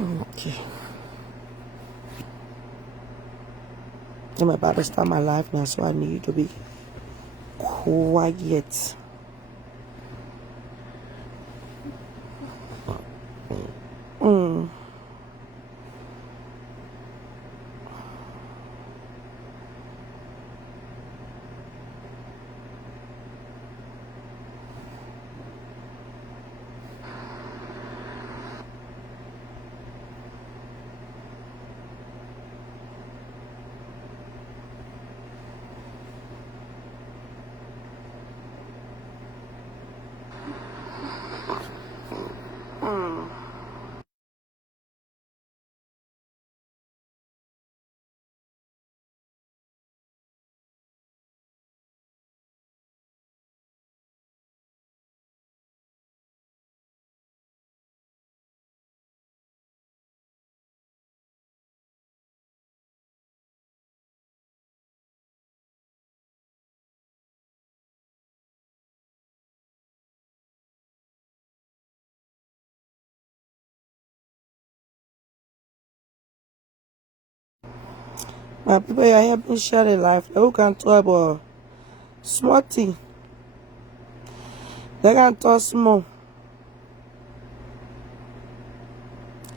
Okay. I'm about to start my life now, so I need you to be quiet. My people, you help me share the life. They can talk about small thing. They can talk small.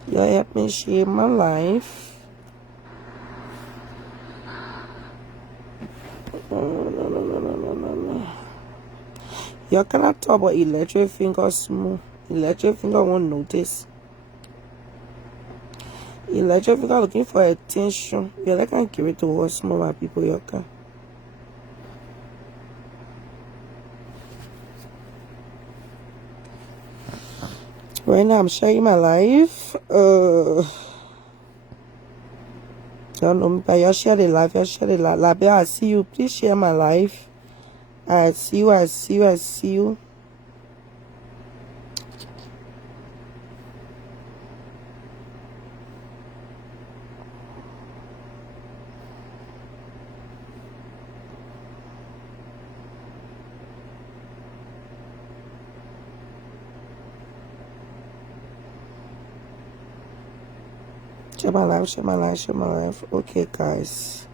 You help me share my life. No. You cannot talk about electric finger small. Electric finger won't notice. Electric finger looking for attention. Yeah, they can give it to us small, my people. You can. Right now, I'm sharing my life. Y'all know me, but y'all share the life. Y'all share the life. Liberia, I see you. Please share my life. I see you. Share my life. Okay, guys.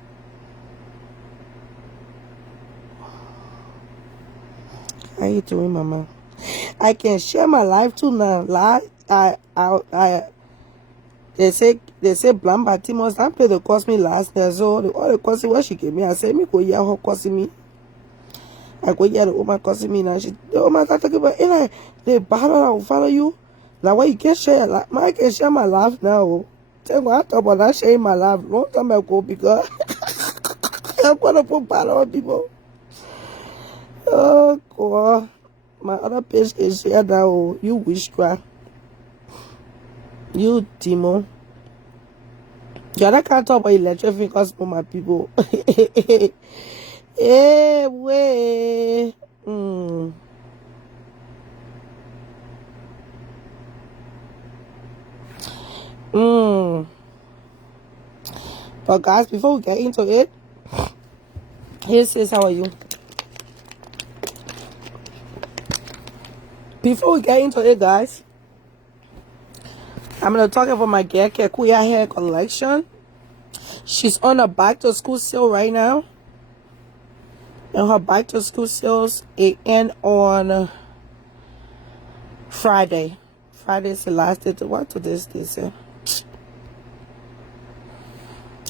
How you doing, mama? I can share my life too now. They say Blamba must not pay the cost me last year. So all the cost what she gave me, I said me go hear her costing me. I go hear the woman costing me now. The woman start talking about like the battle will follow you. Now why you can share your life? I can share my life now. Tell me I talk about that sharing my life long time ago because I'm gonna put battle on people. Oh God. My other page can share that. You witchcraft. You demon. I can't talk about electric because for my people. Hey, way. But guys, before we get into it, here says how are you? Before we get into it, guys, I'm gonna talk about my girl Kekuya hair collection. She's on a back to school sale right now. And her back to school sales it end on Friday. Friday is the last day to what to this say.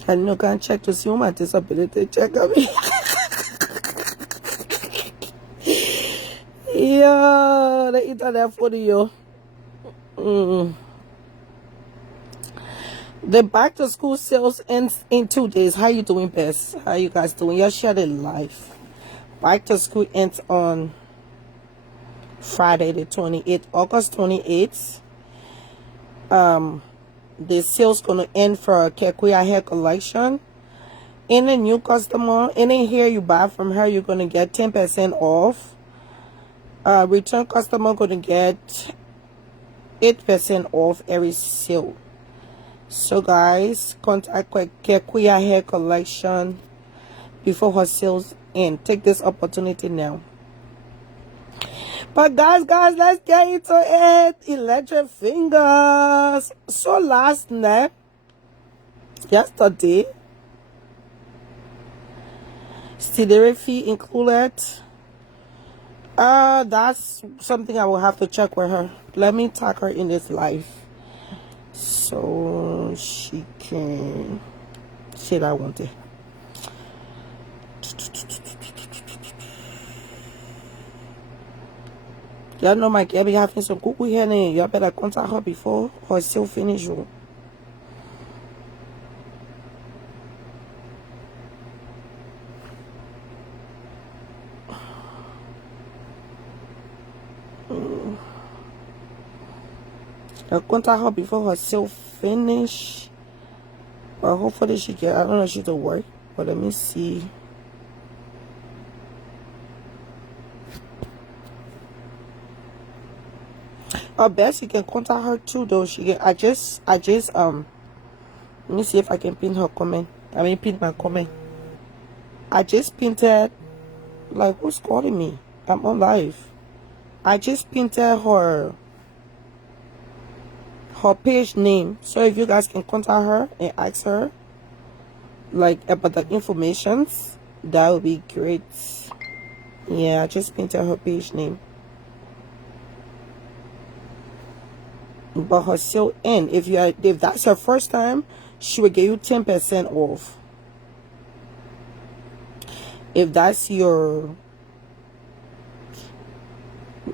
And you can check to see who my disability check on me. Yo, the internet for you. The back to school sales ends in 2 days. How you doing, best? How you guys doing? Y'all share the life. Back to school ends on Friday the 28th, August 28th. The sales gonna end for Kekuya hair collection. Any new customer, any hair you buy from her, you're gonna get 10% off. Return customer gonna get 8% off every sale. So guys, contact Kekuya hair collection before her sales end. Take this opportunity now. But guys, let's get into it. Electric fingers. So last night, yesterday, delivery fee included. That's something I will have to check with her. Let me tag her in this live so she can say that I want it. Y'all know my girl be having some cuckoo here. Y'all better contact her before her still finish. I'll contact her before her sale finish. But hopefully she get, I don't know if she'll work. But let me see. I bet she can contact her too though. She can I just let me see if I can pin her comment. I mean pin my comment. I just pinned it. Like, who's calling me? I'm on live. I just pinned her page name, so if you guys can contact her and ask her like about the informations, that would be great. Yeah, I just pinned her page name. But her sale end, if that's her first time, she will give you 10% off. If you're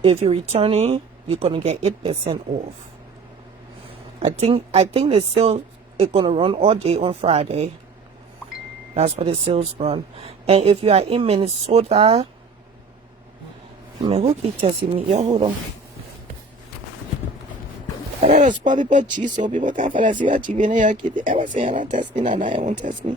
returning, you're gonna get 8% off. I think the sale is gonna run all day on Friday. That's what the sales run. And if you are in Minnesota, man, who keep testing me? Yo, hold on. I gotta spot people cheese so people can't fall asleep at TV and your kid. I was saying, I don't test me now, I won't test me.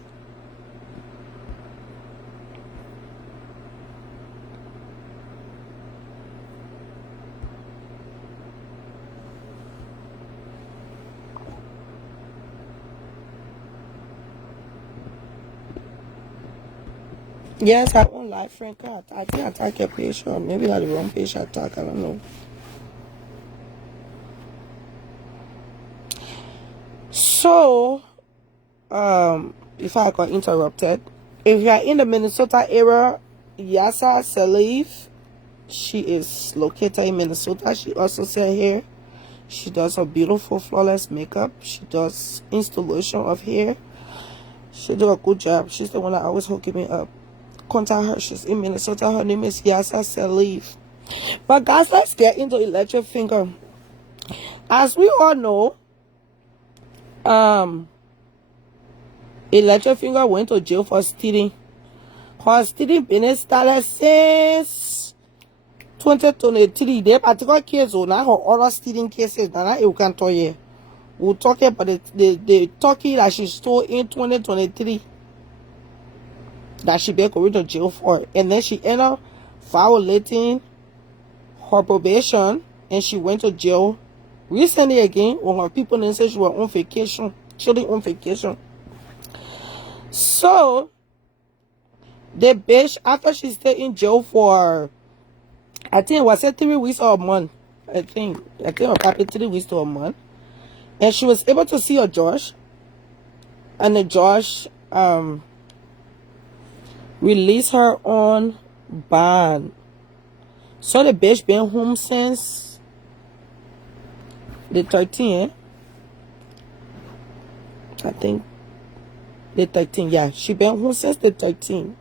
Yes, I won't lie, Frank. I think I attack your page, or maybe not the wrong page I attack, I don't know. So, if I got interrupted, if you are in the Minnesota area, Yasa Salif, she is located in Minnesota. She also sells hair. She does a beautiful flawless makeup. She does installation of hair. She do a good job. She's the one that always hooking me up. Contact her. She's in Minnesota. Her name is Yasa Salif. But guys, let's get into electric finger. As we all know, electric finger went to jail for stealing. Her stealing business started since 2023. There particular case, now her other stealing cases, now you can tell you. We're talking about the turkey that she stole in 2023. That she be going to jail for, and then she ended up violating her probation, and she went to jail recently again when her people didn't say she was on vacation, chilling on vacation. So the bitch, after she stayed in jail for, I think it was 3 weeks or a month. I think it was probably 3 weeks to a month, and she was able to see a judge, and the judge release her on bond. So the bitch been home since the 13th. I think the 13th. Yeah, she been home since the 13th.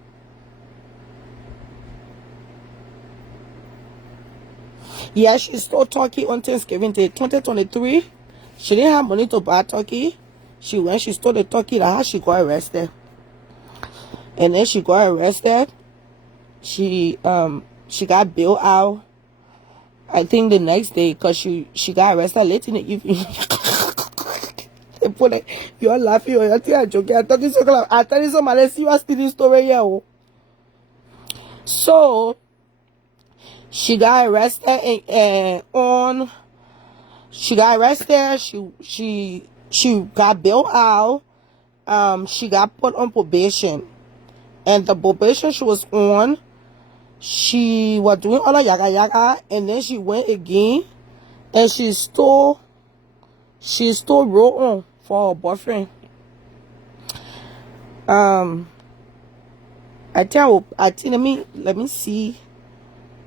Yeah, she stole turkey on Thanksgiving Day 2023. She didn't have money to buy turkey. She stole the turkey. That's how she got arrested. And then she got arrested. She got bailed out, I think the next day, because she got arrested late in the evening. They put it, you're laughing or you're joking. I'm talking so close. I'm telling somebody, see what's the story here. So she got arrested she got arrested. She got bailed out. She got put on probation. And the probation she was on, she was doing all the yaga yaga, and then she went again, and she stole roll on for her boyfriend. I think let me see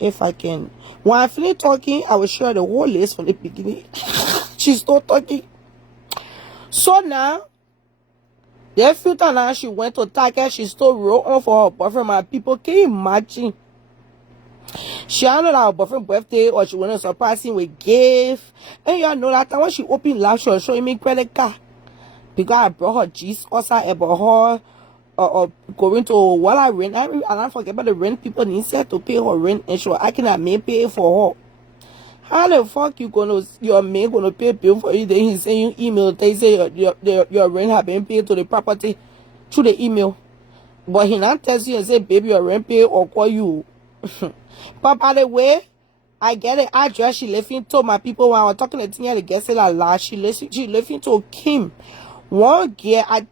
if I can. When I finish talking, I will share the whole list from the beginning. She's still talking. So now, the few times now she went to Target, she still wrote on for her boyfriend. My people, can you imagine? She had know that her boyfriend's birthday, or she went to surprise him with gift. And you know that time when she opened lab, she was showing me credit card. Because I brought her gist also about her going to while I rent. I forget about the rent people need to pay her rent, and she was acting like me pay for her. How the fuck your man gonna pay bill for you? Then he send you email. They say your rent have been paid to the property through the email, but he not tells you and say, baby, your rent paid or call you. But by the way, I get the address. She left into my people when I was talking to Tina. The guest said a lot. She left into Kim. One girl, I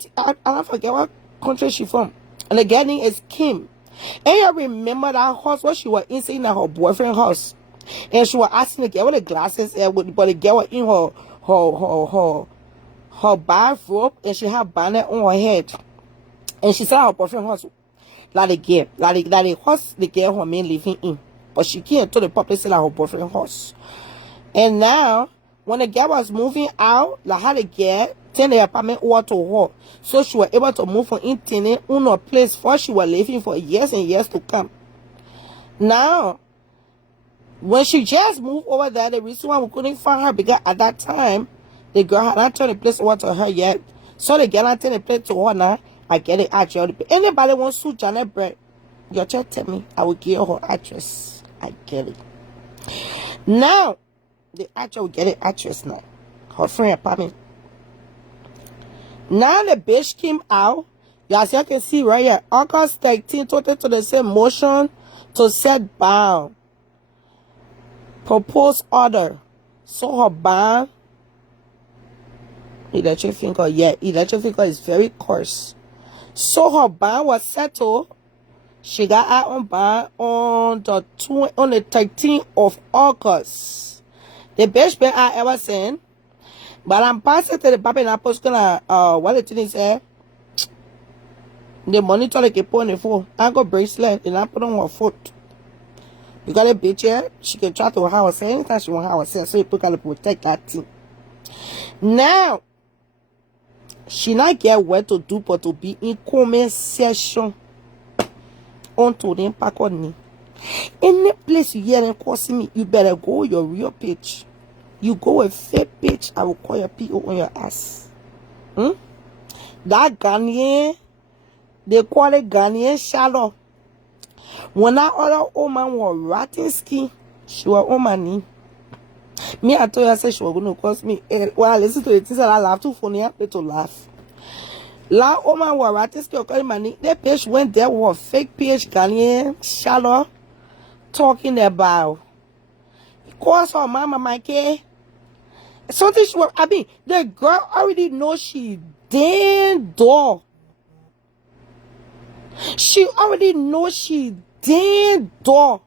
don't forget what country she from, and the girl name is Kim. And you remember that house where she was inside in her boyfriend's house, and she was asking the girl with the glasses, but the girl was in her bathrobe, and she had bonnet on her head, and she said her boyfriend's house, like the house the girl her man living in, but she can't tell the public say like her boyfriend's house. And now when the girl was moving out, like how the girl turn the apartment over to her, so she was able to move from internet in a place for she was living for years and years to come. Now, when she just moved over there, the reason why we couldn't find her, because at that time, the girl had not turned the place over to her yet. So the girl had turned the place to her now. I get it address. Anybody wants to Janet Bread, you just tell me. I will give her address. I get it. Now, the address will get it address now. Her friend apartment. Now the bitch came out. As you can see right here, August 13, total to the same motion to set bound. Proposed order. So her bond. Electric finger, yeah, electric finger is very coarse. So her bond was settled. She got out on bond on the 13th of August. The bitch been out ever since. But I'm passing to the paper and I'm posting what the thing is there. The monitor like a put on the phone. I got bracelet and I put on her foot. Because the bitch here, she can try to have herself anytime she want to have herself. So you put her to protect that thing. Now, she not get where to do but to be in comment section onto the impact on me. Any place you hear them crossing me, you better go your real page. You go with fake page, I will call your PO on your ass. That Ghanaian, they call it Ghanaian shadow. When that other woman was ratting skin, she was on my knee. Me, I told her, I said she was going to cost me. When I listen to the things that I laugh too funny, I play to laugh. La woman was ratting skin, calling my knee. That page went there with a fake page, Ghanaian shadow, talking about. Because her mama, my kid. Something she was, I mean, the girl already knows she damn door. She already knows she damn door.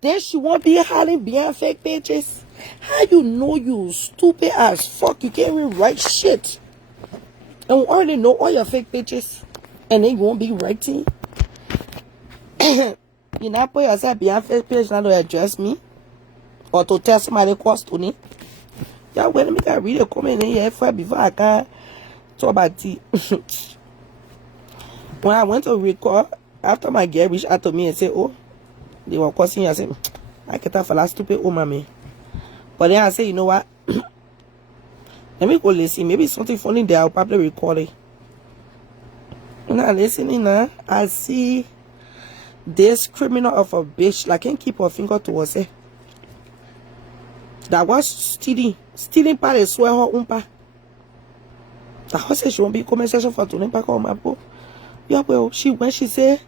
Then she won't be hiding behind fake pages. How you know you stupid as fuck? You can't even write shit. And we already know all your fake pages. And then you won't be writing. You not put yourself behind fake page now to address me. Or to tell somebody cost to me. Yeah, wait a minute, I read a comment in here first before I can talk about it. When I went to record, after my girl reached out to me and said, oh, they were cursing you, I said, I can't tell for that stupid woman, man. But then I said, you know what? Let me go listen. Maybe something funny there, I'll probably record it. Now listening now, I see this criminal of a bitch, like can't keep her finger to herself. That was stealing part of swear her umpa. The house said she won't be conversation for to back on my book. Yeah, well, when she said,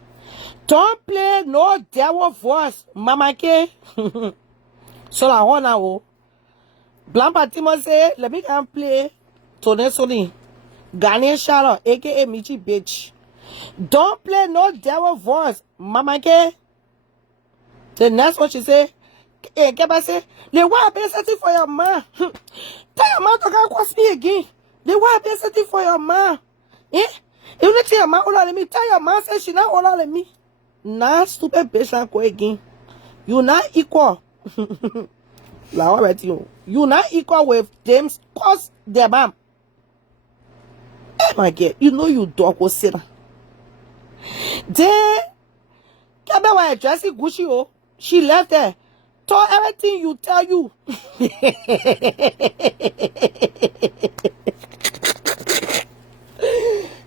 don't play no devil voice, Mama K. So la one now. Blampa Timo say, let me come play Tone Soli. Ghanaian Shadow, aka MITCHY bitch. Don't play no devil voice, Mama K. The next one she say, Keba say, the why be setting for your man. Tell your man to come cross me again. The why be setting for your man. Eh? You don't tell your man older than me. Tell your man say she not older than me. Nah, stupid bitch and go again. You not equal. Like what about you? You not equal with James cause their mom. Oh my God, you know you dog was sit. Then Keba was dressing Gucci. Oh, she left there. Told everything you tell you.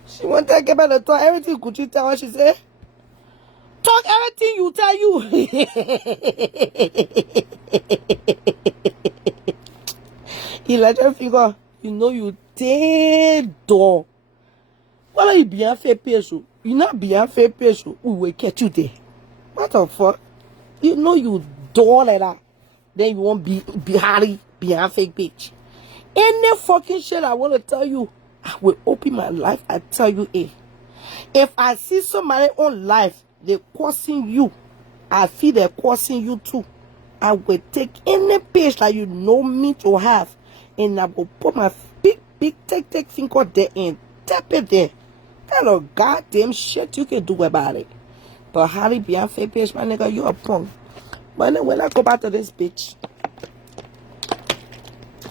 She want to Keba to talk everything Gucci tell her. She said, talk everything you tell you. Electric figure, you know you dead dog. Why are you being fair patient? You not being fair patient. We will catch you there. What the fuck? You know you dog like that. Then you won't be Harry being fake bitch. Any fucking shit I want to tell you, I will open my life. I tell you, if I see somebody on life, they cursing you, I feel they're cursing you too. I will take any page that you know me to have, and I will put my big take finger there and tap it there. That a goddamn shit you can do about it. But Harry being fake page, my nigga, you a punk. But then when I go back to this bitch,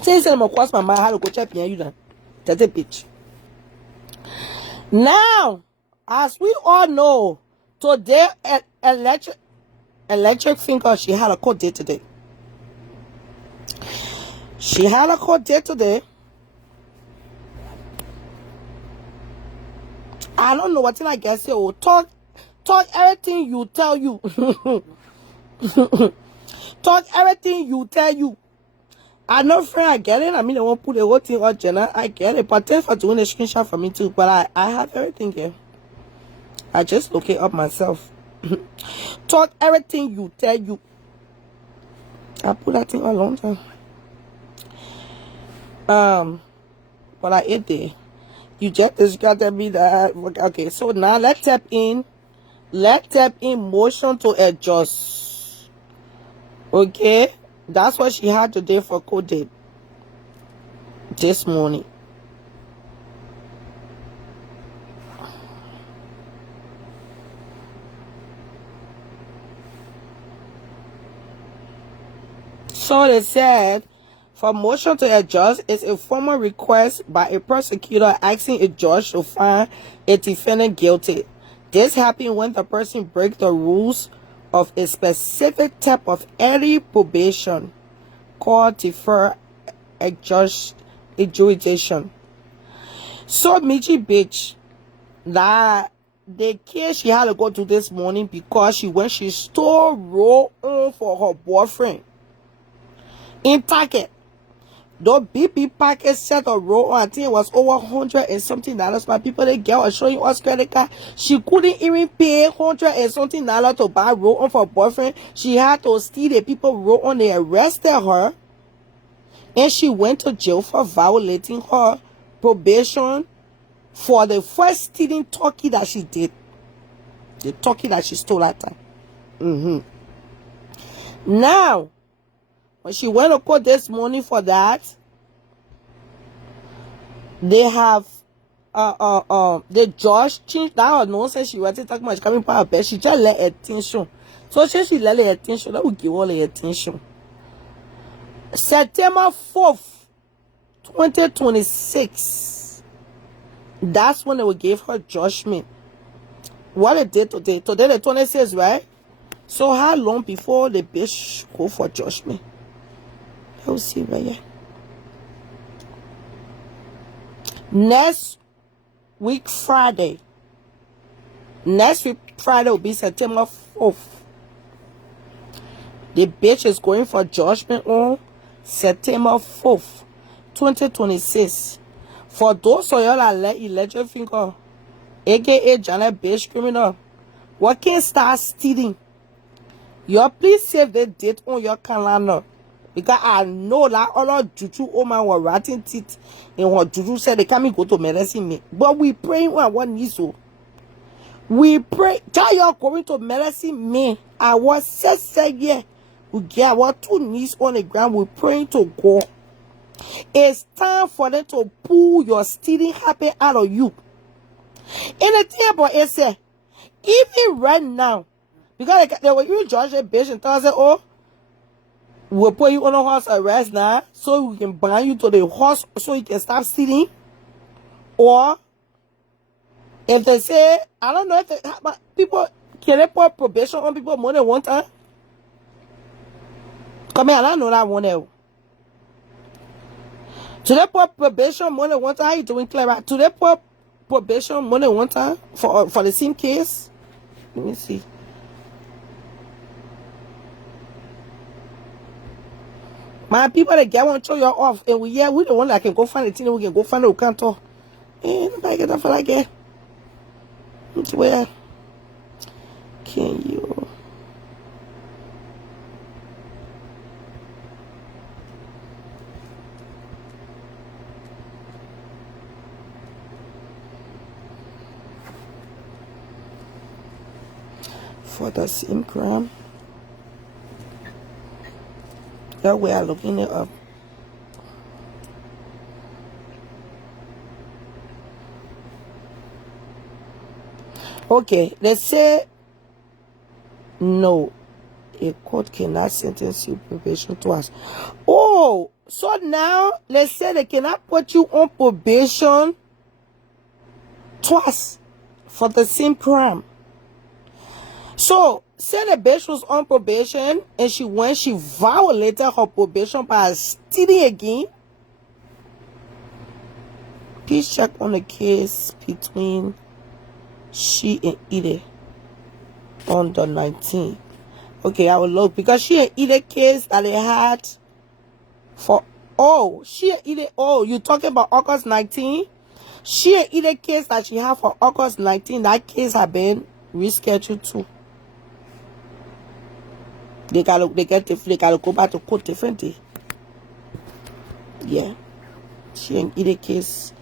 since I'm gonna cross my mind, how to go check behind you then? That's a bitch. Now, as we all know, today electric finger, she had a court date today. She had a court date today. I don't know what I guess you talk everything you tell you. Talk everything you tell you. I know friend, I get it. I mean, I won't put the whole thing on Jenna. I get it. But thanks for doing the screenshot for me too. But I have everything here. I just look it up myself. Talk everything you tell you. I put that thing on long time. But I ate there. You just discarded me that. Okay, so now let's tap in. Let's tap in motion to adjust. Okay, that's what she had today for code date. This morning. So they said, for motion to adjust is a formal request by a prosecutor asking a judge to find a defendant guilty. This happens when the person breaks the rules of a specific type of early probation called deferred adjudication. So Mitchy bitch, that the case she had to go to this morning because she stole roll on for her boyfriend in Target. The BP package set a roll on, I think it was over $100 and something. My people, the girl was showing us credit card. She couldn't even pay $100 and something to buy roll on for her boyfriend. She had to steal the people roll on. They arrested her. And she went to jail for violating her probation for the first stealing turkey that she did. The turkey that she stole that time. Now, when she went to court this morning for that, they have the judge changed that. Or no, since she wasn't talking much coming for her bed, she just let attention. So since she let attention, that will give all the attention. September 4th, 2026. That's when they will give her judgment. What they did today? Today the 26th, right? So how long before the bitch go for judgment? We'll see right here. Next week Friday. Next week Friday will be September 4th. The bitch is going for judgment on September 4th, 2026. For those of y'all that let electric finger, aka Janet bitch criminal, what can start stealing? Y'all please save the date on your calendar. Because I know that all of Juju woman were ratting teeth and what Juju said they can't go to medicine me. But we praying on what needs so. We pray. Tell you going to medicine me. I was 6 years. We get our 2 knees on the ground. We praying to God. It's time for them to pull your stealing habit out of you. Anything about it say, even right now, because they were you judge a bitch and tell us, oh, we'll put you on a house arrest now, so we can bind you to the horse so you can stop stealing. Or if they say, I don't know if they, but people can they put probation on people more than one time? Come here, I don't know that one else. Do they put probation more than one time? How you doing, Clara? Do they put probation more than one time for the same case? Let me see. My people, they get one show you off, and we the one that can go find the thing. We can go find the cantor. Nobody get that for like that. Where can you? For the same crime. That way I'm looking it up. Okay, they say no, a court cannot sentence you probation twice. Oh, so now let's say they cannot put you on probation twice for the same crime. So say the bitch was on probation and she violated her probation by stealing again. Please check on the case between she and Ide on the 19th. Okay, I will look because she and Ide case that they had for she and Ide, you talking about August 19th? She and Ide case that she had for August 19th, that case had been rescheduled too. They gotta go back to court differently. Yeah. She and Ide case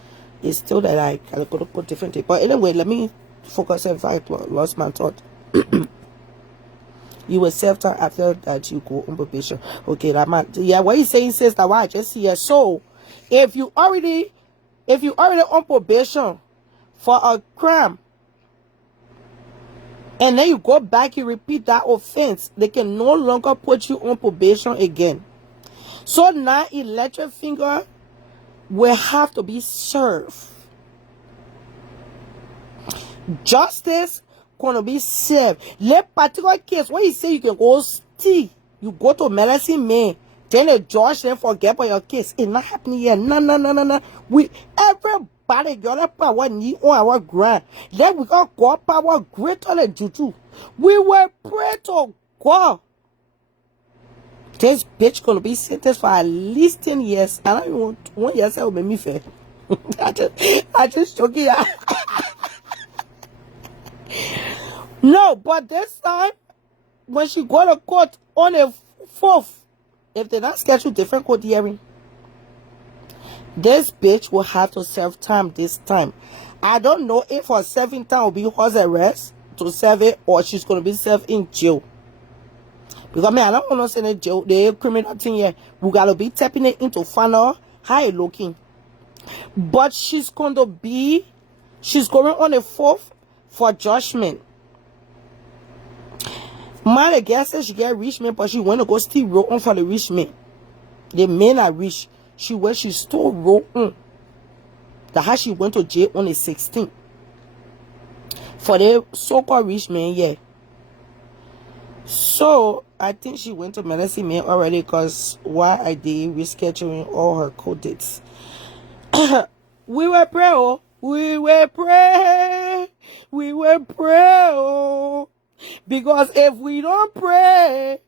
is still that I gotta go to court differently. But anyway, let me focus on fact what lost my thought. You will serve time after that you go on probation. Okay, that man, yeah, what he's saying says that what I just see. So if you already on probation for a crime and then you go back, you repeat that offense, they can no longer put you on probation again. So now electric finger will have to be served. Justice gonna be served. That particular case, when you say you can go steal, you go to medicine man, then the judge then forget about your case. It's not happening here. No. Everybody got a power need on our ground. Then we got God power greater than juju. We will pray to God. This bitch gonna be sentenced for at least 10 years. I don't even want 1 year will make me fair. I just joking. No, but this time, when she go to court on the 4th, if they not schedule different court hearing, this bitch will have to serve time this time. I don't know if her serving time will be house arrest to serve it or she's going to be served in jail. Because, man, I don't want to send in jail. The criminal thing here, we got to be tapping it into find out how it looking. But she's going on the 4th for judgment. My guess says she get rich man, but she want to go still roll on for the rich man. The men are rich. She still roll on. That's how she went to jail on the 16th. For the so-called rich man, yeah. So I think she went to medicine man already because why I did rescheduling all her court dates. We will pray, oh. We will pray. We will pray, oh. Because if we don't pray,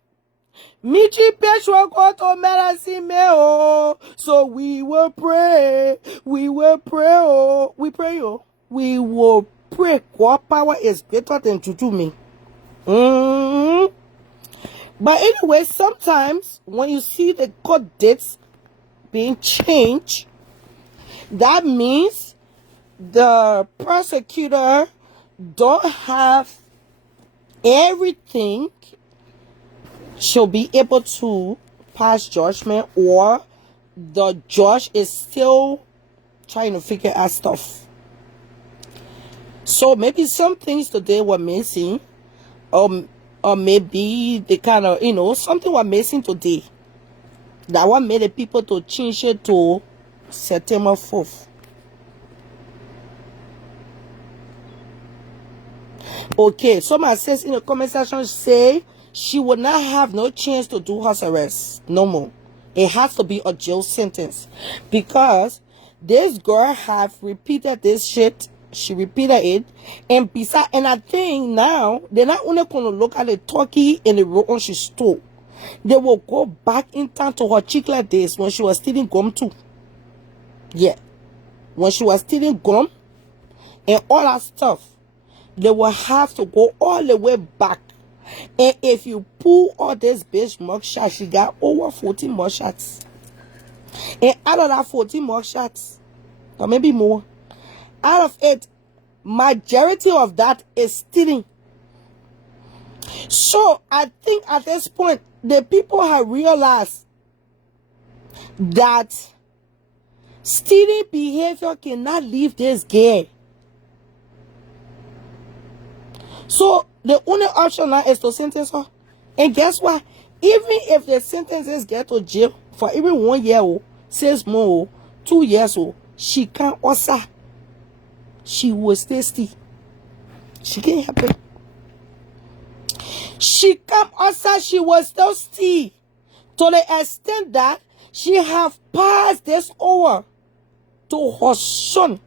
MITCHY will go to medicine man, oh. So we will pray. We will pray, oh. We pray, oh. We will pray. God power is greater than juju me. But anyway, sometimes when you see the court dates being changed, that means the prosecutor don't have everything, she'll be able to pass judgment, or the judge is still trying to figure out stuff. So maybe some things today were missing, or maybe they kind of, something was missing today. That what made the people to change it to September 4th. Okay, someone says in the comment section, say she would not have no chance to do house arrest no more. It has to be a jail sentence, because this girl have repeated this shit. She repeated it, and besides, and I think now they're not only gonna look at the turkey and the road she stole. They will go back in time to her chocolate days when she was stealing gum too. Yeah, when she was stealing gum and all that stuff. They will have to go all the way back. And if you pull all this bitch mugshot, she got over 14 mugshots. And out of that 14 mugshots, or maybe more, out of it, majority of that is stealing. So I think at this point, the people have realized that stealing behavior cannot leave this girl. So the only option now is to sentence her. And guess what? Even if the sentences get to jail for even 1 year old, 6 months, 2 years old, she can't also. She will stay still. She can't help it. She can't also, she will still still. To the extent that she have passed this over to her son.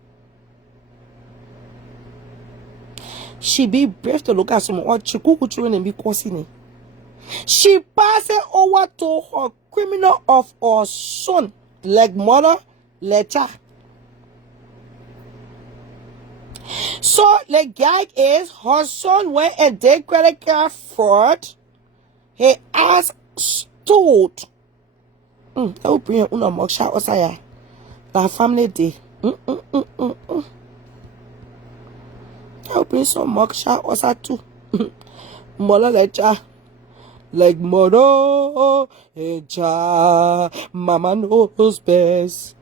She be brave to look at someone or children and be causing it. She passed it over to her criminal of her son, like mother, like child. So the gag is her son went and did credit card fraud. He ass stood. That will bring una mugshot outside. That family day. I'll bring some mugshot also too. Mother lecha. Like mother lecha. Mama knows best.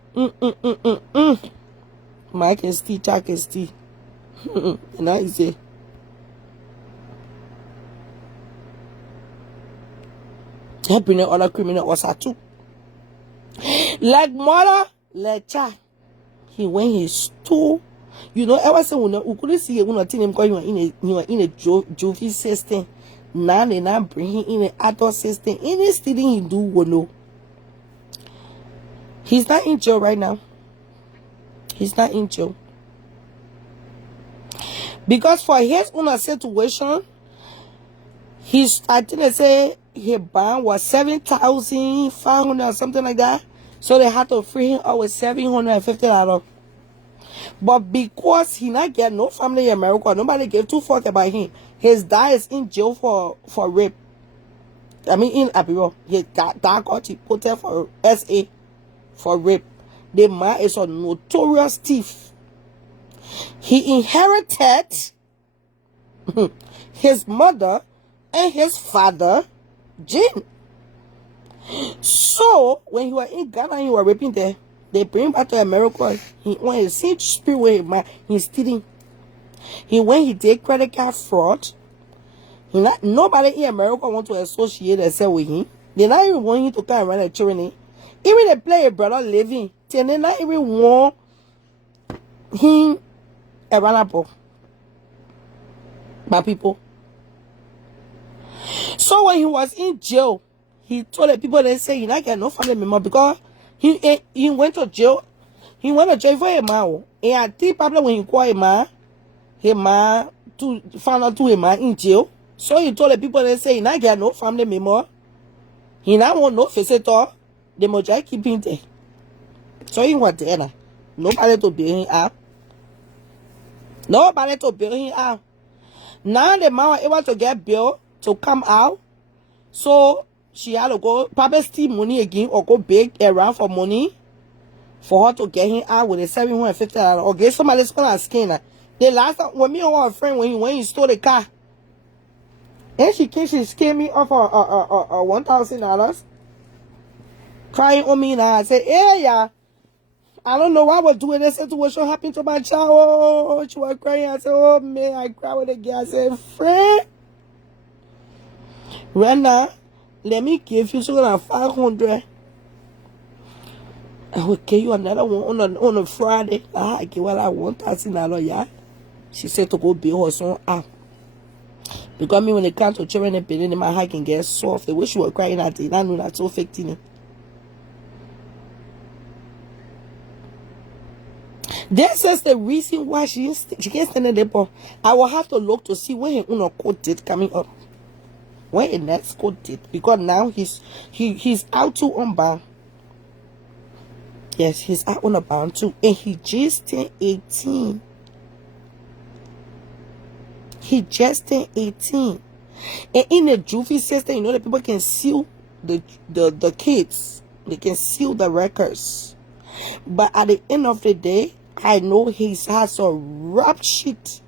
Mike is tea, Jack is tea. And I say, I bring other criminal also too. Like mother lecha. He went, he stole. Ever say we couldn't see you not him because you are in a juvie system. Now they now bring him in an adult system. Any stealing he do will know. He's not in jail right now. He's not in jail. Because for his own situation, I think they say his bond was 7,500 or something like that. So they had to free him out with $750. But because he not get no family in America, nobody gave 2 fuck about him. His dad is in jail for rape. I mean in Abiro. His dad got deported for SA for rape. The man is a notorious thief. He inherited his mother and his father, Jane. So when he was in Ghana, he was raping there. They bring him back to America. When he sees spirit with him, he's stealing. He did credit card fraud. Nobody in America want to associate themselves with him. They not even want him to come around the children. Even they play a brother living. They not even want him around by people. So when he was in jail, he told the people, they say he not get no family member because he went to jail. He went to jail for a man. And I think probably when he called a man to find out to a man in jail. So he told the people, they say he not get no family member. He not want no visitor. They must just keep him there. So he was there now. Nobody to bail him out. Nobody to bail him out. Now the man was able to get bail to come out. So she had to go probably steal money again or go beg around for money for her to get him out with a $750 or get somebody's gonna skin her. The last time when me and her friend when he stole the car, and she came, she scammed me off $1,000, crying on me now. I said, hey, yeah, I don't know what I was doing. This situation happened to my child. Oh, she was crying. I said, oh man, I cried with the girl. I said, friend, right now, let me give you something 500. I will give you another one on a Friday. I give her like $1,000, yeah. She said to go build her son out. Because me, when it comes to children and pain in my heart can get soft. The way she was crying at it, I know that's so affecting. This is the reason why she can't stand in the ball. I will have to look to see when her own court date coming up. When the next court date. Because now he's out to unbound. Yes, he's out on a bound too. And he just turned 18. He just turned 18. And in the juvie system, you know, the people can seal the kids. They can seal the records. But at the end of the day, I know he has some rap shit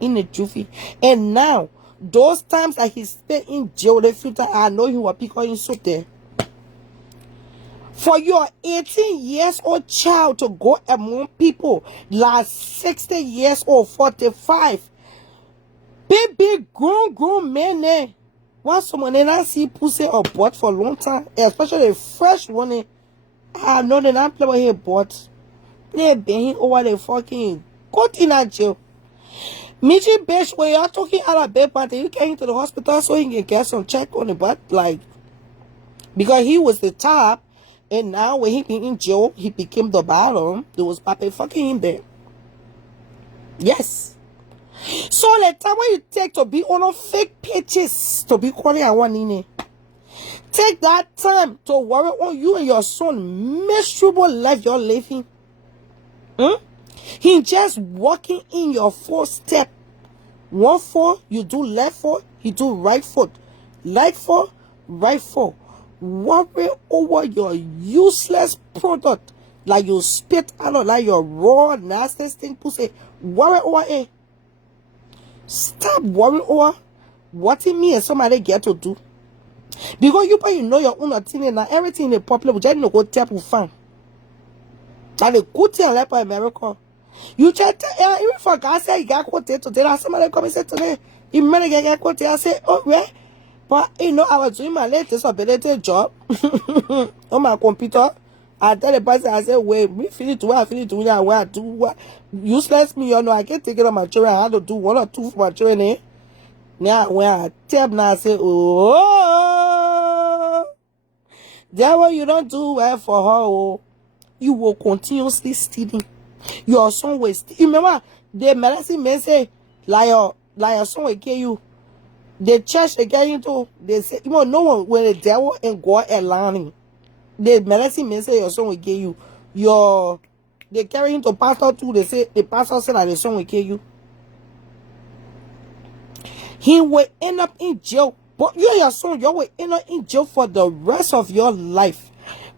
in the juvie. And now, those times that he spent in jail, the future, I know he will pick on his suit there. For your 18 years old child to go among people like 60 years old, 45, big grown men there. Once someone they not see pussy or butt for a long time, especially the fresh one, I know they not play with his butt. They been over the fucking got in that jail. Mitchy bitch, when you're talking out of bed party, you came to the hospital so he can get some check on the butt, like, because he was the top. And now when he been in jail, he became the bottom. There was Papa fucking him there. Yes. So the time when you take to be on a fake pages to be calling a one in it. Take that time to worry on you and your son miserable life you're living. He just walking in your footstep. One foot, you do left foot, he do right foot. Left foot, right foot. Worry over your useless product, like you spit out, like your raw, nasty thing pussy. Worry over it. Stop worrying over what it means somebody get to do. Because you know your own thing and everything in the popular, but you don't go tap with fan. And the good thing like America. You just even for God say you got quoted today. Somebody come and say today, you might get quoted. I say, oh yeah. But you know, I was doing my latest ability job on my computer. I tell the person, I say, wait, me finish to what I finish doing and where I do what useless me, you know, I can't take it on my children. I had to do 1 or 2 for my children. Eh? Now when I tap now I say, oh, that way you don't do well for her, oh, you will continuously stealing. Your son will steal. You remember the medicine men say, like your son will kill you. The church they get into, they say, you know, no one when the devil and God are lying. The medicine men say your son will kill you. They carry him to pastor too. They say the pastor said that the son will kill you. He will end up in jail. But you and your son, you will end up in jail for the rest of your life.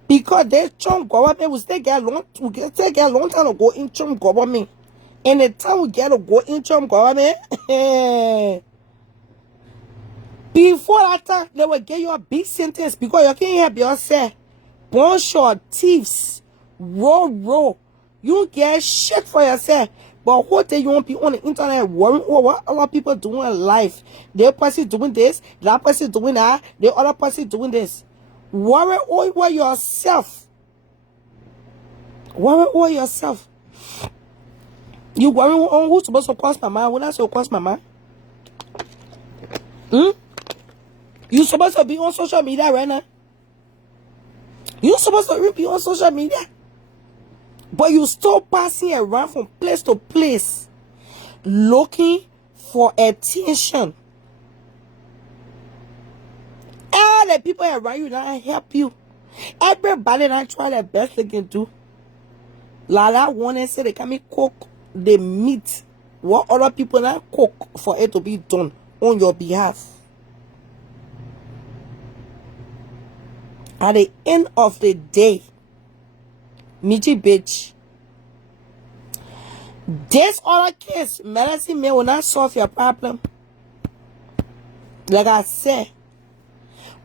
Because the Trump government will still get a long time to go in Trump government. And the time we get to go in Trump government, before that time, they will get you a big sentence because you can't help yourself. Bunch of thieves, roll. You get shit for yourself. But what day you won't be on the internet worrying over what other people doing in life? The person doing this, that person doing that, the other person doing this. Worry over yourself. Worry over yourself. You worry on who's supposed to cross my mind? When I say cross my mind? You supposed to be on social media right now. You supposed to be on social media. But you still passing around from place to place. Looking for attention. All the people around you that help you. Everybody that try their best they can do. Lala one and say they can cook the meat. What other people that cook for it to be done on your behalf. At the end of the day, Mitchy bitch, This other case, medicine man will not solve your problem. Like I said,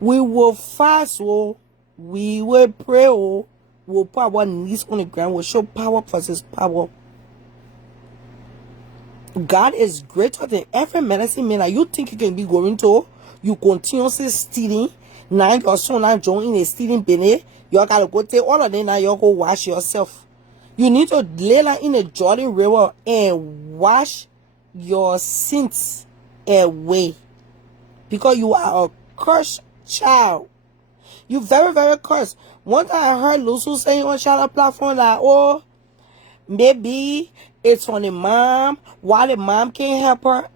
we will fast, we will pray, we'll put our knees on the ground, we'll show power versus power. God is greater than every medicine man that you think you can be going to. You continuously stealing. Now your son now joining a stealing bene. You gotta go take all of them now. You go wash yourself. You need to lay down in the Jordan River and wash your sins away, because you are a cursed child. You very, very cursed. One time I heard Lucy saying on Shadow platform that, oh, maybe it's on the mom. Why the mom can't help her?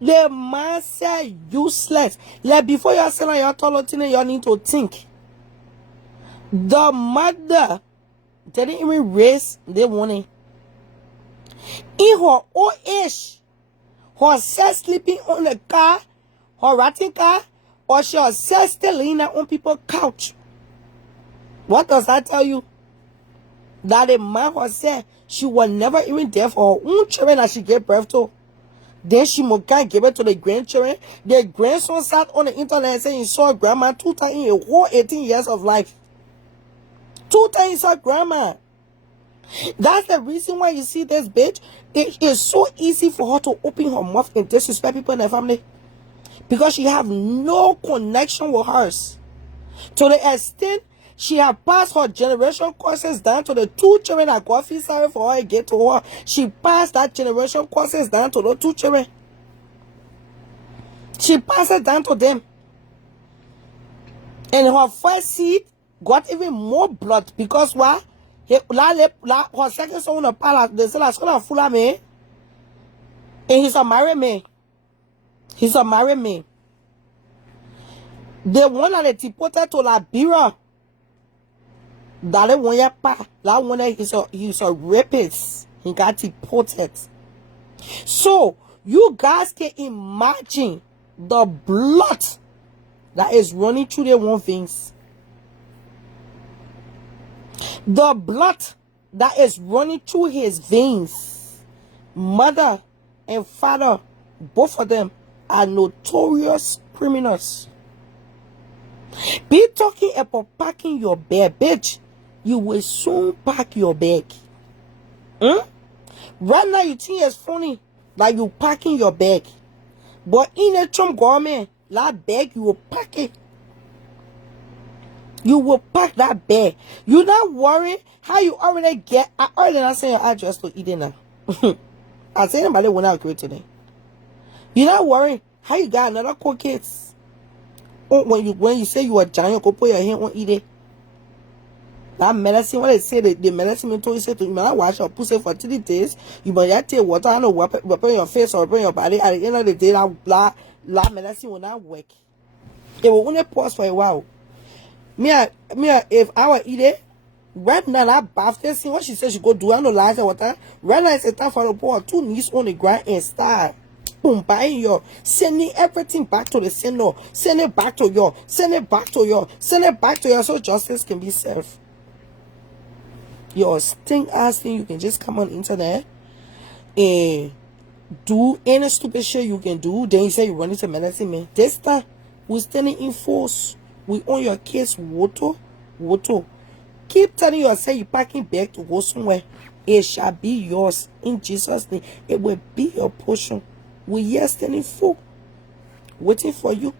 The man said useless. Like before you say your toilet, you need to think. The mother didn't even raise the money. In her old age, her self sleeping on the car, her ratting car, or she herself still laying on people's couch. What does that tell you? That the man herself, she was never even there for her own children that she gave birth to. Then she can give it to the grandchildren. The grandson sat on the internet saying he saw grandma 2 times in a whole 18 years of life. 2 times he saw grandma. That's the reason why you see this bitch. It is so easy for her to open her mouth and disrespect people in her family, because she have no connection with hers. To the extent she have passed her generation courses down to the 2 children that God feels sorry for her and get to her. She passed that generation courses down to the 2 children. She passed it down to them. And her first seed got even more blood, because why? Her second son in the palace, they said that's gonna fool me. And he's a married man. He's a married man. The one that they deported to Liberia, that one that one he's a rapist. He got deported. So you guys can imagine the blood that is running through their one veins. The blood that is running through his veins. Mother and father, both of them are notorious criminals. Be talking about packing your bag, bitch. You will soon pack your bag. Right now you think it's funny that you packing your bag, but in a Trump government, that bag you will pack it. You will pack that bag. You're not worried how you already get. I already not saying your address to Eden now. I say anybody will not agree today. You're not worried how you got another court case. Oh, when you say you are giant, you go put your hand on Eden. That medicine, what they say, the medicine told you say to you, man, wash your pussy for 3 days. You might take water and weapon your face or burn your body. At the end of the day, that medicine will not work. It will only pause for a while. If I were eating, right now that bath, see what she said she go do, I know lies and water. Right now it's a time for the pour 2 knees on the ground and start boom, buying your, sending everything back to the sender, send it back to your, send it back to your, send it back to your, so justice can be served. Your stink ass thing, you can just come on internet and do any stupid shit you can do. Then you say you run into medicine, man. This time we're standing in force. We on your case, Woto. Keep telling yourself you're packing back to go somewhere. It shall be yours in Jesus' name. It will be your portion. We here standing full, waiting for you.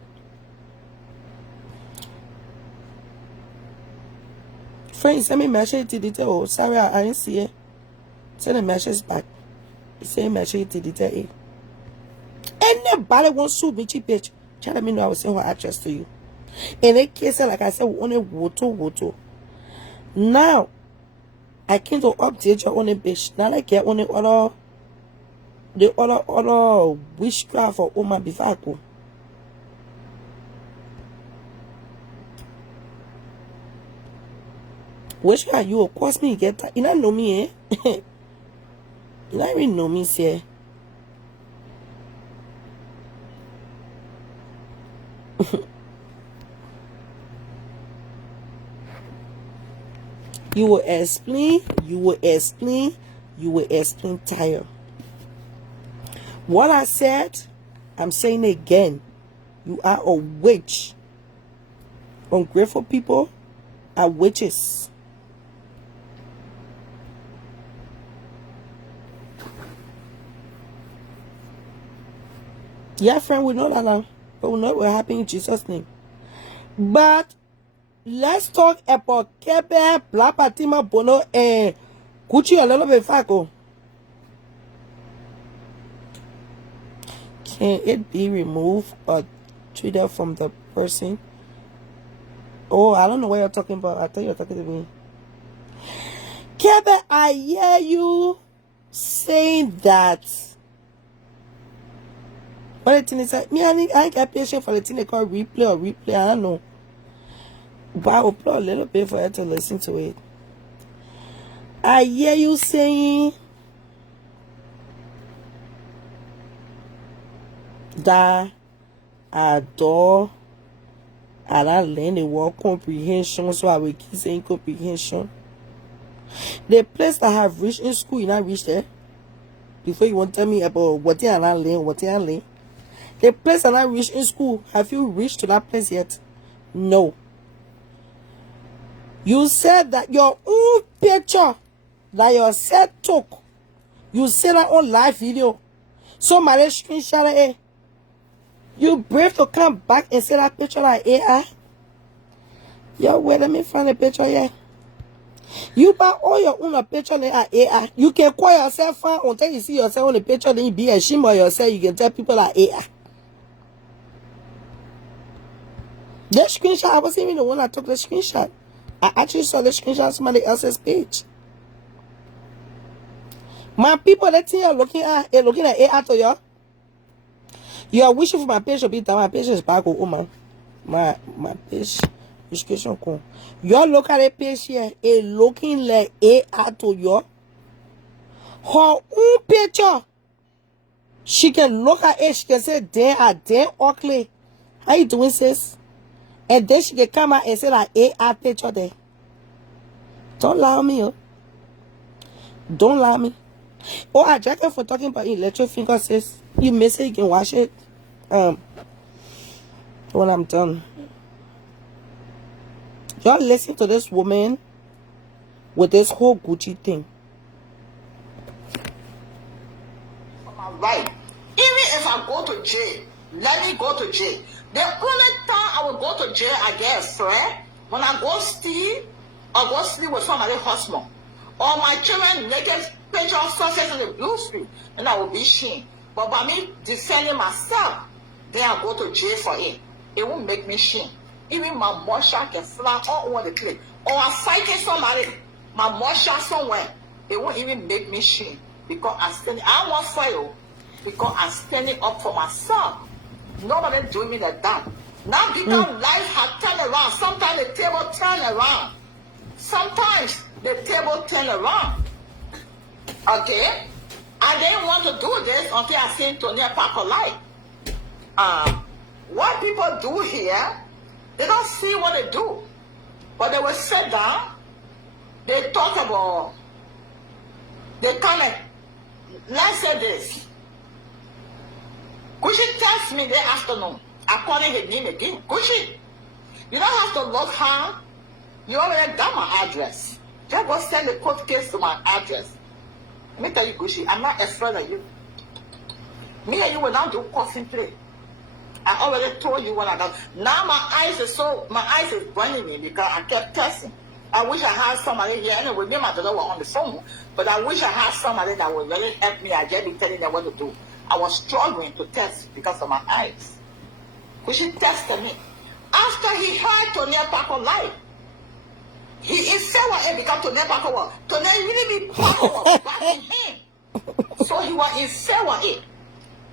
Friends, send me message to detail. Oh, sorry, I didn't see it. Send a message back. Say message to detail. Anybody wants to meet you, bitch? Tell me know I will send her address to you. In a case, like I said, we only Woto. Now, I came to update your only bitch. Now, I get only other witchcraft for Oma before I go. Witchcraft, you of course me get that. You don't know me, eh? You don't even know me, say. You will explain you will explain tire. What I said, I'm saying again. You are a witch. Ungrateful people are witches. Yeah, friend, we know that now. But we know it will happen in Jesus' name. But let's talk about Kebe, Blapatima, Bono, and Gucci a little bit faco. Can it be removed or treated from the person? Oh, I don't know what you're talking about. I thought you were talking to me. Kebe, I hear you saying that. But the thing is, me, I ain't got patience for the thing they call replay. I don't know. But I will play a little bit for you to listen to it. I hear you saying that I don't learn the word comprehension, so I will keep saying comprehension. The place that I have reached in school, you not reached there? Before you want to tell me about what you are learning, what you are learning. The place that I reached in school, have you reached to that place yet? No. You said that your own picture that your set took, you said that on live video. Somebody screenshot it. You brave to come back and say that picture like AI? Yo, wait, let me find a picture here. You buy all your own picture like AI. You can call yourself fine until you see yourself on the picture, then you be ashamed of yourself. You can tell people like AI. That screenshot, I wasn't even the one that took the screenshot. I actually saw the screenshot on somebody else's page. My people, that thing you're looking at AI to you. You are wishing for my page to be down. My page is back. Oh man. My page description cool. You look at the page here, it looking like AI to you. Her own picture. She can look at it, she can say, damn ugly. How you doing, sis? And then she can come out and say that AI picture there. Don't lie on me, oh. Don't lie on me. Oh, I jack for talking about electric finger, sis. You miss it, you can watch it. When I'm done. Y'all listen to this woman with this whole Gucci thing. Right. Even if I go to jail, let me go to jail. The only time I will go to jail, I guess, right? When I go steal or go sleep with somebody's husband. Or my children naked picture success in the blue screen, and I will be shamed. But by me defending myself, then I go to jail for it. It won't make me shame. Even my moisture can fly all over the place. Or I'm fighting somebody, my moisture somewhere, it won't even make me shame. Because I'm standing, I won't fail. Because I'm standing up for myself. Nobody doing me like that. Now because life has turned around, sometimes the table turn around. Sometimes the table turn around. Okay? I didn't want to do this until I seen Tony Parker light. What people do here, they don't see what they do. But they will sit down, they talk about, they comment. Let's say this. Gucci text me that afternoon. I called his name again. Gucci, you don't have to look hard. You already got my address. Just go send the court case to my address. Let me tell you, Gucci, I'm not afraid of you. Me and you will not do coffin play. I already told you what I got. Now my eyes is burning me because I kept testing. I wish I had somebody here. Anyway, me and my daughter were on the phone, but I wish I had somebody that would really help me. I just be telling them what to do. I was struggling to test because of my eyes. Gucci tested me. After he heard Tony Parker live, he is so what because Tony Parker was. Tony really be Parker was backing him. So he was in sewer it.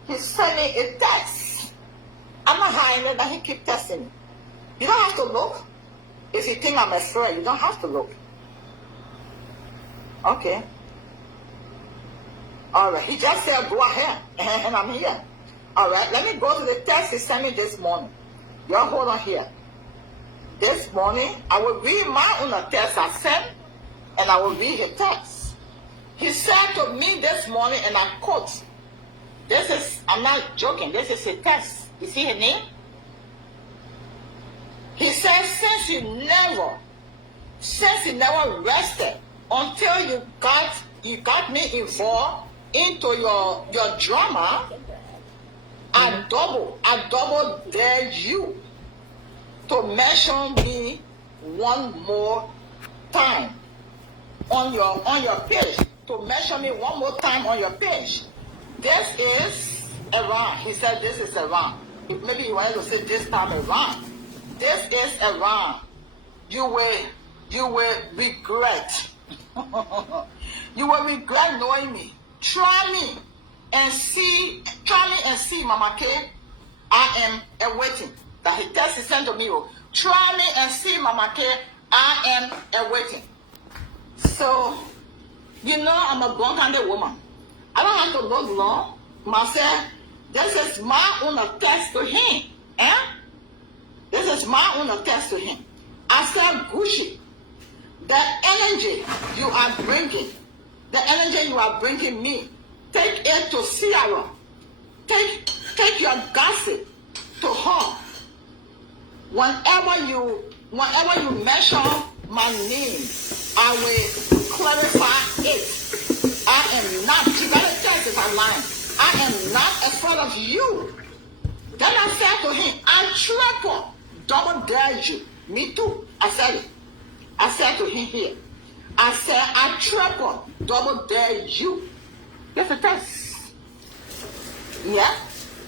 He sent me a text. I'm not hiding it, that he keep testing me. You don't have to look. If you think I'm afraid, you don't have to look. Okay. All right. He just said, go ahead. And I'm here. All right. Let me go to the text he sent me this morning. Y'all hold on here. This morning, I will read my own text I sent, and I will read the text. He said to me this morning, and I quote, this is, I'm not joking, this is a test. You see her name? He said, since you never rested until you got me involved into your drama, I double dare you to mention me one more time on your page. To mention me one more time on your page. This is Iran. He said this is Iran. Maybe you wanted to say this time Iran. This is Iran. You will regret. You will regret knowing me. Try me and see, Mama K. I am awaiting. That he text he sent to me. Try me and see, Mama K. I am awaiting. So, you know I'm a born-handed woman. I don't have to look long. Myself, this is my own attest to him. This is my own attest to him. I said, Gucci, the energy you are bringing me, take it to Sierra. Take your gossip to her. Whenever you mention my name, I will clarify it. I am not, you gotta test if I'm lying. I am not afraid of you. Then I said to him, I triple, double dare you. Me too. I said it. I said to him here. I said, I triple, double dare you. That's a test. Yeah?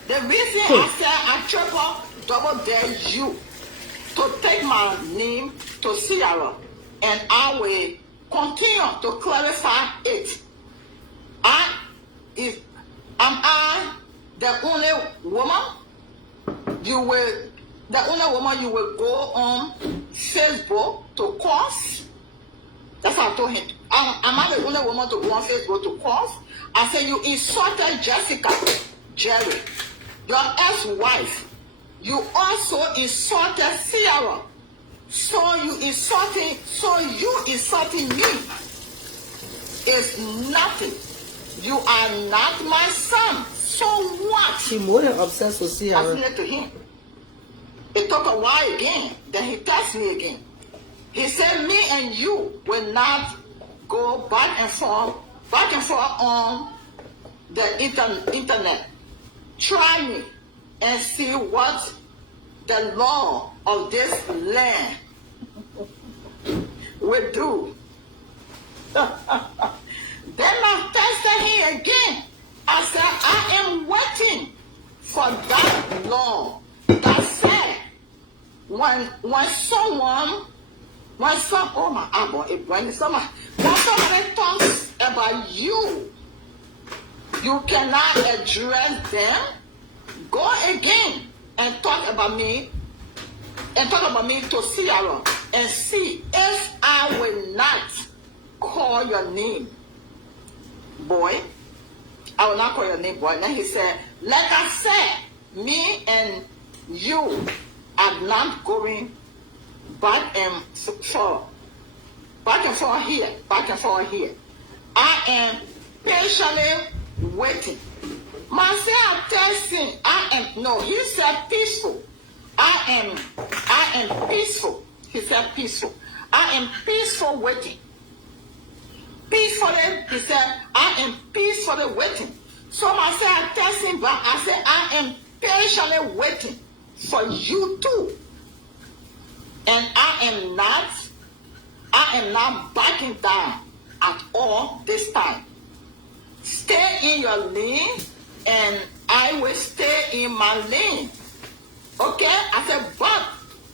The reason I said I triple, double dare you to take my name to Sierra, and I will continue to clarify it. Am I the only woman you will go on Facebook to curse? That's what I told him. Am I the only woman to go on Facebook to curse? I said, you insulted Jessica, Jerry, your ex-wife. You also insulted Sierra. So you insulting me is nothing. You are not my son. So what? She more than obsessed with Sierra. I said to him. It took a while again. Then he texted me again. He said, me and you will not go back and forth on the internet. Try me and see what the law of this land will do. Then I tested him again. I said, I am waiting for that law that said when somebody talks about you, you cannot address them. Go again and talk about me to Sierra and see if I will not call your name, boy. I will not call your name, boy. And then he said, like I said, me and you are not going back and forth here. I am patiently waiting. Myself testing. He said peaceful. I am peaceful. He said peaceful. I am peaceful waiting. Peacefully, he said, I am peacefully waiting. So myself testing back. I said, I am patiently waiting for you too. And I am not backing down at all this time. Stay in your lane, and I will stay in my lane. Okay? I said, but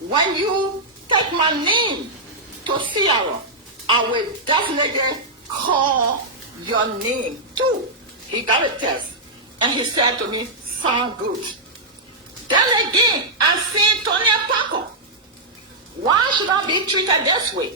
when you take my name to Sierra, I will definitely call your name too. He got a test, and he said to me, sound good. Then again, I see Tonya Paco. Why should I be treated this way?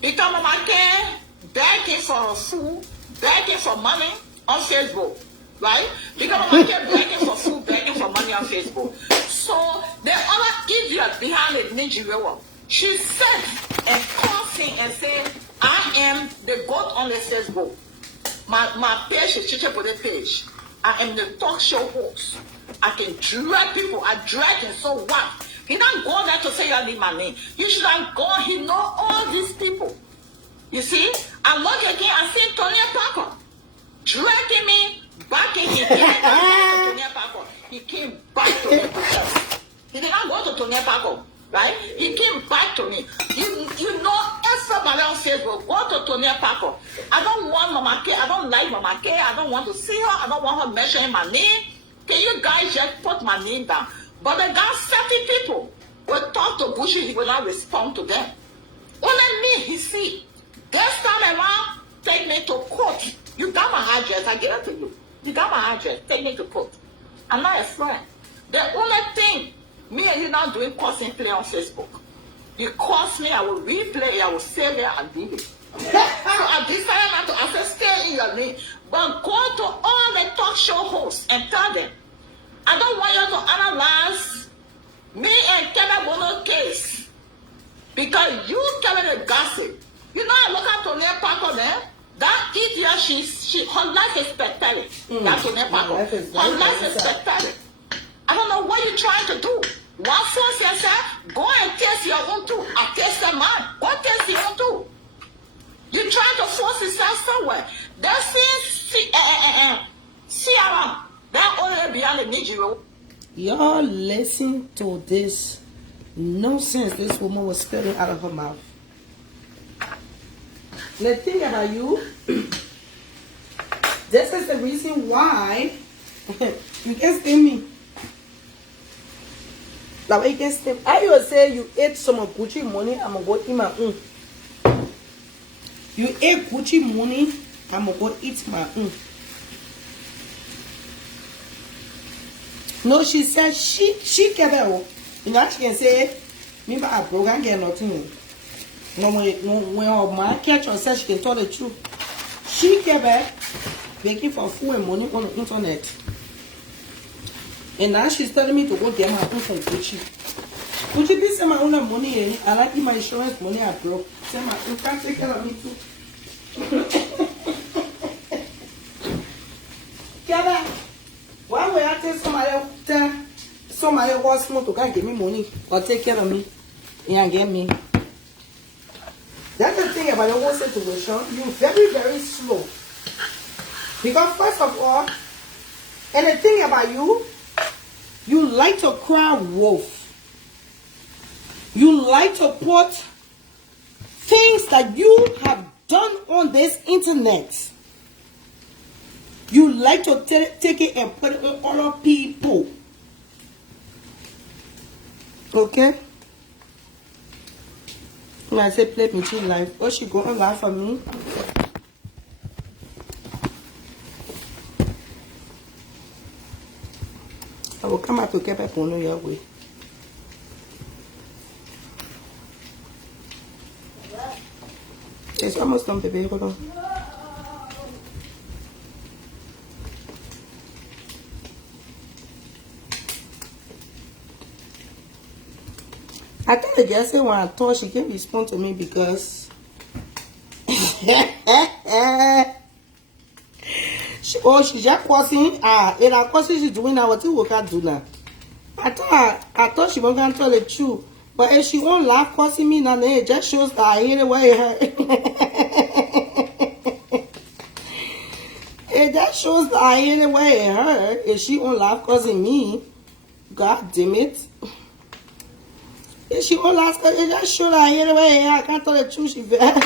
Because I can begging for food, begging for money on Facebook, right? Because I can begging for food, begging for money on Facebook. So the other idiot behind the Nigeria, she said and cursing and saying, I am the goat on the Facebook. My page is Chiche Bode page. I am the talk show host. I can drag people. I drag him. So what? He don't go there to say you need my name. You should have gone. He know all these people. You see? I look again. I see Tony Parker dragging me back in. He came back to Tony Parker. He came back to me. He did not go to Tony Parker. Right? He came back to me. You know, everybody on Facebook, go to Tony Parker. I don't want Mama K. I don't like Mama K. I don't want to see her. I don't want her mentioning my name. Can you guys just put my name down? But the guy, 30 people will talk to Bushy. He will not respond to them. Only me, he see. This time around, take me to court. You got my address. I give it to you. You got my address. Take me to court. I'm not a friend. The only thing me and you now doing cursing play on Facebook. You curse me, I will replay it, I will save it and leave it. So I decided not to. I said, stay in your lane. But go to all the talk show hosts and tell them, I don't want you to analyze me and Kevin Bono case. Because you telling the gossip. You know, I look at Tony Parker there. That idiot, her life is spectacular. That's Tony Parker. Her life is spectacular. I don't know what you're trying to do. One force yourself, go and taste your own too. I taste mine. Go taste your own too. You're trying to force yourself somewhere. That's CRM. That only beyond the MITCHY. Y'all listen to this nonsense this woman was spilling out of her mouth. The thing about you, this is the reason why you can't stand me. Like you can stand. I will say you ate some of Gucci money, I'm gonna go eat my own. You ate Gucci money, I'm gonna go eat my own. No, she said she kept it. You know, she can say, me but I broke and get nothing. No, when her man catch her, said she can tell the truth. She kept it, begging for food and money on the internet. And now she's telling me to go get my own from Gucci. Gucci, please send my own money. I like my insurance money I broke. Send my own, can't take care of me too. Kevin, why would I tell somebody wants more to give me money or take care of me and get me? That's the thing about the whole situation. You're very, very slow. Because first of all, and the thing about you like to cry wolf. You like to put things that you have done on this internet. You like to take it and put it on other people. Okay? When I say play me chill life, oh, she go and laugh at me. I will come out to get back on your way. It's almost done, baby. Hold on. I thought the girl said when I thought she can't respond to me because she just cursing. And of course she's doing now what we can do now. I thought she wasn't gonna tell the truth. But if she won't laugh cursing me now, then it just shows that I hate the way her. It just shows that I hate the way her. If she won't laugh cursing me, God damn it. If she won't laugh, it just shows that I hate the way her. I can't tell the truth, she bad.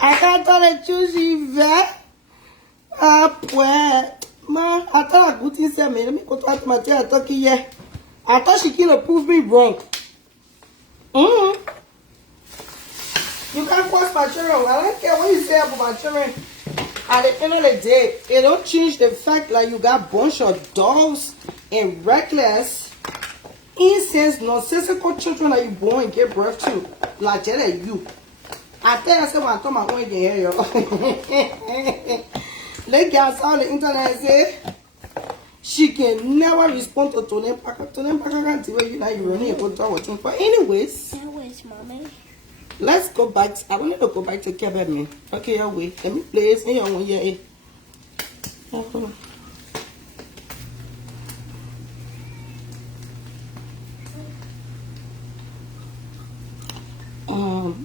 I can't tell the truth, she bad. Pues, man, I thought I good things here, man. Let me go to my tail talking here. I thought she can't prove me wrong. You can't force my children. I don't care what you say about my children. At the end of the day, it don't change the fact that you got a bunch of dogs and reckless, insense, nonsensical children that you born and give birth to. Like that are you. I tell you, I said when I told my own again here, yo. Let girls on the internet say she can never respond to Tony Parker. Tony Parker can't tell you that you're running a good job with him. But anyways, Mommy. Let's go back. I want you to go back to Quebec, me. Okay, your way. Let me play this in your one year.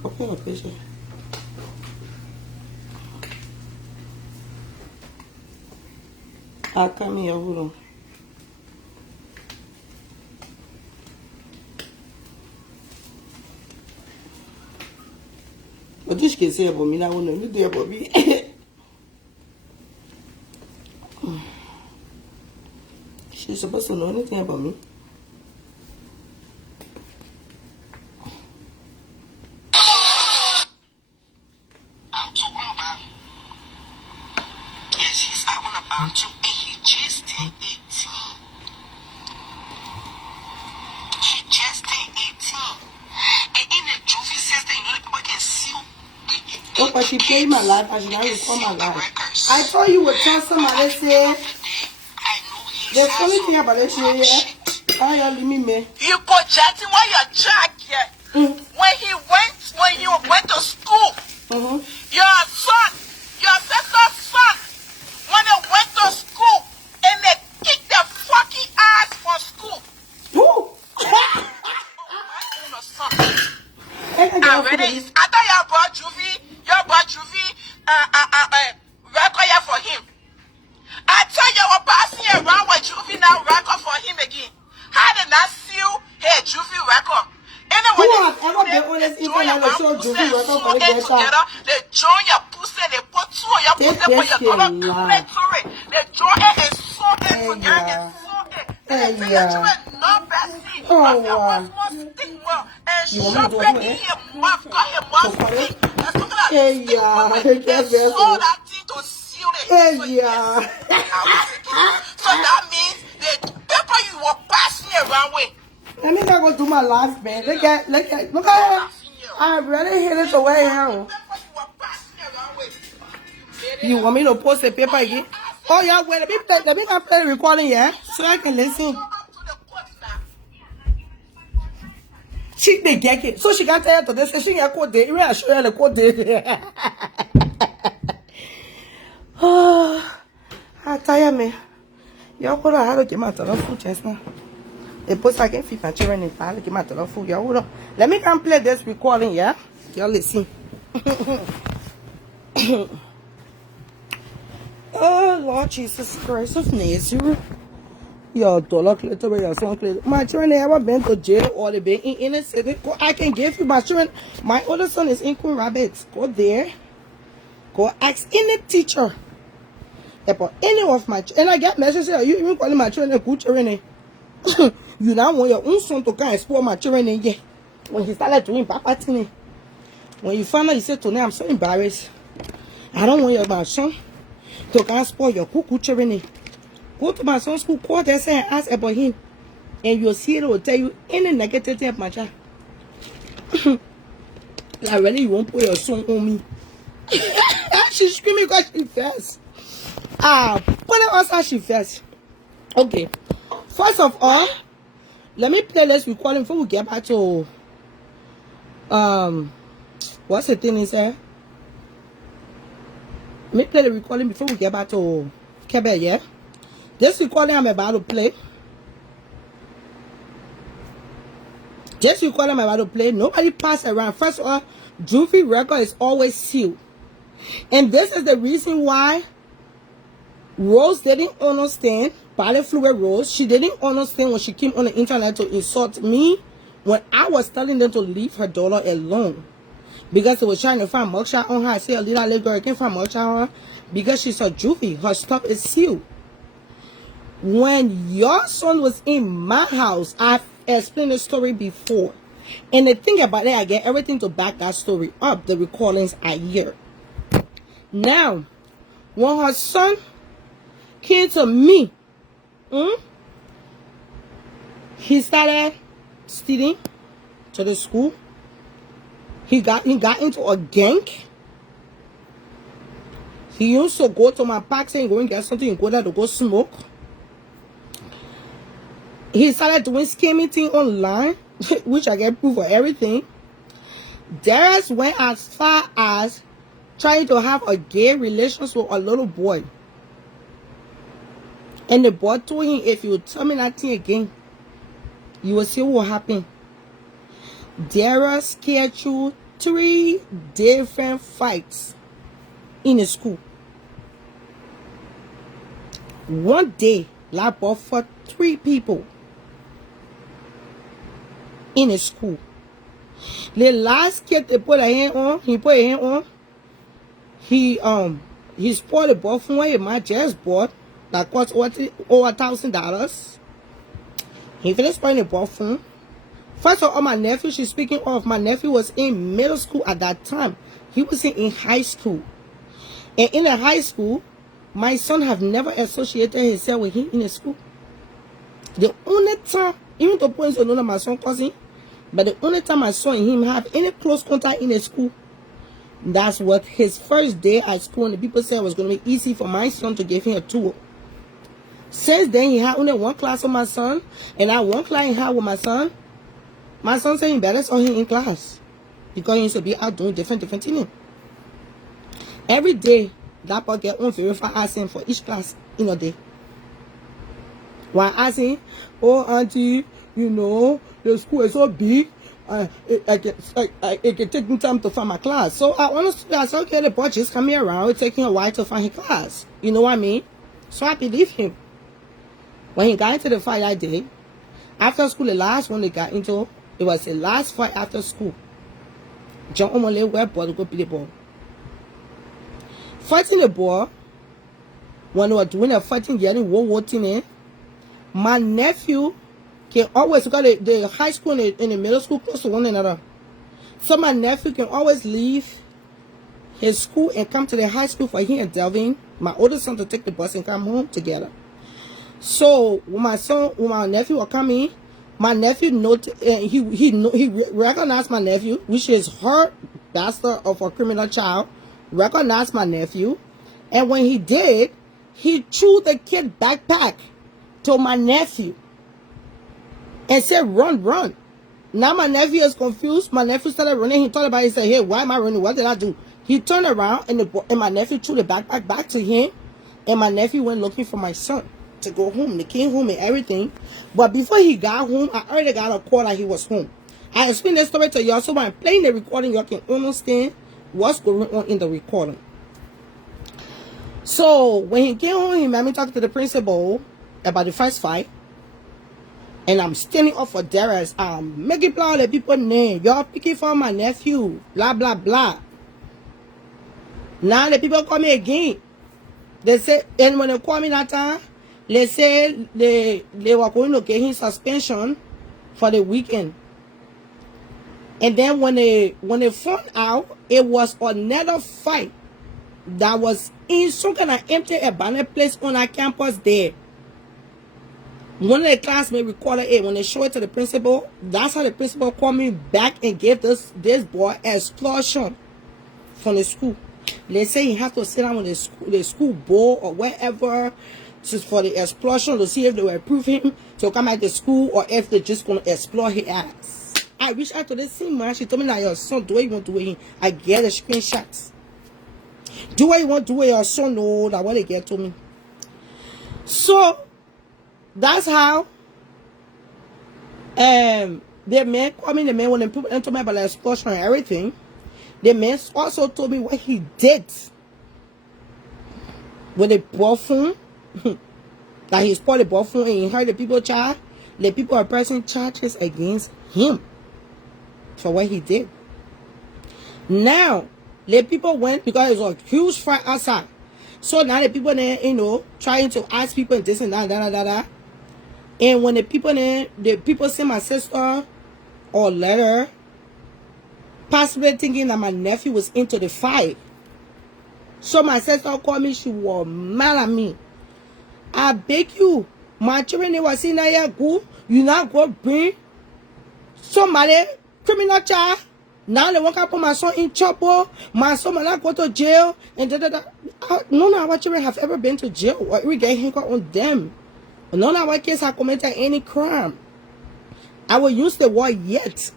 Okay, picture. I'll come here, hold on. What did she say about me? I want to know about me. She's supposed to know anything about me. Oh, but she played my life and she now record my life. I thought you would tell somebody, say, there's funny thing about this here, yeah? I am leaving me. You projecting while you're jack here. When you went to school, your son, your sister's son, when they went to school and they kicked their fucking ass from school. Who? Already, I thought you brought Juvie. You brought Juvie record here for him. I tell you, we're passing around with Juvie now record for him again. How did I see you? Hey, Juvie record. Who has ever been on this internet to show Juvie record for the together? They join your pussy, they put two of your pussy for your daughter to play to it. They join it and sew it together and sew it. And they say that you are not bestie. But your mouth must stick well. And shove it in your mouth, got your mouth stick. Let's look at that stick women. They sew that thing to seal it. So yes, so that means the paper you were passing around with. Let me go do my life, man. Look at her. I really hit it away here. You want me to post the paper again? Oh yeah, wait, let me play the recording, yeah? So I can listen. She they get it. So she can tell you to this, she can code there. I show you the code there. Oh, I tire me. You're gonna have to get my telephone just now. The post I can fit my children in I'll get my telephone. Yeah, let me come play this recording, yeah? Y'all listen. Oh Lord Jesus Christ of Nazareth. Your dollar clitter, your son clitter. My children never been to jail or they been in a city. I can give you my children. My older son is in Queen Rabbits. Go there. Go ask any teacher about any of my children. And I get messages here. You even calling my children a good children. You now want your own son to come and spoil my children in here. When he started doing papa thing. When you found out, you said to me, I'm so embarrassed. I don't want my son to come and spoil your cuckoo children. Go to my son's school, call there, say and ask about him. And you'll see it will tell you any negative thing about my child. Like really, you won't put your son on me. She's screaming because she first. Put it also she first. Okay. First of all, let me play this recording before we get back to what's the thing is there? Let me play the recording before we get back to Quebec, yeah? This recording I'm about to play. This recording I'm about to play. Nobody pass around. First of all, Juvie record is always sealed. And this is the reason why Rose didn't understand. Ballet Fluid Rose. She didn't understand when she came on the internet to insult me when I was telling them to leave her daughter alone. Because they were trying to find mugshot on her. I say a little girl can't find mugshot on her. Because she's a Juvie. Her stuff is sealed. When your son was in my house, I've explained the story before. And the thing about it, I get everything to back that story up. The recordings I hear. Now, when her son came to me, he started stealing to the school. He got into a gang. He used to go to my park saying go and get something and go there to go smoke. He started doing scamming thing online, which I get proof for everything. Darius went as far as trying to have a gay relationship with a little boy. And the boy told him, if you tell me that thing again, you will see what will happen. Darius scheduled 3 different fights in the school. One day, that boy fought 3 people in the school. The last kid they put a hand on, he spoiled the ball from a my jazz board that cost over $1,000. He finished spoiling the ball from. First of all, my nephew, she's speaking of, my nephew was in middle school at that time. He was in high school. And in the high school, my son have never associated himself with him in the school. The only time, even the points know that my son cousin, but the only time I saw him have any close contact in the school, that's what his first day at school, and the people said it was going to be easy for my son to give him a tour. Since then, he had only 1 class with my son, and that 1 class he had with my son said he better saw him in class because he used to be out doing different things. Every day, that boy get on verify asking for each class in a day. While asking, oh auntie, you know, the school is so big, it can take me time to find my class. So I honestly, I said, okay, the boy just coming around, it's taking a while to find his class. You know what I mean? So I believe him. When he got into the fight that day, after school, the last one they got into, it was the last fight after school. John Omole went boy to go play the ball. Fighting the ball, when they were doing a fighting, yelling, war thing, my nephew can always, because the high school and the middle school close to one another. So my nephew can always leave his school and come to the high school for him and Delvin, my oldest son, to take the bus and come home together. So when my nephew was coming, my nephew he recognized my nephew, which is her bastard of a criminal child, recognized my nephew, and when he did, he threw the kid backpack to my nephew and said, run, run. Now my nephew is confused. My nephew started running. He thought about it. He said, hey, why am I running? What did I do? He turned around and my nephew threw the backpack back to him, and my nephew went looking for my son to go home. They came home and everything. But before he got home, I already got a call that he was home. I explained this story to y'all, so when I'm playing the recording, y'all can understand what's going on in the recording. So when he came home, he made me talk to the principal about the first fight. And I'm standing up for Darius. I'm making blah the people name. Y'all picking for my nephew. Blah, blah, blah. Now the people call me again. They say, and when they call me that time, they say they were going to get him suspension for the weekend. And then when they found out, it was another fight that was in some kind of empty abandoned place on our campus there. One of the classmates recorded it. When they showed it to the principal, that's how the principal called me back and gave this boy expulsion from the school. They say he has to sit down with the school board or wherever just for the expulsion to see if they will approve him to come at the school or if they're just going to explore his ass. I reached out to the same man. She told me that your son, do what you want to do with him. I get the screenshots. Do what you want to do with your son. No, that's what they get to me. So that's how the man called me. The man, when they put into me about the expulsion and everything, the man also told me what he did with the boyfriend. That he spoiled the boyfriend and he heard the people charge. The people are pressing charges against him for what he did. Now the people went because it was a huge fight outside. So now the people there, you know, trying to ask people this and that. And when the people sent my sister a letter, possibly thinking that my nephew was into the fight. So my sister called me, she was mad at me. I beg you, my children, they were saying that you're good. You not go bring somebody, criminal child. Now they want to put my son in trouble. My son will not go to jail. And none of our children have ever been to jail or we get hung on them. None of our kids have committed any crime. I will use the word yet.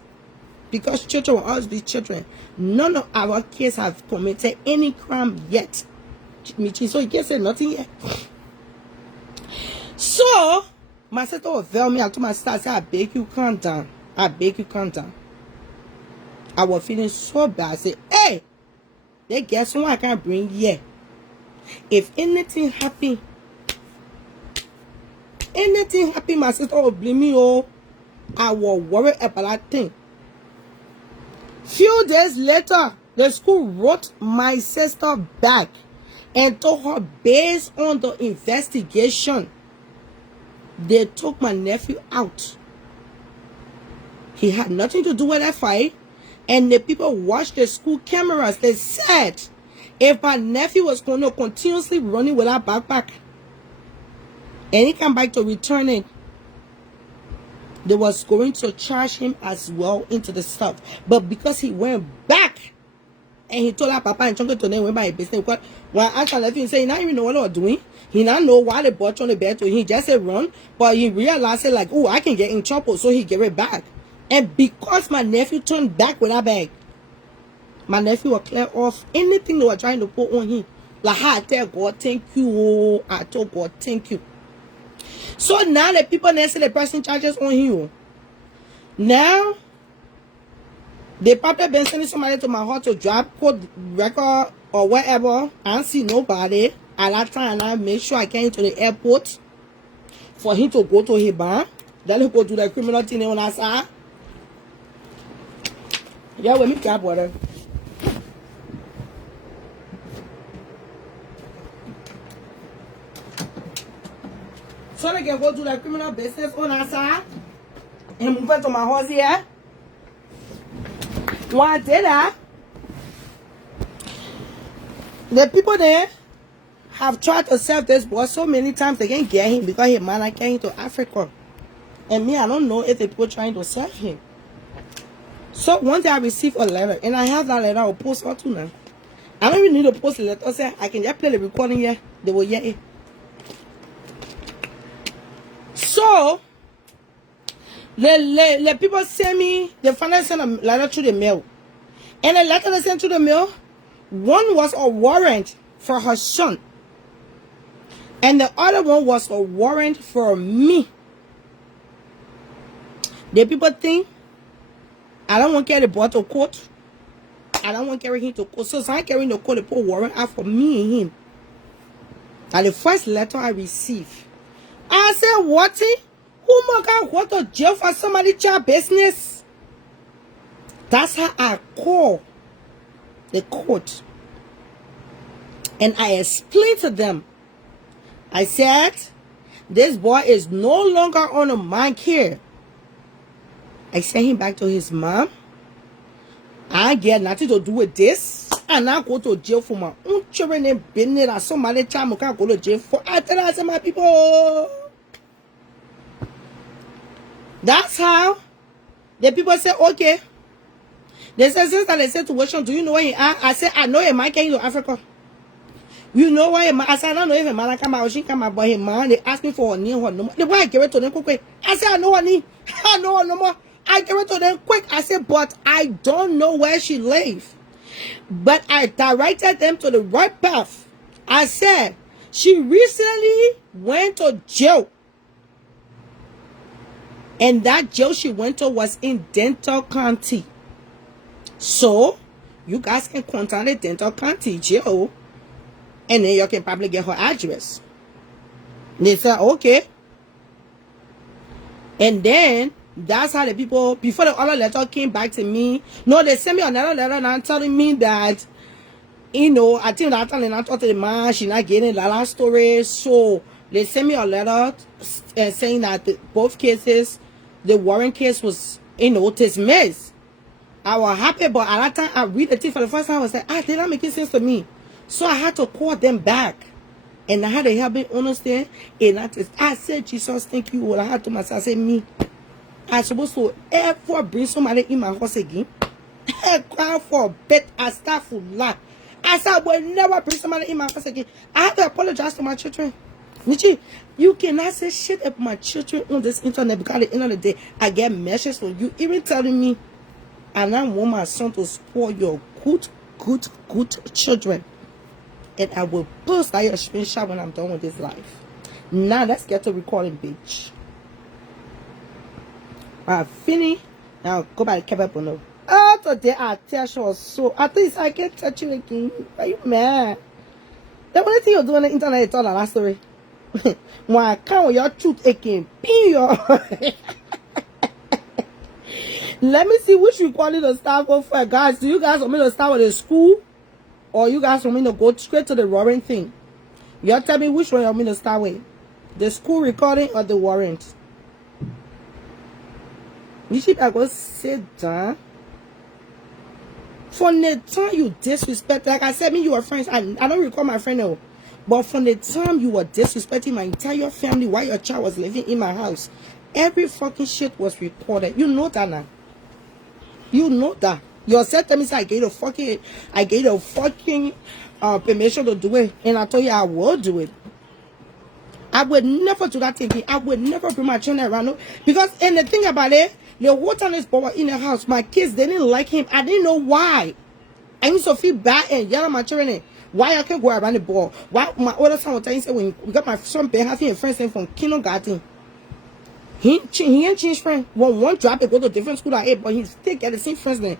because children will always be children. None of our kids have committed any crime yet. Mitchy, so you can't say nothing yet. So, my sister will tell me, I told my sister, I said, I beg you, calm down. I beg you, calm down. I was feeling so bad. I said, hey, they get someone I can't bring here. If anything happen, my sister will blame me. Oh, I will worry about that thing. Few days later, the school wrote my sister back and told her, based on the investigation, they took my nephew out. He had nothing to do with that fight. And the people watched the school cameras. They said, if my nephew was going to continuously running with that backpack, and he came back to return it, they was going to charge him as well into the stuff. But because he went back, and he told our papa and chunky to them went by his business, because when I asked my nephew, he said, he not even know what they were doing. He not know why they bought on the bed to him. He just said run. But he realized it like, oh, I can get in trouble. So he gave it back. And because my nephew turned back with that bag, my nephew will clear off anything they were trying to put on him. Like, I tell God, thank you. I told God, thank you. So now the people next to the pressing charges on him. Now, they probably been sending somebody to my house to drop code record or whatever. I don't see nobody. At that time, I make sure I came to the airport for him to go to his bar. Then he go do the criminal thing on that side. Yeah, let me grab water. So they can go do the criminal business on that side and move into my house here. When I did that, the people there have tried to serve this boy so many times they can't get him because his man came to Africa. And me, I don't know if the people trying to serve him. So one day I received a letter, and I have that letter. I'll post out to now. I don't even need to post the letter. Say I can just play the recording here. They will hear it. So the people send me. They finally send a letter through the mail, and the letter they sent through the mail, one was a warrant for her son, and the other one was a warrant for me. The people think I don't want to carry the boy to court. I don't want to carry him to court. So I carry the court, they put warrant out for me and him. And the first letter I received, I said, what? Who am I going to jail for somebody child business? That's how I call the court. And I explained to them. I said, this boy is no longer on a mind care. I sent him back to his mom. I get nothing to do with this. And I go to jail for my own children and business that somebody child can go to jail for. I tell us, my people. That's how the people say, okay. They say, since that the situation, do you know where he are? I said, I know a man came to Africa. You know why a man? I said, I don't know if a man come out or she come out, but his man, they asked me for a name or no more. The boy I gave it to them quick. I said, I know her name. I know her no more. I gave it to them quick. I said, but I don't know where she lives. But I directed them to the right path. I said, she recently went to jail. And that jail she went to was in Dental County. So, you guys can contact the Dental County jail. And then you can probably get her address. And they said, okay. And then, that's how the people, before the other letter came back to me, no, they sent me another letter now telling me that, you know, I think that time I talked to the man, she not getting the last story. So, they sent me a letter saying that both cases, the Warren case was, you know, dismissed. I was happy, but at that time, I read the thing for the first time, I was like, they're not making sense to me. So, I had to call them back. And I had to help me understand. And I said, Jesus, thank you. What I had to myself, I said, me. I'm supposed to ever bring somebody in my house again. I cry for a bit. I start to laugh. I said, I will never bring somebody in my house again. I have to apologize to my children. Michi, you cannot say shit about my children on this internet because at the end of the day, I get messages from you even telling me And I want my son to spoil your good children. And I will post that your screenshot when I'm done with this life. Now let's get to recording, bitch. I finish. Now go back to keep on. Oh, today I tell you so. At least I can't touch you again. Are you mad? The only thing you do on the internet is all that story. When I count your truth again, period. Let me see which recording to start with for guys. Do you guys want me to start with the school? Or you guys want me to go straight to the warrant thing? Y'all tell me which one you want me to start with. The school recording or the warrant? You should go sit down. From the time you disrespect, like I said, me you were friends. I don't recall my friend now. But from the time you were disrespecting my entire family while your child was living in my house, every fucking shit was recorded. You know that now. You know that. You said to me, I gave a fucking permission to do it. And I told you I will do it. I would never do that thing. I would never bring my children around. Because, and the thing about it, the whole time this boy was in the house, my kids, they didn't like him. I didn't know why. I used to feel bad and yell at my children. Why I can't go around the ball? Why my older son was telling me, when we got my son Ben having a friend from kindergarten. He ain't changed friend. One drop, they go to a different school at 8, but he still get the same friends then.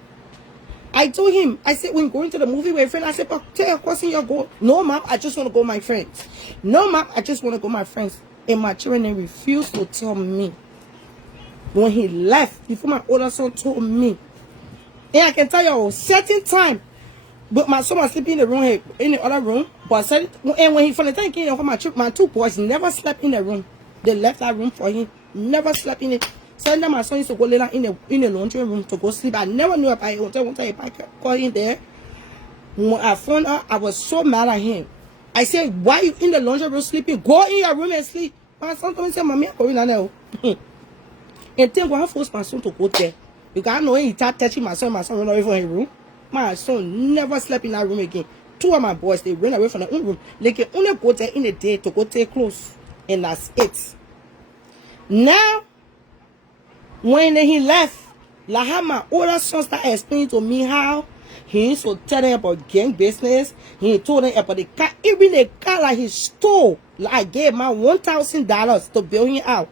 I told him, I said, when going to the movie with a friend, I said, but tell your cousin you're going. No, ma'am, I just want to go with my friends. No, ma'am, I just want to go with my friends. And my children, they refused to tell me. When he left, before my older son told me. And I can tell you a certain time, but my son was sleeping in the room, in the other room. But and when he, from the time he came home, my two boys never slept in the room. They left that room for him. Never slept in it. Sunday, my son used to go lay down in the laundry room to go sleep. I never knew if I call in there. When I found out, I was so mad at him. I said, why you in the laundry room sleeping? Go in your room and sleep. My son told me, say, Mommy, I'm going down there. And then when I forced my son to go there, because I know when he started touching my son ran away from his room. My son never slept in that room again. Two of my boys, they ran away from their own room. They can only go there in the day to go take clothes. And that's it. Now, when he left, like how my older son started explaining to me how he used to tell them about gang business. He told them about the car, even the car like he stole. Like I gave my $1,000 to bail him out.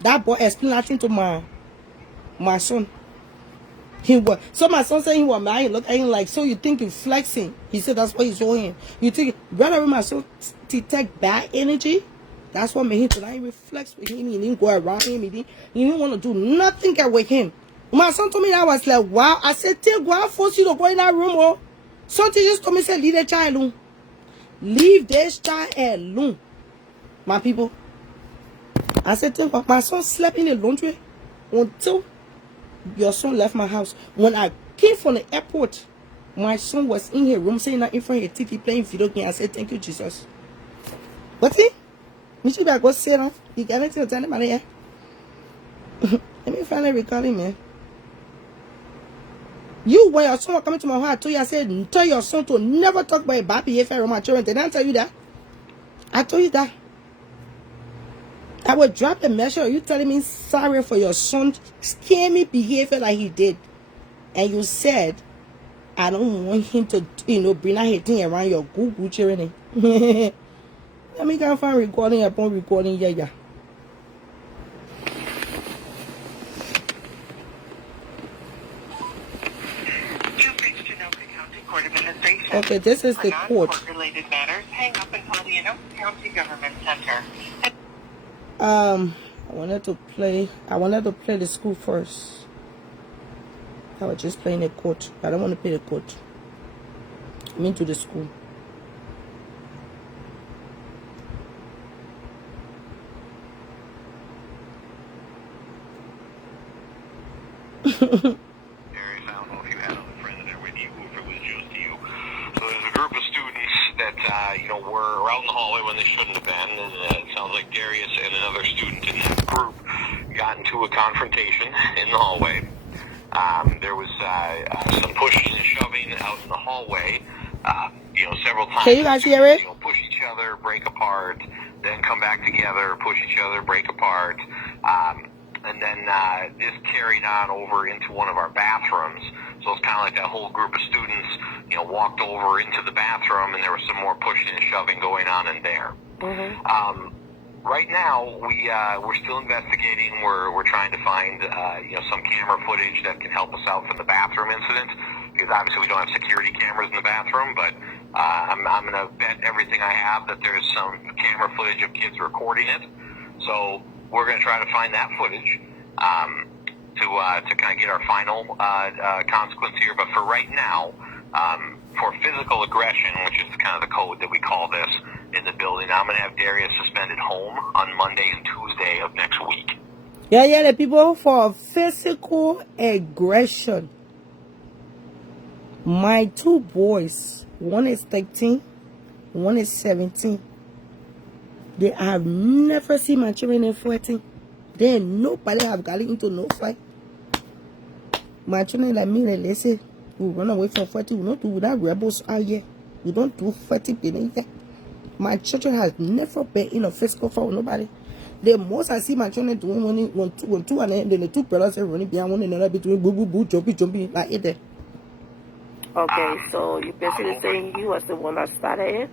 That boy explained nothing to my son. So my son said he was mad. He looked at him like, so you think you're flexing? He said that's what he told him. You think rather with my son to take bad energy? That's what made him tonight reflex with him. He didn't go around him. He didn't want to do nothing with him. My son told me that, I was like, wow. I said, take go out, force you to go in that room. Oh. Something just told me, say, leave the child alone. Leave this child alone. My people. I said, take go. My son slept in the laundry until your son left my house. When I came from the airport, my son was in his room saying that in front of the TV playing video game. I said, thank you, Jesus. What's it? Me should go sit down. You got anything to tell anybody here? Let me finally recording, man. You, when your son was coming to my house, I told you, I said, tell your son to never talk about a bad behavior around my children. Did I tell you that? I told you that. I would drop the measure. You telling me sorry for your son's scammy behavior like he did. And you said, I don't want him to, bring out his thing around your Google children. Let me go find recording upon recording. Yeah. Okay, this is the court. Related matters, hang up and call the County Government Center. I wanted to play the school first. I was just playing the court. I don't want to play the court. I mean to the school. Darius, I don't know if you had other friends there with you, or if it was just you. So there's a group of students that, were out in the hallway when they shouldn't have been, and it sounds like Darius and another student in that group got into a confrontation in the hallway. There was some pushing and shoving out in the hallway, several times. Can you guys hear it? Push each other, break apart, then come back together, push each other, break apart. and then this carried on over into one of our bathrooms. So it's kind of like that whole group of students, you know, walked over into the bathroom, and there was some more pushing and shoving going on in there. Right now, we're still investigating. We're trying to find you know, some camera footage that can help us out from the bathroom incident, because obviously we don't have security cameras in the bathroom. But I'm going to bet everything I have that there's some camera footage of kids recording it. So we're going to try to find that footage to kind of get our final consequence here. But for right now, for physical aggression, which is kind of the code that we call this in the building, I'm going to have Darius suspended home on Monday and Tuesday of next week. Yeah, the people for physical aggression. My two boys, one is 13, one is 17. They have never seen my children in fighting. Then nobody have gotten into no fight. My children like me, they say, we run away from fighting. We don't do that rebels out here. We don't do fighting beneath that. My children has never been in a physical fight with nobody. The most I see my children doing when two and then the two brothers are running behind one another between boo boo boo jumping like it there. Okay, so you basically saying you was the one that started it?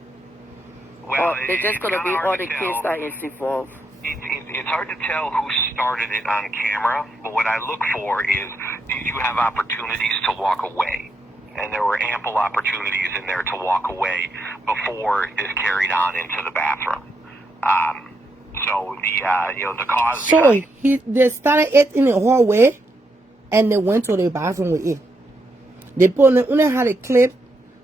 Well, or it's just going to be all the kids that is involved? It's hard to tell who started it on camera, but what I look for is, did you have opportunities to walk away? And there were ample opportunities in there to walk away before this carried on into the bathroom. So the you know, the cause. So they started it in the hallway, and they went to the bathroom with it. They only had a clip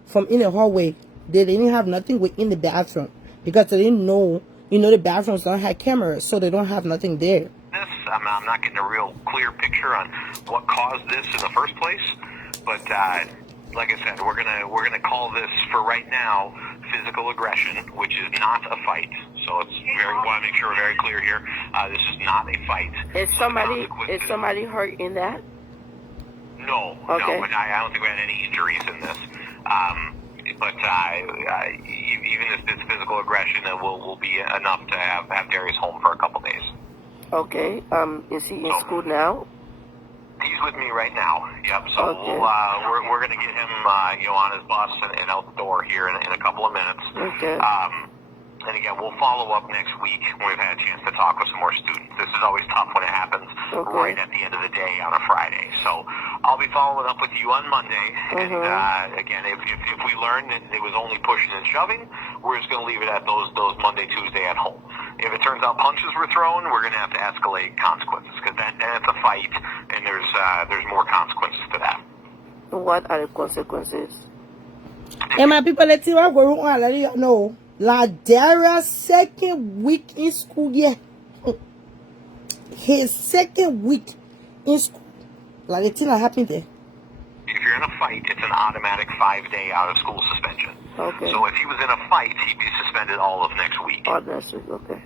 from in the hallway. They didn't have nothing within the bathroom because they didn't know. You know, the bathrooms don't have cameras, so they don't have nothing there. I'm not getting a real clear picture on what caused this in the first place, but like I said, we're gonna call this for right now physical aggression, which is not a fight. So it's want to make sure we're very clear here. This is not a fight. Is somebody hurt in that? No, okay. No, but I don't think we had any injuries in this. But even if it's physical aggression, it will be enough to have Darius home for a couple days. Okay. Is he in school now? He's with me right now. Yep. So okay. we're going to get him you know, on his bus and out the door here in a couple of minutes. Okay. And again, we'll follow up next week when we've had a chance to talk with some more students. This is always tough when it happens right at the end of the day on a Friday. So I'll be following up with you on Monday. And again, if we learn that it was only pushing and shoving, we're just going to leave it at those Monday, Tuesday at home. If it turns out punches were thrown, we're going to have to escalate consequences, because then it's a fight, and there's more consequences to that. What are the consequences? And my people, let's see what we're going to let you know. Darius' second week in school year. His second week in school. Like the thing that happened there. If you're in a fight, it's an automatic 5-day out of school suspension. Okay. So if he was in a fight, he'd be suspended all of next week. All next week, okay.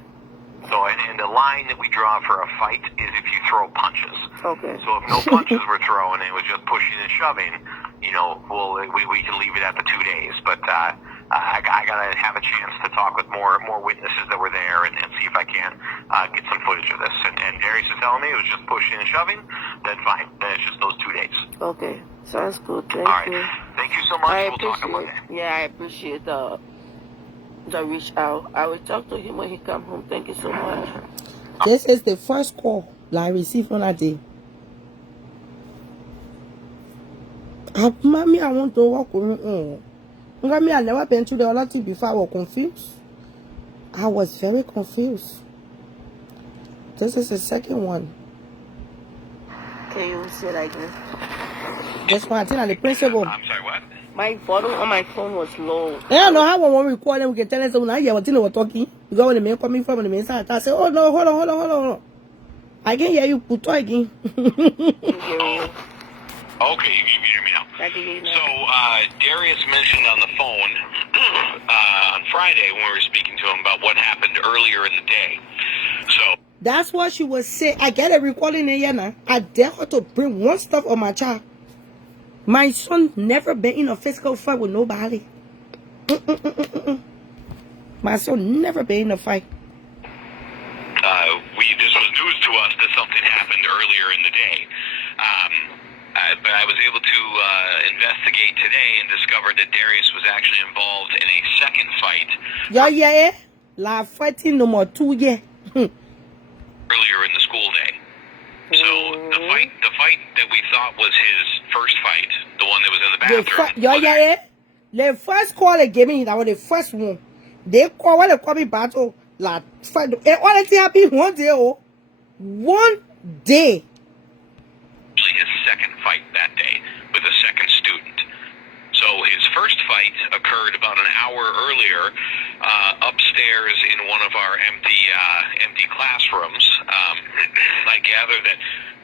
So, and the line that we draw for a fight is if you throw punches. Okay. So if no punches were thrown and it was just pushing and shoving, you know, we can leave it at the 2 days. But I gotta have a chance to talk with more witnesses that were there and see if I can get some footage of this. And Darius is telling me it was just pushing and shoving. Then fine. Then it's just those 2 days. Okay. Sounds good. Thank you. Thank you so much. We'll talk on Monday. Yeah, I appreciate the reach out. I will talk to him when he comes home. Thank you so much. This is the first call that I received on that day. Mommy, I want to walk on. I never been through the other thing before. I was confused. I was very confused. This is the second one. Can you say that again? Just one thing, and the principal. I'm sorry, what? My volume on my phone was low. I don't know how when we record them, we can tell us when I hear what you were talking. Because when the man coming from the main side, I say, oh no, hold on. I can hear you put again. Okay, you can hear me now. I can hear you now. So, Darius mentioned on the phone on Friday when we were speaking to him about what happened earlier in the day. So that's what she was saying. I get a recording in here now. I dare her to bring one stuff on my child. My son never been in a physical fight with nobody. My son never been in a fight. this was news to us. This something happened earlier in the day. But I was able to investigate today and discovered that Darius was actually involved in a second fight. La fighting number 2 yeah. Earlier in the school day. So the fight that we thought was his first fight, the one that was in the bathroom. The first call they gave me, that was the first one. They call when they call me battle. La fight. It only happened 1 day. 1 day. Actually, his second fight that day with a second student. So his first fight occurred about an hour earlier upstairs in one of our empty classrooms. I gather that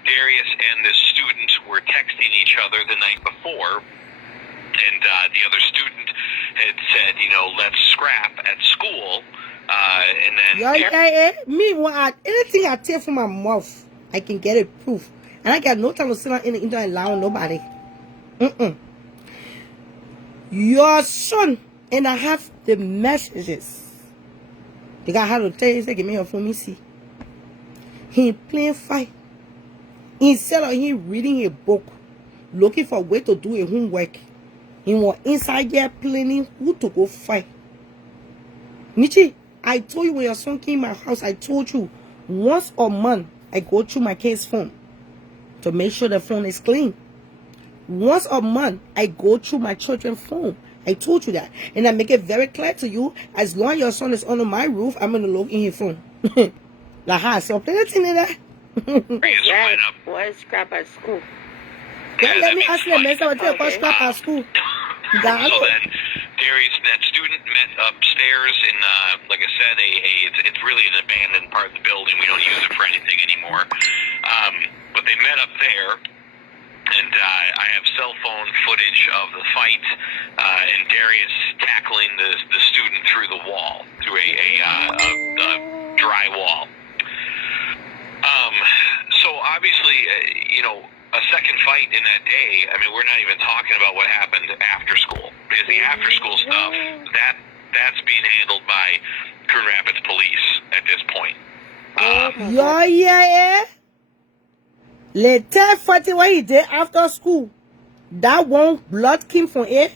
Darius and this student were texting each other the night before, and the other student had said, let's scrap at school, and then... Meanwhile, anything I take from my mouth, I can get it proof. And I got no time to sit down in the internet and lie on nobody. Your son, and I have the messages. The guy had to tell you, give me your phone, me see. He playing fight. Instead of him reading a book, looking for a way to do a homework, he was inside there planning who to go fight. Michi, I told you when your son came to my house, I told you, once a month, I go through my kid's phone to make sure the phone is clean. Once a month, I go through my children's phone. I told you that. And I make it very clear to you, as long as your son is under my roof, I'm going to look in his phone. Like how I said, plenty in there. Why scrap at school? Let me ask you a message. What you scrap at school? So then, Darius and that student met upstairs in, like I said, it's really an abandoned part of the building. We don't use it for anything anymore. But they met up there, and I have cell phone footage of the fight, and Darius tackling the student through the wall, through a dry wall. So obviously, a second fight in that day, I mean, we're not even talking about what happened after school. Because the after school stuff, that's being handled by Coon Rapids Police at this point. The third fight what he did after school, that one blood came from it.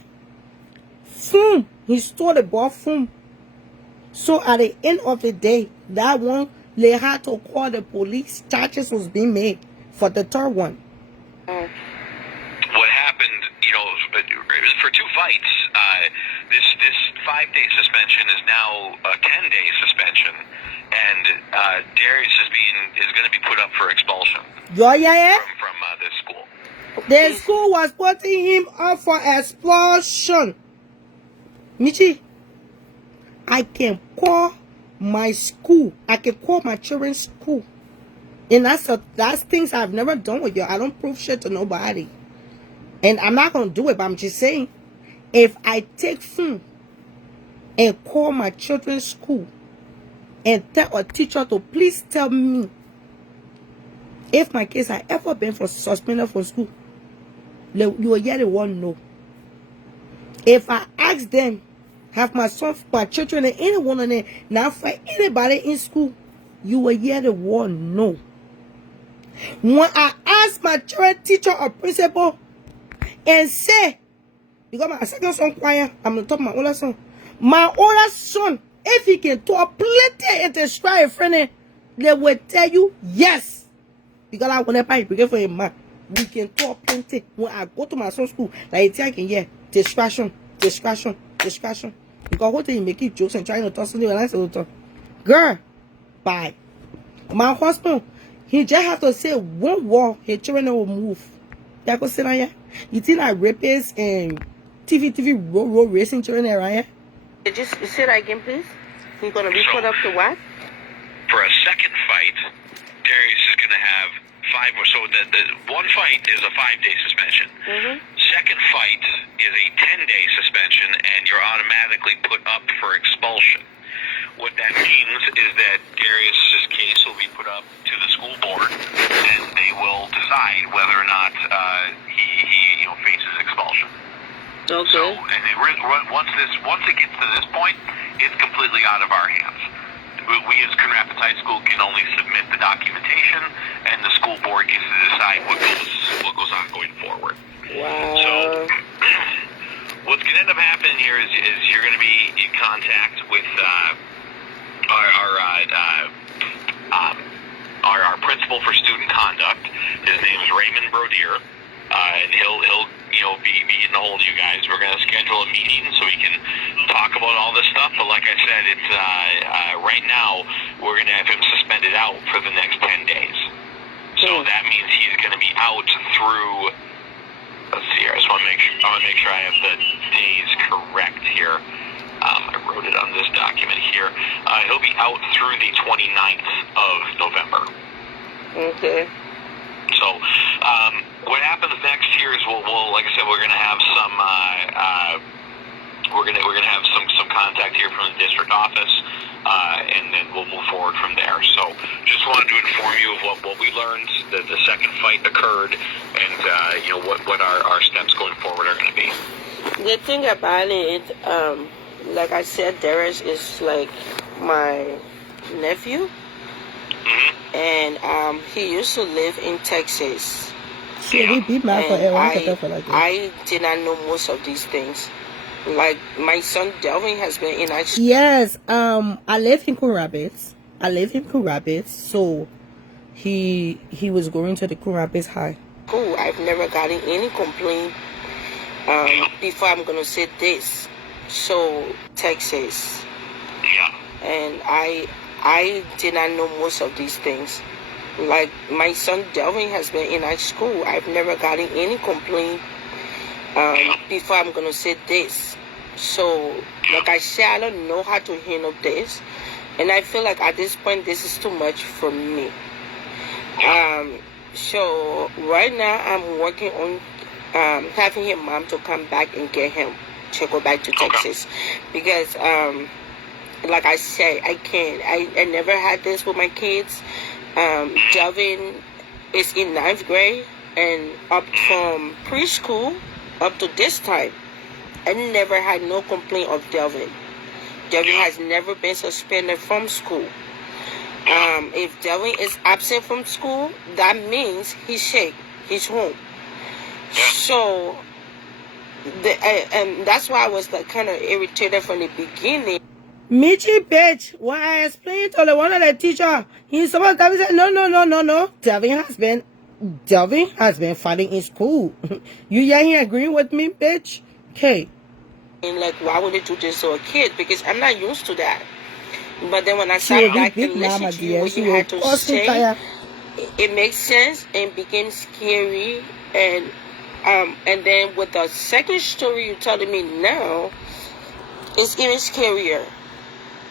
Boom, he stole the ball from. So at the end of the day, that one, they had to call the police. Charges was being made for the third one. What happened, for 2 fights, this 5-day suspension is now a 10-day suspension, and Darius is going to be put up for expulsion. From this school. The school was putting him up for expulsion. Michi, I can call my school. I can call my children's school. And that's things I've never done with you. I don't prove shit to nobody. And I'm not going to do it, but I'm just saying, if I take phone and call my children's school and tell a teacher to please tell me if my kids have ever been suspended from school, you will get the one no. If I ask them, have my son, my children, and anyone on there now fight anybody in school, you will hear the word no. When I ask my children, teacher, or principal, and say, because my second son choir, I'm on top of my older son. My older son, if he can talk plenty and destroy a friend, they will tell you yes. Because I will never be for a man. We can talk plenty. When I go to my son's school, like I can hear distraction. Because what do you make it jokes and trying to talk something and I say, girl, bye. My husband, he just have to say one word, his children will move. You go sit down here. You think I rapists and TV road racing children around here? Just say that again, please. He's gonna be put up to what? For a second fight, Darius is gonna have 5 more. So the one fight is a 5-day suspension. Second fight is a 10-day suspension, and you're automatically put up for expulsion. What that means is that Darius's case will be put up to the school board, and they will decide whether or not he faces expulsion. Okay. So, and once it gets to this point, it's completely out of our hands. We as Coon Rapids high school can only submit the documentation, and the school board gets to decide what goes on going forward. Wow. So what's going to end up happening here is you're going to be in contact with our principal for student conduct. His name is Raymond Brodier, and he'll be getting a hold of you guys. We're going to schedule a meeting so we can talk about all this stuff. But like I said, it's right now we're going to have him suspended out for the next 10 days. So that means he's going to be out through. Let's see here. I just want to make sure I have the days correct here. I wrote it on this document here. He'll be out through the 29th of November. Okay. So, what happens next here is we'll like I said, we're gonna have some we're gonna have some contact here from the district office, and then we'll move forward from there. So, just wanted to inform you of what we learned. The second fight occurred, and what our steps going forward are going to be. The thing about it, like I said, Darius is like my nephew. And he used to live in Texas. I did not know most of these things. Like my son Delvin has been in action. Yes, I live in Coon Rapids. So he was going to the Coon Rapids High. Cool. I've never gotten any complaint. Before I'm gonna say this. So Texas. Yeah. And I did not know most of these things. Like my son Delvin has been in high school. I've never gotten any complaint. Before I'm gonna say this. So like I said, I don't know how to handle this, and I feel like at this point this is too much for me. So right now I'm working on having his mom to come back and get him to go back to Texas, because like I said, I can't. I never had this with my kids. Delvin is in 9th grade, and up from preschool up to this time, I never had no complaint of Delvin. Delvin has never been suspended from school. If Delvin is absent from school, that means he's sick. He's home. So, and that's why I was like kind of irritated from the beginning. Mitchy bitch, when I explained to the one of the teacher, he's supposed to say, no. Delvin has been fighting in school. You here agreeing with me, bitch? Okay. And like, why would they do this to a kid? Because I'm not used to that. But then when I sat back and listened to you, what you had to say, it makes sense and became scary. And then with the second story you're telling me now, it's even scarier.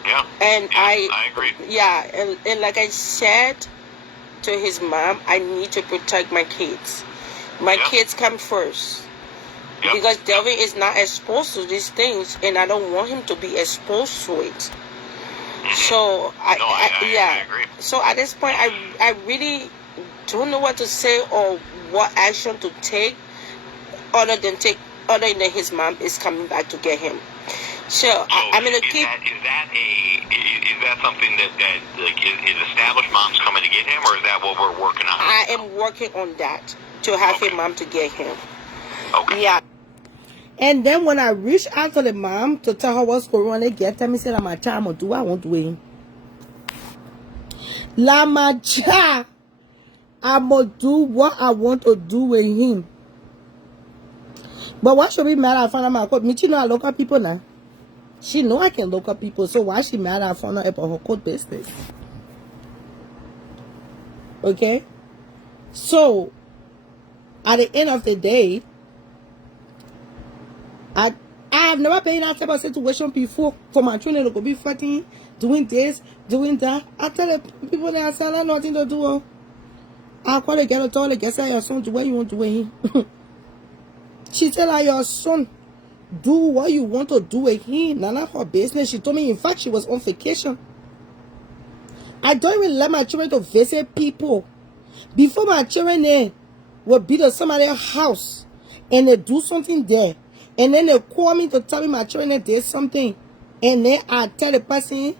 Yeah. And I agree. Yeah, and like I said to his mom, I need to protect my kids. My kids come first. Because Delvin is not exposed to these things, and I don't want him to be exposed to it. So I agree. So at this point, I really don't know what to say or what action to take, other than his mom is coming back to get him. So I'm gonna keep. Is that something that like is established moms coming to get him, or is that what we're working on? I am working on that to have his mom to get him. Okay. Yeah. And then when I reached out to the mom to tell her what's going on, they get me said, "I'm a child. I'm gonna do what I want to do." Lamacha, I'm gonna do what I want to do with him. But why should we mad at my court? Mitchy know I local people now. She know I can local people, so why she mad at her about her court business? Okay? So, at the end of the day, I have never been in that type of situation before. For my children to go be fighting, doing this, doing that. I tell the people that I say, I have nothing to do. I call the girl to tell the girl, say, your son, do what you want to do with him. She tell her, your son, do what you want to do with him. None of her business. She told me, in fact, she was on vacation. I don't even let my children to visit people. Before my children will be to somebody's house and they do something there, and then they call me to tell me my children did something, and then I tell the person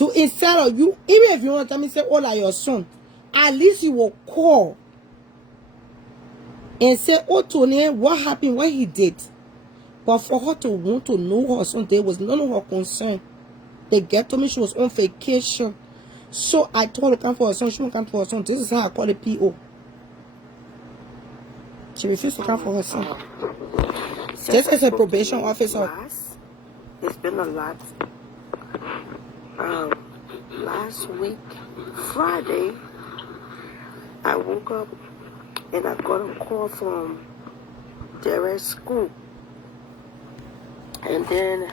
to instead of you, even if you want to tell me, say, oh, like your son, at least you will call and say, oh, Tony, what happened, what he did. But for her to want to know her son, there was none of her concern. The girl told me she was on vacation. So I told her to come for her son. She won't come for her son. This is how I call the PO. She refused to come for her son. This is a probation officer. It's been a lot. Last week, Friday, I woke up and I got a call from Derek's school. And then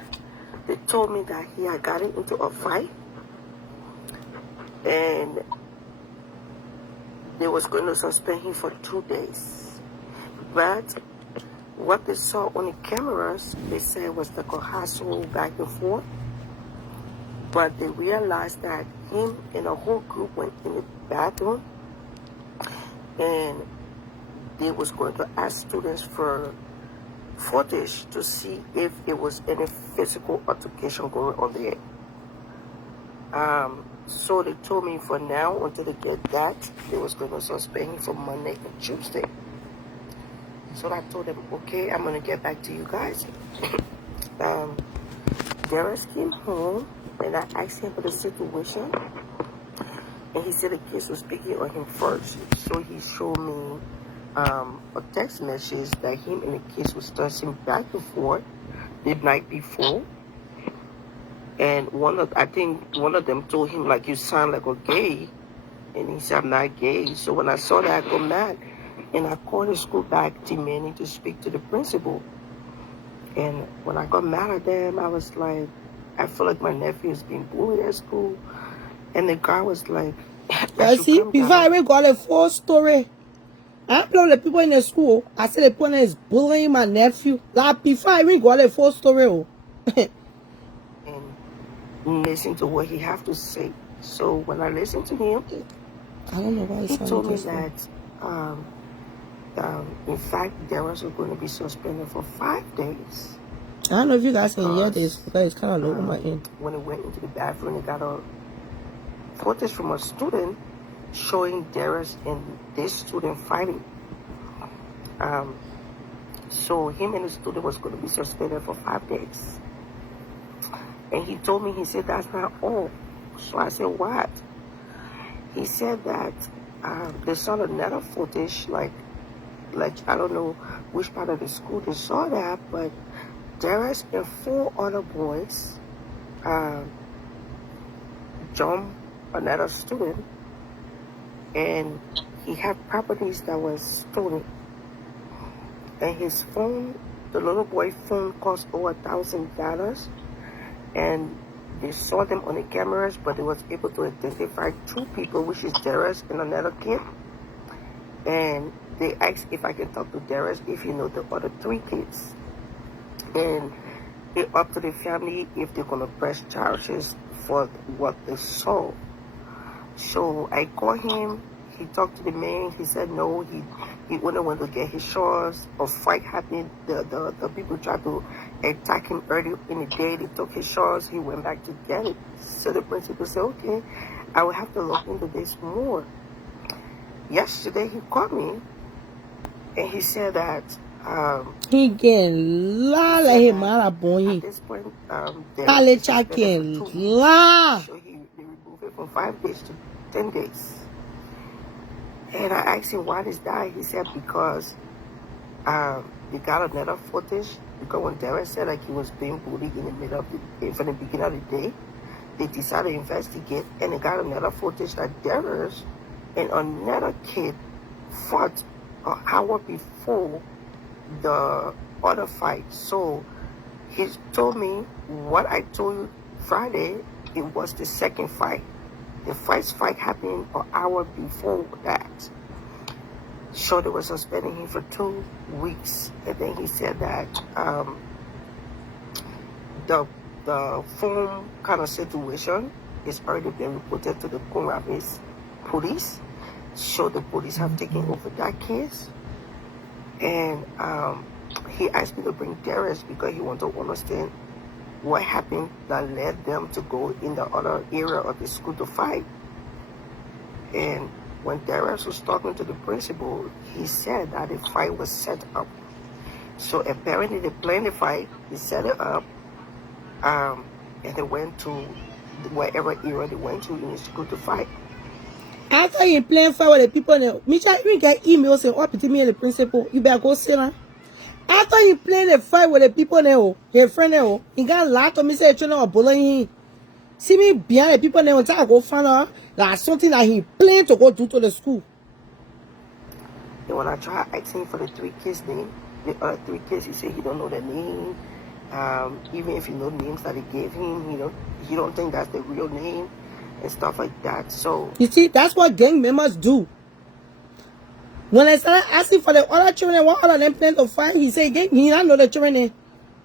they told me that he had gotten into a fight and they was going to suspend him for 2 days. But what they saw on the cameras, they said was like a hassle back and forth. But they realized that him and a whole group went in the bathroom and they was going to ask students for footage to see if there was any physical altercation going on there. So they told me for now, until they get that, they was going to suspend him for Monday and Tuesday. So I told them, okay, I'm going to get back to you guys. Darius came home and I asked him for the situation. And he said the kids was speaking on him first. So he showed me a text message that him and the kids was discussing back and forth the night before. And I think one of them told him, like, you sound like a gay. And he said, I'm not gay. So when I saw that, I got mad. And I called the school back demanding to speak to the principal. And when I got mad at them, I was like, I feel like my nephew is being bullied at school. And the guy was like, you see, before I even got a full story, I told the people in the school, I said the person is bullying my nephew. Like, before I even got a full story. And listen to what he have to say. So when I listened to him, I don't know why he told me that, in fact, Darius was going to be suspended for 5 days. I don't know if you guys can hear this because it's kind of low on my end. When he went into the bathroom, he got a footage from a student showing Darius and this student fighting. So him and the student was going to be suspended for 5 days. And he told me, he said, that's not all. So I said, what? He said that they saw another footage, like I don't know which part of the school they saw that, but Darius and 4 other boys jumped another student, and he had properties that was stolen. And his phone, the little boy's phone, cost over $1,000. And they saw them on the cameras, but they was able to identify 2 people, which is Darius and another kid. And they asked if I can talk to Darius if you know the other 3 kids. And it's up to the family if they're going to press charges for what they saw. So I called him. He talked to the man. He said no, he wouldn't want to get his shorts. A fight happened. The people tried to attack him early in the day. They took his shorts. He went back to get it. So the principal said, okay, I will have to look into this more. Yesterday he called me and he said that he getting la like him at this point so he removed it from 5 days to 10 days. And I asked him, why is that? He said, because they got another footage. Because when Darius said like he was being bullied in the middle of from the beginning of the day, they decided to investigate, and they got another footage that Darius and another kid fought an hour before the other fight. So he told me what I told you Friday, it was the second fight. The first fight happened an hour before that. So they were suspending him for 2 weeks. And then he said that the phone kind of situation is already been reported to the Congo Rapids police. So the police have taken over that case. And he asked me to bring Darius because he wanted to understand what happened that led them to go in the other area of the school to fight. And when Darius was talking to the principal, he said that the fight was set up. So apparently they planned the fight, they set it up, and they went to wherever area they went to in the school to fight. After you playing fight with the people, Mitchell, you get emails and up to me and the principal, you better go sit down. After he playing the fight with the people now, his friend now, he got locked on me say trying to bully. See me behind the people now, I go find out that's something that he planned to go do to the school. And when I try asking for the 3 kids' name, the other 3 kids, he said he don't know their name. Even if he know the names that he gave him, he don't think that's the real name and stuff like that. So you see, that's what gang members do. When I started asking for the other children, what other them plan to fight, he said he don't know the children name.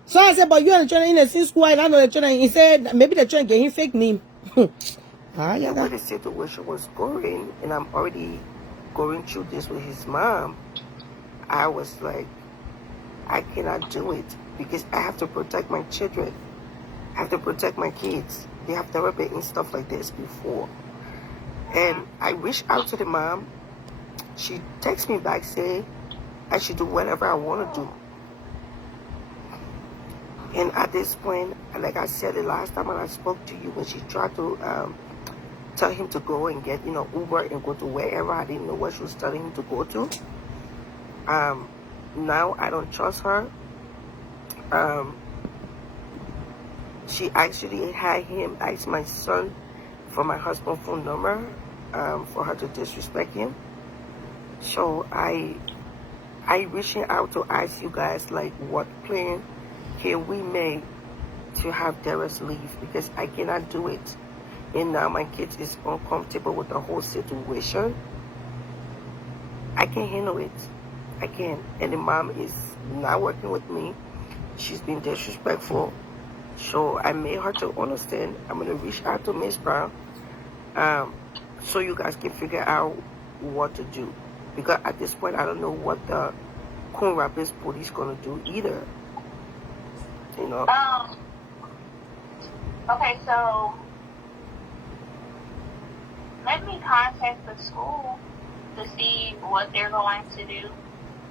So I said, but you and the children in the same school, I don't know the children. He said maybe the children gave him fake name. The way the situation was going, and I'm already going through this with his mom, I was like, I cannot do it because I have to protect my children. I have to protect my kids. They have never been in stuff like this before. And I reached out to the mom. She texts me back saying I should do whatever I want to do. And at this point, like I said the last time when I spoke to you, when she tried to tell him to go and get, Uber and go to wherever, I didn't know what she was telling him to go to. Now I don't trust her. She actually had him ask my son for my husband's phone number for her to disrespect him. So I reaching out to ask you guys, like, what plan can we make to have Darius leave? Because I cannot do it. And now my kids is uncomfortable with the whole situation. I can't handle it. I can't. And the mom is not working with me. She's been disrespectful. So I made her to understand. I'm going to reach out to Miss Brown so you guys can figure out what to do. Because at this point, I don't know what the Coon Rapids police going to do either. Okay, so let me contact the school to see what they're going to do.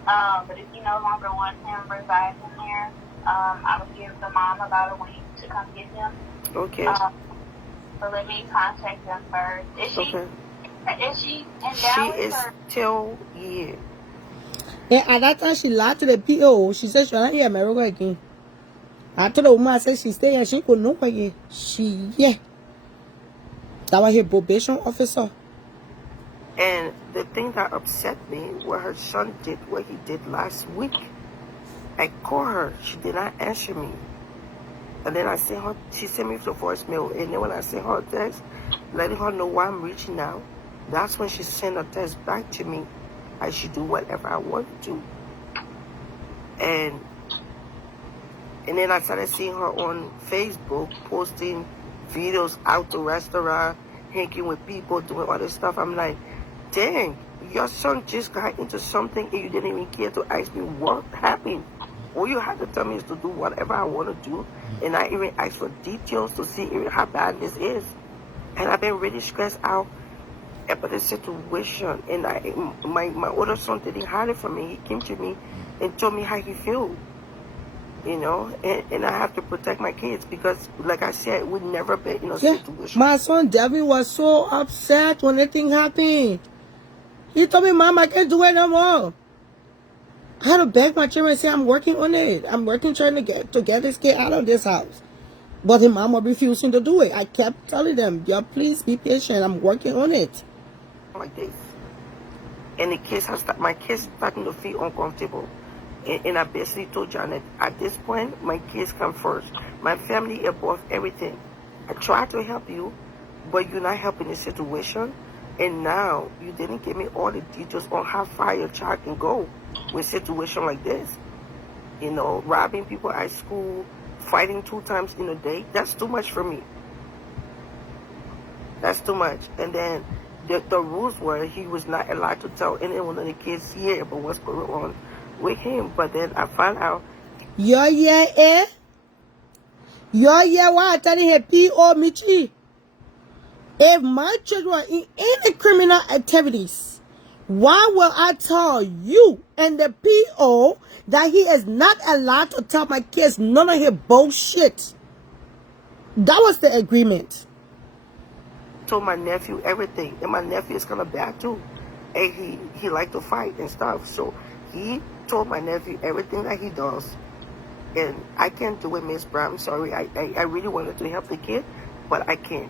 But if you no longer want him residing here, I will give the mom about a week to come get him. Okay. So let me contact them first. Is she? Okay. Is she in Dallas? She is still here. Yeah, at that time she lied to the PO. She said she was not here in America again. I told the woman, I said she stay here. She could know again. Yeah. That was her probation officer. And the thing that upset me, what her son did, what he did last week, I called her. She did not answer me. And then I sent her, she sent me the voicemail. And then when I sent her a text, letting her know why I'm reaching out, that's when she sent a text back to me. I should do whatever I want to. And then I started seeing her on Facebook posting videos out to restaurant, hanging with people, doing all this stuff. I'm like, dang, your son just got into something and you didn't even care to ask me what happened. All you had to tell me is to do whatever I want to do. And I even asked for details to see how bad this is. And I've been really stressed out about the situation. And my older son didn't hide it from me. He came to me and told me how he feels. And I have to protect my kids because, like I said, we've never been in a situation. My son Devin was so upset when anything happened. He told me, Mom, I can't do it no more. I had to beg my children and say, I'm working on it. I'm working trying to get this kid out of this house. But his mom was refusing to do it. I kept telling them, please be patient. I'm working on it. Like this. And my kids starting to feel uncomfortable. And I basically told Janet, at this point, my kids come first. My family above everything. I tried to help you, but you're not helping the situation. And now, you didn't give me all the details on how far your child can go with a situation like this. Robbing people at school, fighting 2 times in a day. That's too much for me. That's too much. And then the rules were he was not allowed to tell any one of the kids here about what's going on with him. But then I found out. Yeah. You're here why I telling her P.O. Mitchy. If my children are in any criminal activities, why will I tell you and the P.O. that he is not allowed to tell my kids none of his bullshit? That was the agreement. Told my nephew everything, and my nephew is kind of bad too, and he liked to fight and stuff. So he told my nephew everything that he does, and I can't do it, Miss Brown. I'm sorry. I really wanted to help the kid, but I can't.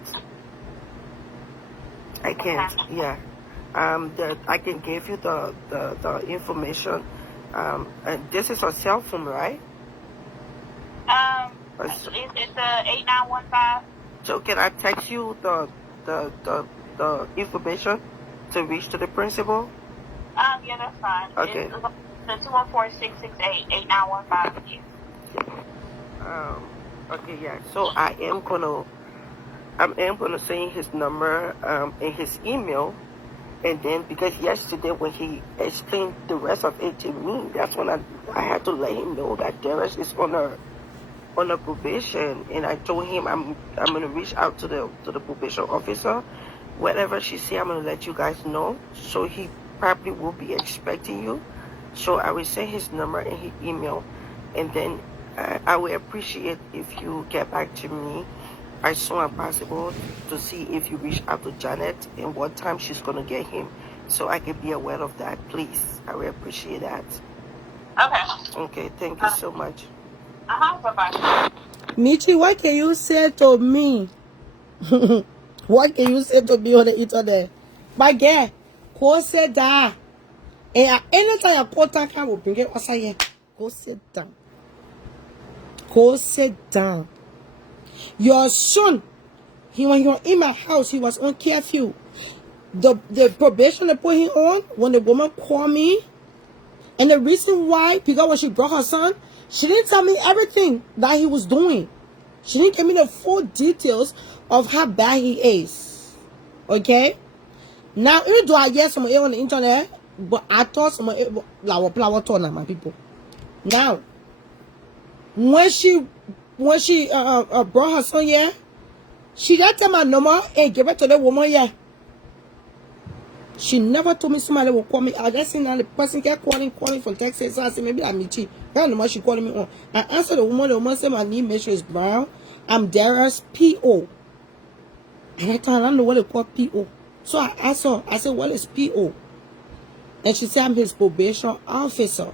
I can't. Yeah. That I can give you the information. And this is a cell phone, right? It's a 8915. So can I text you the information to reach to the principal? Yeah, that's fine. Okay. It's the 214-668-8915. Yeah. Okay, yeah. So I am gonna send his number and his email, and then because yesterday when he explained the rest of it to me, that's when I had to let him know that Darius is on a probation, and I told him I'm gonna reach out to the probation officer. Whatever she say, I'm gonna let you guys know. So he probably will be expecting you. So I will send his number and his email, and then I will appreciate if you get back to me as soon as possible to see if you reach out to Janet and what time she's gonna get him, so I can be aware of that. Please, I will appreciate that. Okay. Okay, thank you so much. Bye-bye. Michi, what can you say to me? What can you say to me on the internet? My girl, go sit down. And anytime I call that can will bring it outside here. Go sit down. Go sit down. Your son, when he was in my house, he was on curfew. The probation they put him on, when the woman called me, and the reason why, because when she brought her son, she didn't tell me everything that he was doing. She didn't give me the full details of how bad he is. Okay? Now, even though I hear someone on the internet, but I thought someone like my people. Now, when she brought her son here, she didn't tell my number and give it to the woman here. She never told me somebody will call me. I just seen that the person kept calling from Texas. So I said, maybe I'm Mitchy. That's the number she calling me on. I answered the woman. The woman said, my name is Brown. I'm Darius P.O. And I thought, I don't know what they call P.O. So I asked her, I said, what is P.O.? And she said, I'm his probation officer.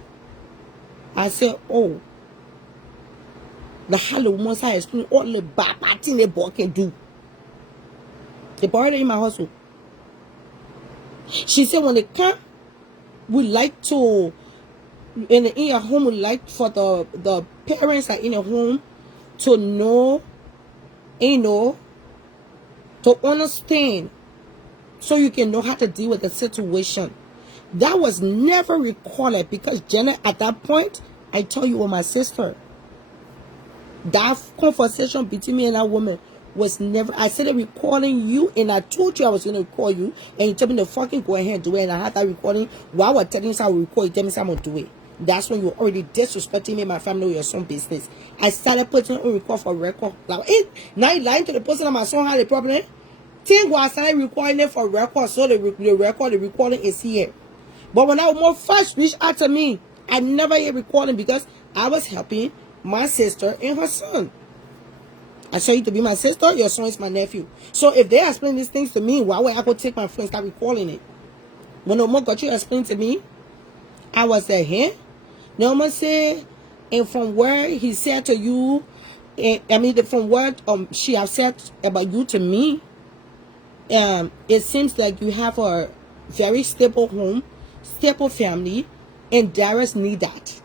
I said, oh. The hello woman said, explain all the bad thing the boy can do. They buried it in my household. She said when they come, we like to in your home, we like for the parents that are in a home to know, to understand, so you can know how to deal with the situation. That was never recorded because Jenna, at that point, I told you with my sister, that conversation between me and that woman was never. I started recording you, and I told you I was going to record you, and you told me to fucking go ahead and do it. And I had that recording while I was telling you how to record. You tell me how I'm going to do it. That's when you were already disrespecting me and my family with your son business. I started putting on record for record. Like, now you lying to the person that my son had a problem. Think why I started recording it for record, so the recording is here. But when that woman first reached out to me, I never hear recording because I was helping my sister and her son. I saw you to be my sister, your son is my nephew. So if they explain these things to me, why would I go take my phone and start recording it? When Omo got you explain to me, I was there, here. Omo said, and from where he said to you, from what she has said about you to me, it seems like you have a very stable home, stable family, and Darius need that.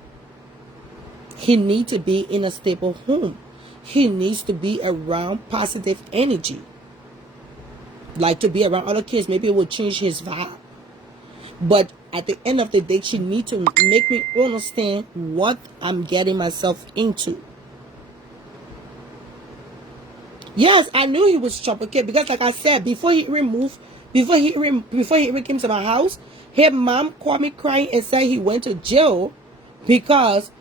He needs to be in a stable home. He needs to be around positive energy. Like to be around other kids, maybe it will change his vibe. But at the end of the day, she needs to make me understand what I'm getting myself into. Yes, I knew he was trouble kid because, like I said, before he even came to my house, his mom called me crying and said he went to jail because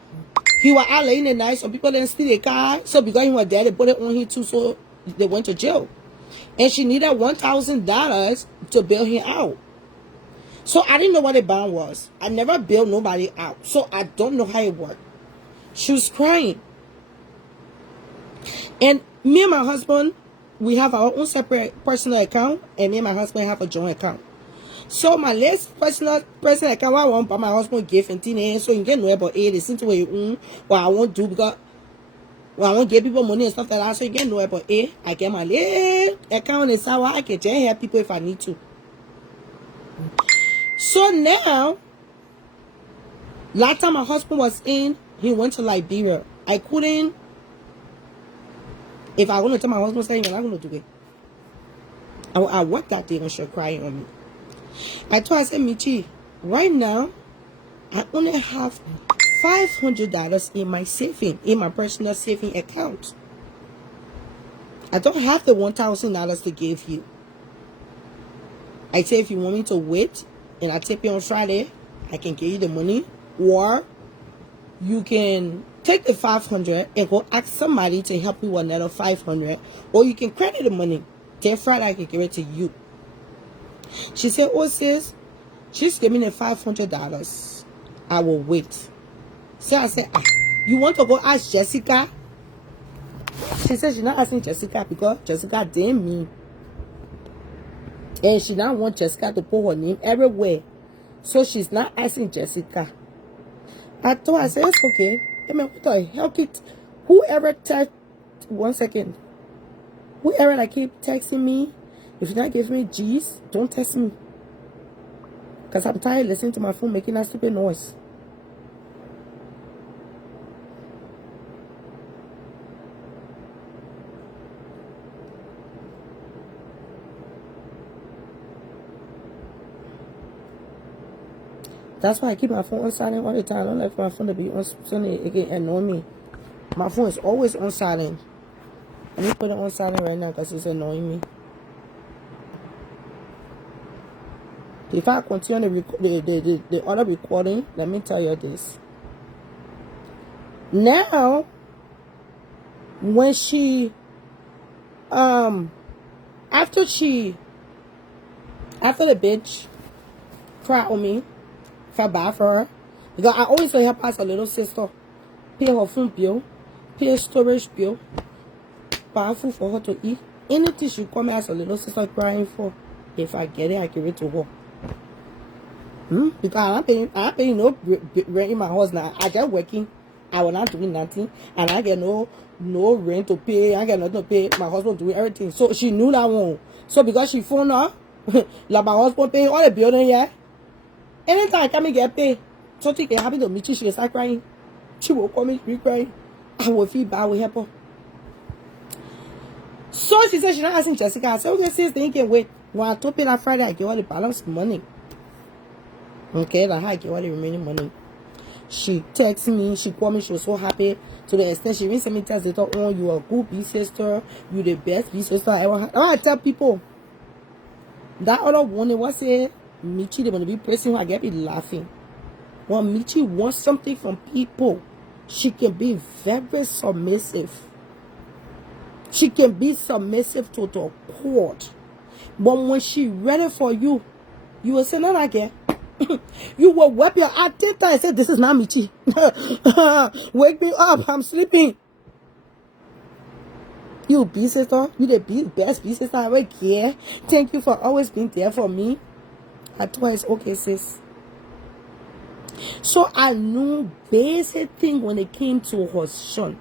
He was out late in the night. Some people didn't steal the car. So because he was there, they put it on him too. So they went to jail. And she needed $1,000 to bail him out. So I didn't know what the bond was. I never bailed nobody out. So I don't know how it worked. She was crying. And me and my husband, we have our own separate personal account. And me and my husband have a joint account. So my last personal account, I want buy my husband gift and things. So you get know about it. Listen to what I won't do because I won't give people money and stuff like that. So you get know about it. I get my little account and so I can just help people if I need to. So now, last time my husband was in, he went to Liberia. I couldn't. If I want to tell my husband saying, I'm not going to do it. I worked that day when she was crying on me. I told her, I said, Michi, right now, I only have $500 in my saving, in my personal saving account. I don't have the $1,000 to give you. I said, if you want me to wait, and I tip you on Friday, I can give you the money. Or you can take the $500 and go ask somebody to help you with another $500. Or you can credit the money. Then Friday, I can give it to you. She said, oh, sis, she's giving me $500. I will wait. So I said, you want to go ask Jessica? She said she's not asking Jessica because Jessica didn't mean. And she don't want Jessica to put her name everywhere. So she's not asking Jessica. I told her, I said, it's okay. I mean, what the hell keep... Whoever text... 1 second. Whoever that keep texting me, if you're not giving me G's, don't text me. Because I'm tired of listening to my phone making that stupid noise. That's why I keep my phone on silent all the time. I don't like for my phone to be on silent. It can annoy me. My phone is always on silent. Let me put it on silent right now because it's annoying me. If I continue the other recording, let me tell you this. Now, when she, after the bitch cried on me, felt bad for her, because I always help her as a little sister, pay her phone bill, pay storage bill, buy food for her to eat. Anything she come as a little sister crying for, if I get it, I give it to her. Because I'm paying no rent in my house now. I just working. I will not doing nothing. And I get no rent to pay. I get nothing to pay. My husband doing everything. So she knew that one. So because she phoned her, like my husband paying all the building, yeah. Anytime I come and get paid, something can happen to me, she will start crying. She will call me, be crying. I will feel bad, I will help her. So she said she's not asking Jessica. I said, okay, sis, then you can wait. When I told her that Friday, I give her the balance money. Okay, like how I give her the remaining money. She texted me, she called me, she was so happy. To the extent she even sent me text later on, you are a good big sister, you the best big sister I ever had. I tell people, that other one, what say, Mitchy, they want to be person who I get me laughing. When Mitchy wants something from people, she can be very submissive. She can be submissive to the court. But when she ready for you, you will say, no, I get. You will wipe your eye and say, this is not Mitchy. Wake me up, I'm sleeping. You be sister, you the best be sister I ever care. Thank you for always being there for me. I told her it's okay, sis. So I knew basic thing when it came to her son.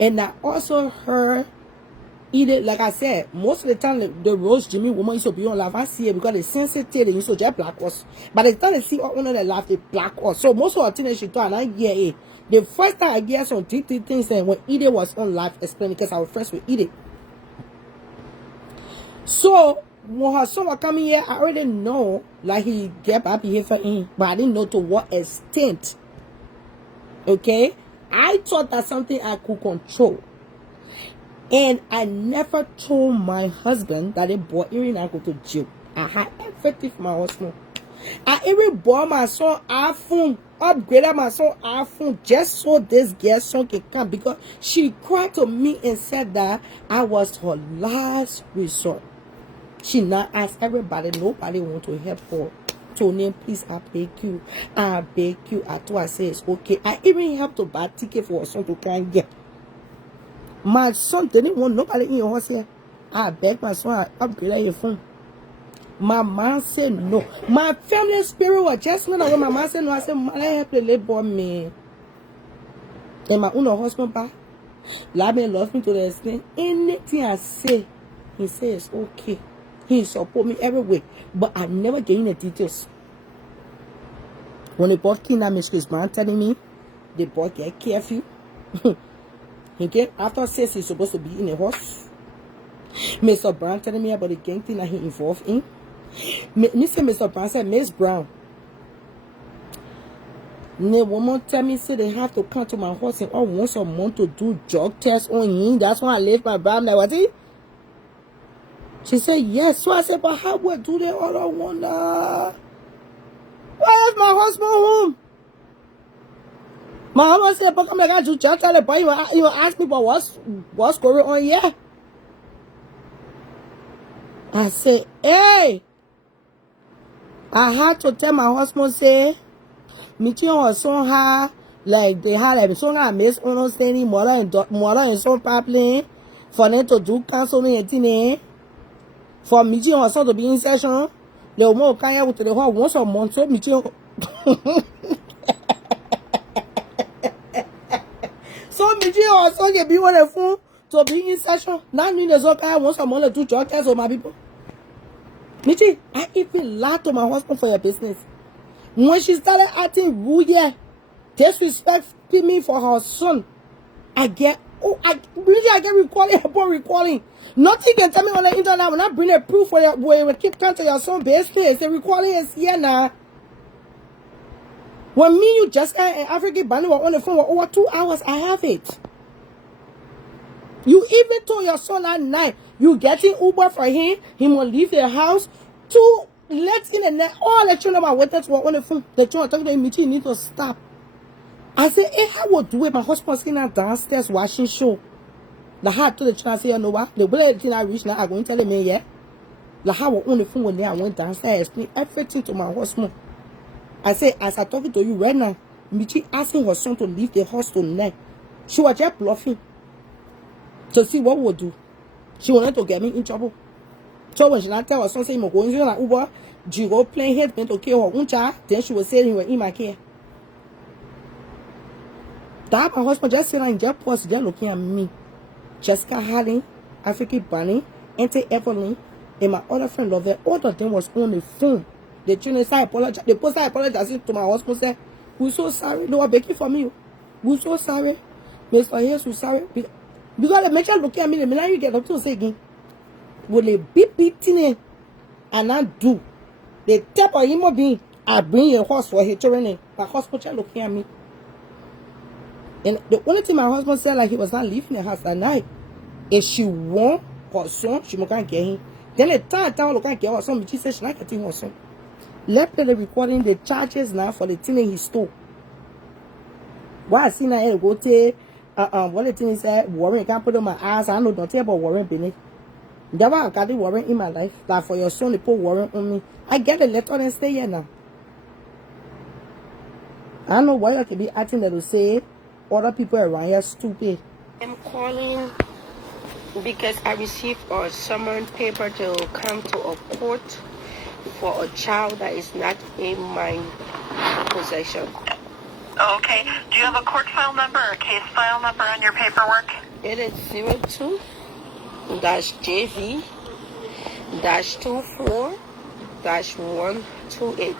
And I also heard either, like I said, most of the time the Rose Jimmy woman used to be on live. I see it because the sensitive, they used to just black us. But the time they see one of the live, they black us. So most of the things she thought, and I hear it. The first time I hear some things and when Edith was on live explaining, because I was friends with Edith. So when her son was coming here, I already know like he get bad behavior in, but I didn't know to what extent. Okay? I thought that's something I could control. And I never told my husband that they bought earring and go to jail. I had everything for my husband. I even bought my son iPhone upgraded my son iPhone just so this girl son can come, because she cried to me and said that I was her last resort. She now asked everybody, nobody want to help her. Tony, please, I beg you. I beg you. I told her, say it's okay. I even have to buy ticket for her son to come and get. My son didn't want nobody in your house here. I begged my son, I upgraded your phone. My mom said no. My family spirit was just when my mom said no. I said, man, I help the labor man. And my own husband back. Laban loves me to the extent. Anything I say, he says okay. He support me every way. But I never get in the details. When the boy came out, Mr. Brown telling me, the boy get careful. He get after 6, he's supposed to be in the house. Mr. Brown telling me about the gang thing that he involved in. Mr. Brown said, Miss Brown, the woman tell me, say they have to come to my house and all once a month to do drug tests on him. That's why I left my Brown. Like, what is it? She said, yes. So I said, but how would do they all? I wonder. Why is my husband home? My husband said, but I'm like, I do just tell the boy, you ask me, but what's going on here? I said, hey. I had to tell my husband, say, MITCHY or son like they had like son had misunderstanding mother and son problem for them to do counseling and thing. For MITCHY or son to be in session, they will more kind of to the whole once a month. So MITCHY, so MITCHY or son can be on the phone to be in session. Now you there's all kind once a month to do drug tests on my people. MITCHY, I even lied to my husband for your business. When she started acting rude, disrespecting me for her son, I get recording upon recording. Nothing can tell me on the internet when I bring a proof for your when keep coming to your son business. The recording is here now. When me, you Jessica and African Bunny were on the phone for over 2 hours, I have it. You even told your son at night, you getting Uber for him, he will leave the house to let in the net. All the children about witness were on the phone. The children talking to MITCHY, you need to stop. I said, hey, how would do it? My husband sitting out downstairs watching show. The heart to the child, I say, you know what? The way I reach now, I'm going to tell him, yeah. The how was on the phone when I went downstairs, explain everything to my husband. I said, as I'm talking to you right now, MITCHY asking her son to leave the house tonight. She was just bluffing to see what we would do. She wanted to get me in trouble. So when she not tell her son, say, I'm going to like Uber, you go playing head to kill her own child, then she was saying, you were in my care. That my husband just sitting in just pause, just looking at me. Jessica Harley, African Bunny, Auntie Evelyn, and my other friend Love, all of them was on the phone. The children started apologizing. They posted apologizing to my husband, said, we're so sorry. They were begging for me. We're so sorry. Mr. Yes, we're sorry. Because the mention looking at me, the minute you get up to say again, will they be beating it and not do? They tap on him being, I bring a horse for his children. My husband looking at me. And the only thing my husband said, like he was not leaving the house that night, if she want her son, she can't get him. Then the time look at get her son, MITCHY said she not getting her son. Let's play the recording, the charges now for the thing he stole. Why I see now I go to what the thing is warrant can't put on my eyes. I know nothing about warrant beneath. Never I got the warrant in my life. Like for your son, they put warrant on me. I get a letter and stay here now. I don't know why I can be acting that to say other people around here stupid. I'm calling because I received a summons paper to come to a court for a child that is not in my possession. Okay. Do you have a court file number or a case file number on your paperwork? It is 02-JV-24-128.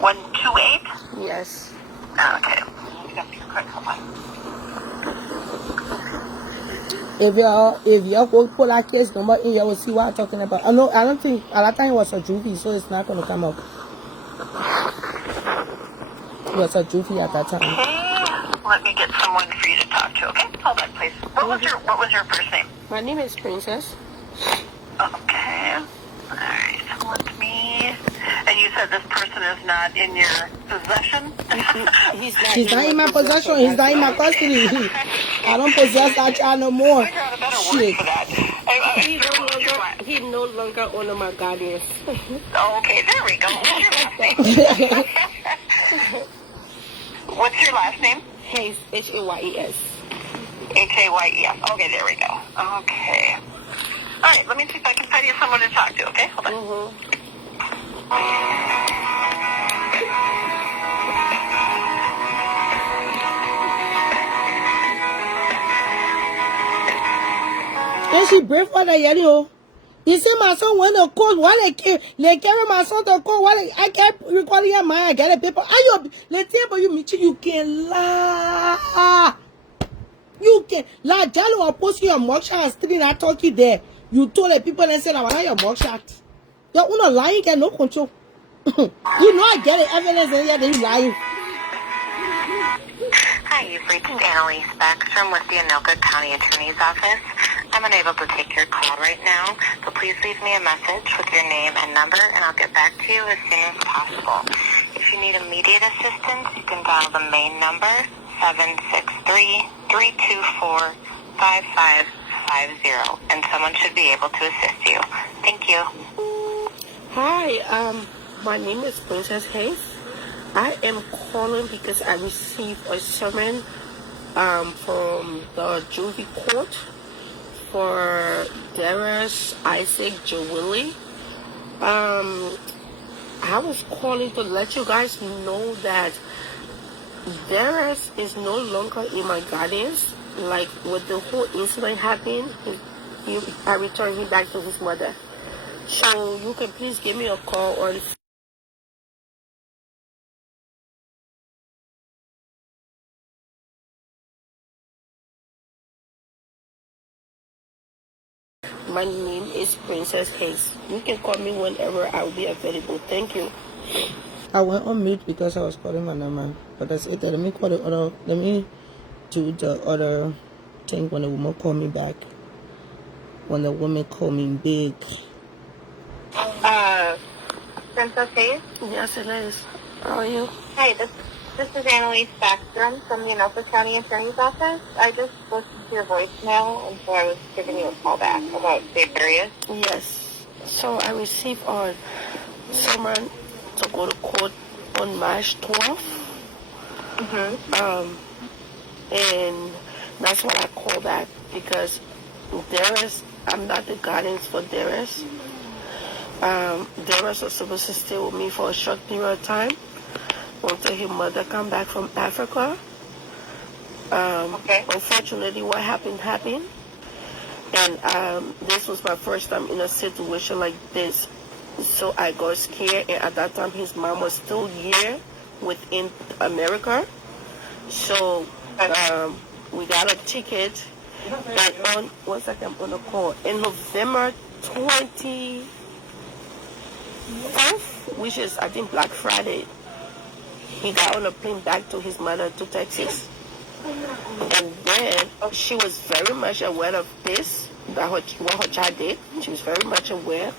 128? Yes. Okay. Quick, hold on. If y'all go pull that case number in, you will see what I'm talking about. I don't think at that time it was a juvie, so it's not gonna come up. It was a juvie at that time. Okay. Let me get someone for you to talk to, okay? Hold on, please. What was your first name? My name is Princess. Okay. Alright. Let me. And you said said this person is not in your possession? He's not in my possession. He's not in my custody. I don't possess that child no more. Figure out a better word Shit. for that. He's no longer under my guardians. Oh, okay, there we go. What's your last name? Hayes, Hayes. Hayes. Okay, there we go. Okay. All right, let me see if I can find you someone to talk to, okay? Hold on. And she brave for the yellow. He said my son went to court. Why they carry my son to court? Why I kept recording your mind? I get a paper. Let's tell you, Mitchy, you can lie. You can lie. Jalo will post your mugshot and still not talk you there. You told the people and said I want your mugshot. You're not lying, get no control. You know I get the evidence and yet you lying. Hi, you've reached Annalise Backstrom with the Anoka County Attorney's Office. I'm unable to take your call right now, so please leave me a message with your name and number, and I'll get back to you as soon as possible. If you need immediate assistance, you can dial the main number, 763-324-5550, and someone should be able to assist you. Thank you. Hi, my name is Princess Hayes. I am calling because I received a summons from the juvie court for Darius Isaac Jawili. I was calling to let you guys know that Darius is no longer in my guardians. Like with the whole incident happened, I returned him back to his mother. So you can please give me a call on my name is Princess Hayes. You can call me whenever I will be available. Thank you. I went on mute because I was calling my number. But that's it. Let me call the other. Let me do the other thing when the woman call me back. When the woman call me big. Princess Hayes? Yes, it is. How are you? Hi, this is Annalise Backstrom from the Anoka County Attorney's Office. I just listened to your voicemail, and so I was giving you a call back about Darius. Yes. So I received a summons to go to court on March 12th. And that's why I called back, because Darius, I'm not the guardians for Darius. Darius was supposed to stay with me for a short period of time until his mother come back from Africa. Unfortunately, what happened. And this was my first time in a situation like this. So I got scared, and at that time his mom was still here within America. So we got a ticket, and on 1 second, I'm gonna call. In November 24th, which is I think Black Friday, he got on a plane back to his mother to Texas. And then she was very much aware of this, that what her child did. She was very much aware.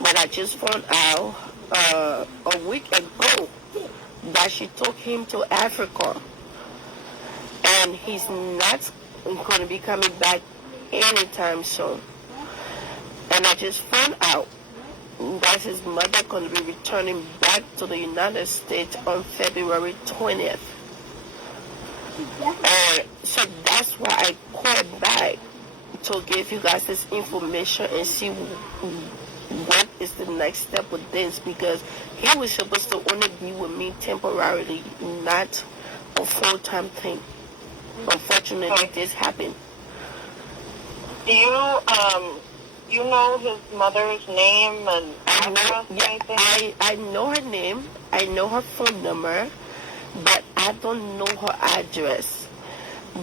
But I just found out a week ago that she took him to Africa. And he's not going to be coming back anytime soon. And I just found out that his mother going to be returning back to the United States on February 20th. So that's why I called back to give you guys this information and see what is the next step with this, because he was supposed to only be with me temporarily, not a full-time thing. Unfortunately, this happened. Do you know his mother's name and address? I know her name, I know her phone number, but I don't know her address.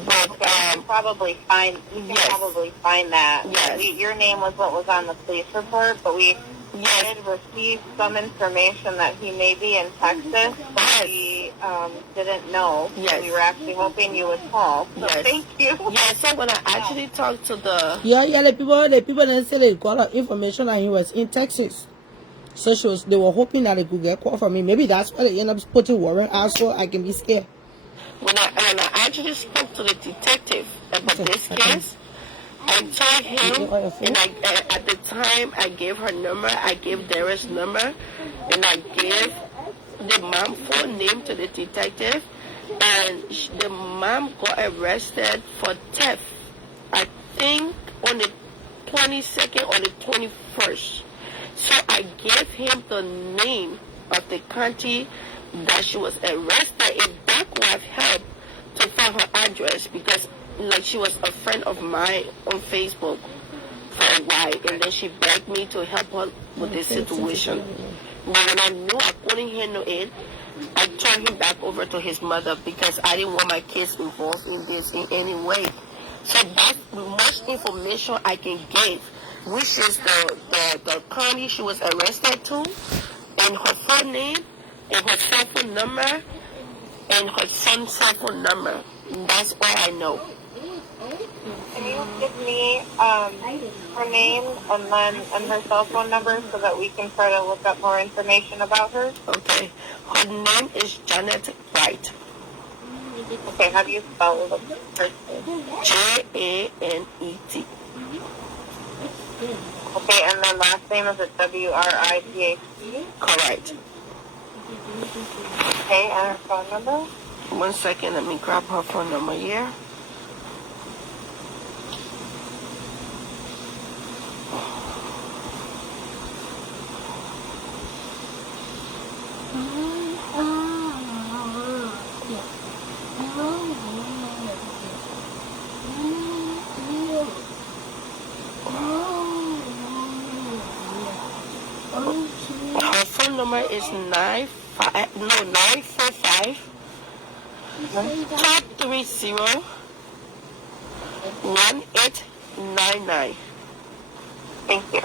But you can probably find that. Yes. Your name was what was on the police report, but we did receive some information that he may be in Texas, but we didn't know. Yes. We were actually hoping you would call. So thank you. Yeah, so when I actually talked to the... The people didn't say they got her information and he was in Texas. So they were hoping that they could get call from me. Maybe that's why they end up putting warrant out so I can be scared. When I actually spoke to the detective about this case, I told him, and at the time I gave her number, I gave Dara's number, and I gave the mom full name to the detective, and the mom got arrested for theft, I think on the 22nd or the 21st. So I gave him the name of the county that she was arrested. If that could have helped to find her address, because like she was a friend of mine on Facebook for a while, and then she begged me to help her with this situation. But when I knew I couldn't handle it, I turned him back over to his mother because I didn't want my kids involved in this in any way. So that's much information I can give, which is the county she was arrested to, and her full name, and her cell phone number, and her son's cell phone number. That's all I know. Can you give me her name and her cell phone number so that we can try to look up more information about her? Okay. Her name is Janet Wright. Okay, how do you spell the first name? Janet. Okay, and then last name is it Wright? Correct. Okay, and her phone number? 1 second, let me grab her phone number here. Her phone number is 945 230 1899. Thank you.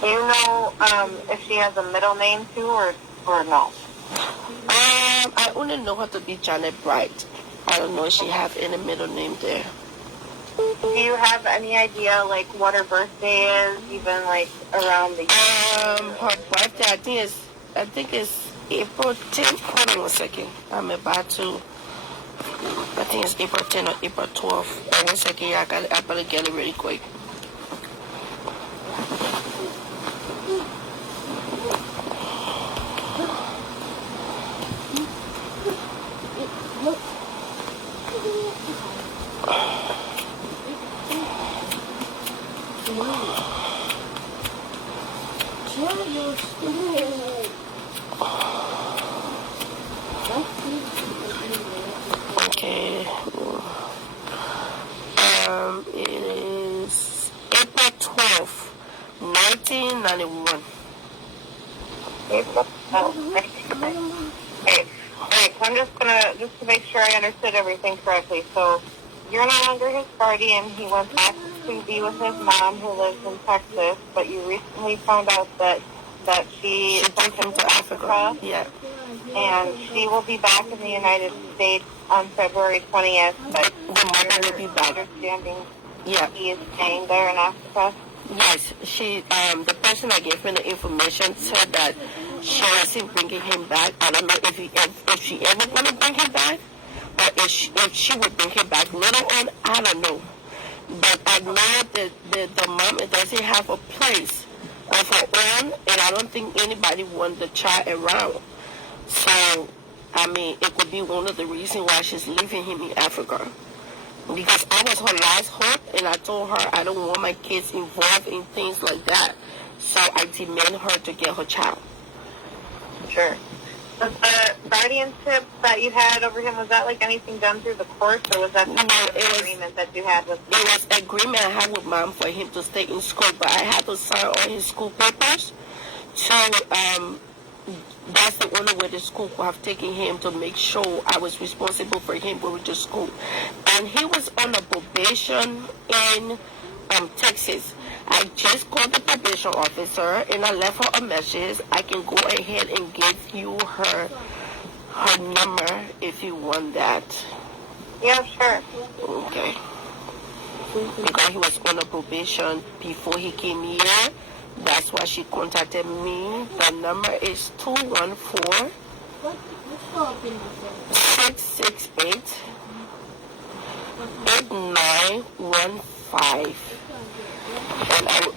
Do you know if she has a middle name too, or no? I only know her to be Janet Bright. I don't know if she have any middle name there. Do you have any idea, like, what her birthday is, even, like, around the year? Her birthday, I think it's April 10th. Hold on 1 second. I'm about to, I think it's April 10th or April 12th. 1 second, yeah, I better get it really quick. Okay. It is April 12th, 1991. April 12th, 1991. Okay. All right, so I'm just to make sure I understood everything correctly. So you're no longer his guardian. He went back to be with his mom, who lives in Texas, but you recently found out that she took him to Africa. Yeah. And she will be back in the United States on February 20th, but the mother will be back. Understanding, yeah, he is staying there in Africa. Yes, the person that gave me the information said that she wasn't bringing him back. I don't know if she ever going to bring him back, or if she would bring him back later on. I don't know. But I know that the mom doesn't have a place of her own, and I don't think anybody wants the child around. So, I mean, it could be one of the reasons why she's leaving him in Africa. Because I was her last hope, and I told her I don't want my kids involved in things like that. So I demand her to get her child. Sure. The guardianship that you had over him, was that like anything done through the courts, or was that an agreement that you had with him? It was an agreement I had with mom for him to stay in school, but I had to sign all his school papers. So, that's the only way the school could have taken him, to make sure I was responsible for him going to school. And he was on a probation in Texas. I just called the probation officer and I left her a message. I can go ahead and give you her number if you want that. Yeah, sure. Okay. Because he was on a probation before he came here. That's why she contacted me. The number is 214-668-8915. And I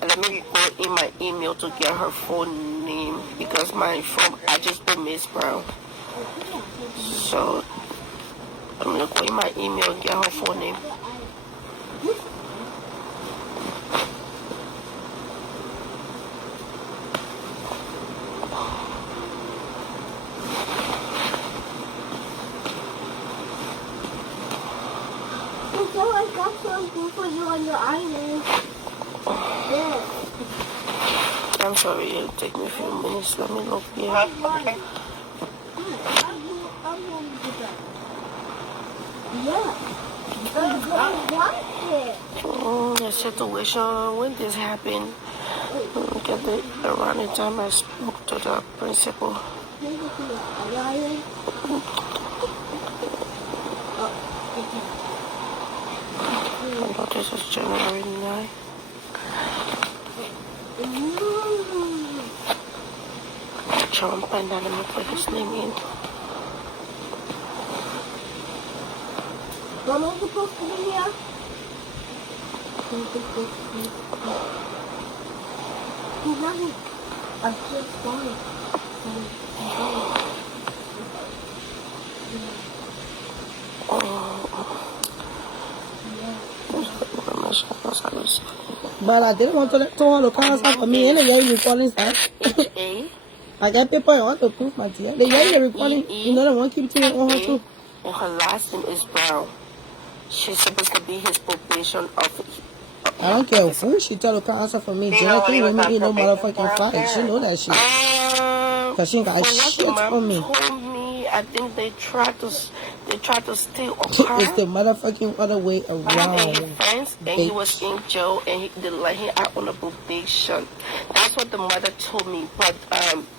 let me go in my email to get her full name because my phone I just put Miss Brown. So I'm gonna go in my email and get her full name. So I got something for you on your island. Yeah. I'm sorry, it'll take me a few minutes. Let me look here. I'm going to do that. Yeah. I want it. The situation when this happened, look at the around the time I spoke to the principal. I thought this was January 9th. John Panda, let me put his name in. When was supposed to be here? He's not here. I'm just going. But I didn't want to tell her to cancel for me. And the recording side. I got paper on to prove my dear. The recording, you know, the one keep telling on her too. And her last name is Brown. She's supposed to be his probation officer. I don't care who she tell to cancel for me. Jackie with me in no motherfucking fight. She know that shit. Cause she got shit on me. I think they tried to steal a car. It's the motherfucking other way around. And his friends, and he was in jail, and they let him out on a probation. That's what the mother told me. But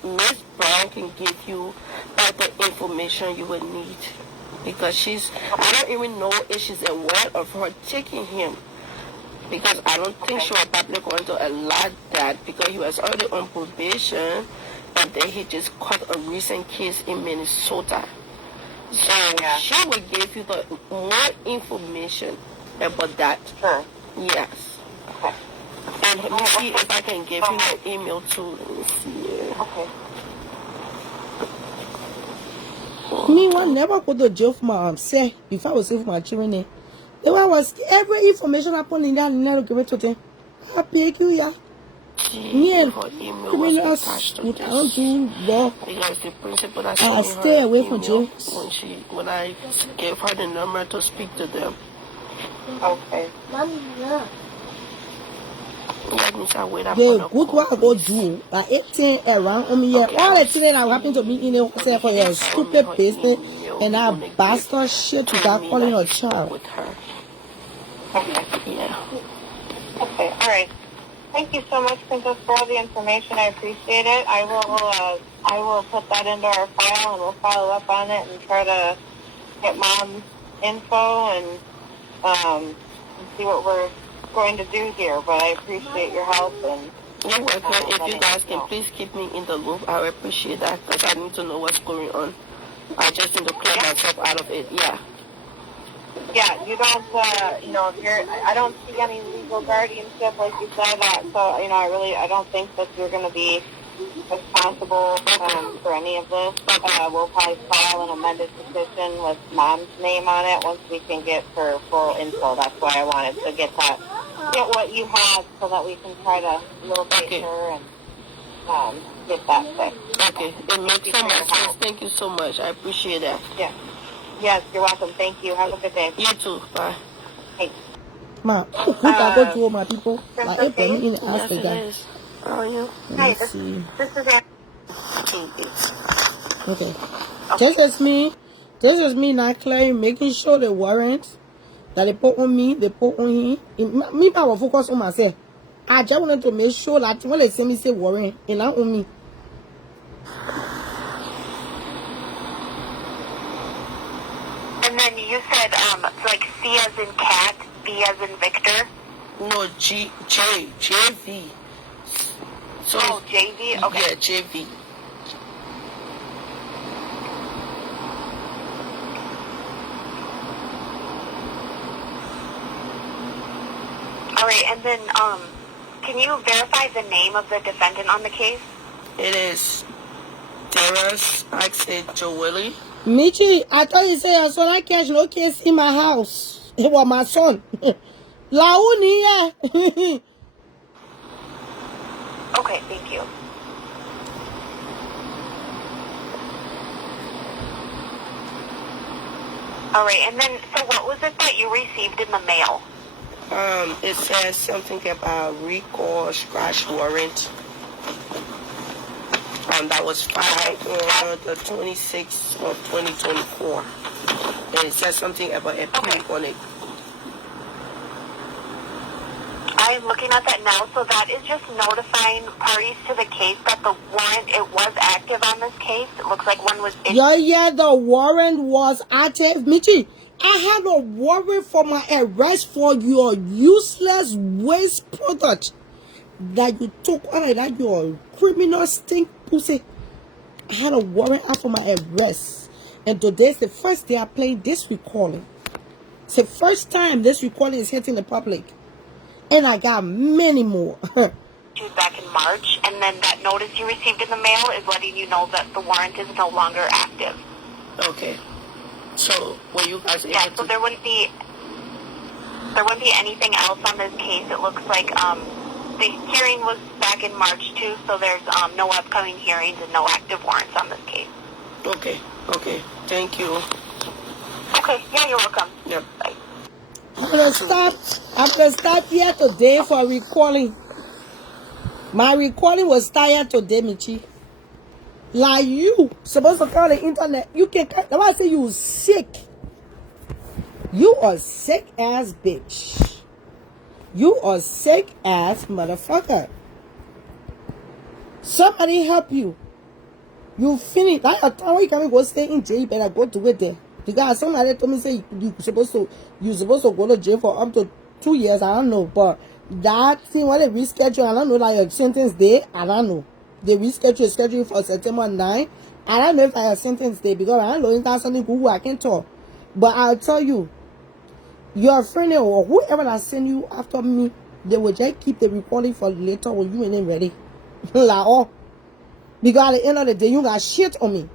Miss Brown can give you all the information you would need because I don't even know if she's aware of her taking him. Because I don't think she was probably going to allow that because he was already on probation. And then he just caught a recent case in Minnesota. So she will give you the more information about that. Sure. Yes. Okay. And let me see if I can give you the email too. Let me see here. Okay. Me one never go to jail for my say before I was saving my children. The one was every information upon in that never give it to them. I pick you yeah. Me and criminals would not do law. Because the principal that I'll stay away from jail. When I gave her the number to speak to them. Okay. That means I wait up The good what I go do, like 18 around on me here. All the things that happened to me in the say for your stupid business and that bastard shit you got calling your child. With her. Okay. Yeah. Okay. All right. Thank you so much, Princess, for all the information. I appreciate it. I will put that into our file, and we'll follow up on it and try to get Mom's info and see what we're going to do here. But I appreciate your help. And you're welcome. If you guys can please keep me in the loop, I would appreciate that because I need to know what's going on. I just need to clear myself out of it. Yeah. Yeah, you don't, I don't see any legal guardianship like you said, so, I don't think that you're going to be responsible for any of this. We'll probably file an amended petition with Mom's name on it once we can get her full info. That's why I wanted to get what you have so that we can try to locate her and get that fixed. Okay, it makes so much sense. Thank you so much. I appreciate that. Yeah. Yes, you're welcome. Thank you. Have a good day. You too. Bye. Hey. Ma, who I go to my people? Like, it put me in the ass Yes, again. it is. How are you? Let Hi, me see. this is Ann. Okay. This is me not clearing, making sure the warrants that they put on me, they put on him. Me, I will focus on myself. I just wanted to make sure that when they say me say warrant, and not on me. And then you said, like C as in cat, V as in Victor. No, JV. So Oh, JV? Okay. yeah, JV. All right, and then can you verify the name of the defendant on the case? It is Terrace Joeli. Mitchy, I thought you said your son I catch no case in my house. It was my son. Launi, yeah. Okay, thank you. All right, and then, so what was it that you received in the mail? It says something about recall scratch warrant. That was filed on the 26th of 2024. And it says something about a plea on it. I'm looking at that now, so that is just notifying parties to the case that the warrant, it was active on this case. It looks like one was issued. Yeah, the warrant was active. Mitchy, I had a warrant for my arrest for your useless waste product that you took on that your criminal stink pussy. I had a warrant out for my arrest. And today's the first day I'm playing this recording. It's the first time this recording is hitting the public. And I got many more. Back in March, and then that notice you received in the mail is letting you know that the warrant is no longer active. Okay. So, were you guys able Yeah, to... so there wouldn't be anything else on this case. It looks like the hearing was back in March too, so there's no upcoming hearings and no active warrants on this case. Okay. Thank you. Okay, yeah, you're welcome. Yep. Bye. I'm gonna stop here today for recalling. My recalling was tired today, Michi. Like you supposed to call the internet. You can that's why I say you sick. You are sick ass bitch. You are sick ass motherfucker. Somebody help you. You finish that a time when you can go stay in jail, you better go to it there. Because somebody told me say you supposed to go to jail for up to 2 years. I don't know, but that thing when they reschedule, I don't know that your sentence day. I don't know. They schedule for September 9. I don't know if I have sentence day because I don't know if that's something who I can talk. But I'll tell you, your friend or whoever that send you after me, they will just keep the recording for later when you ain't ready. Like oh, because at the end of the day, you got shit on me.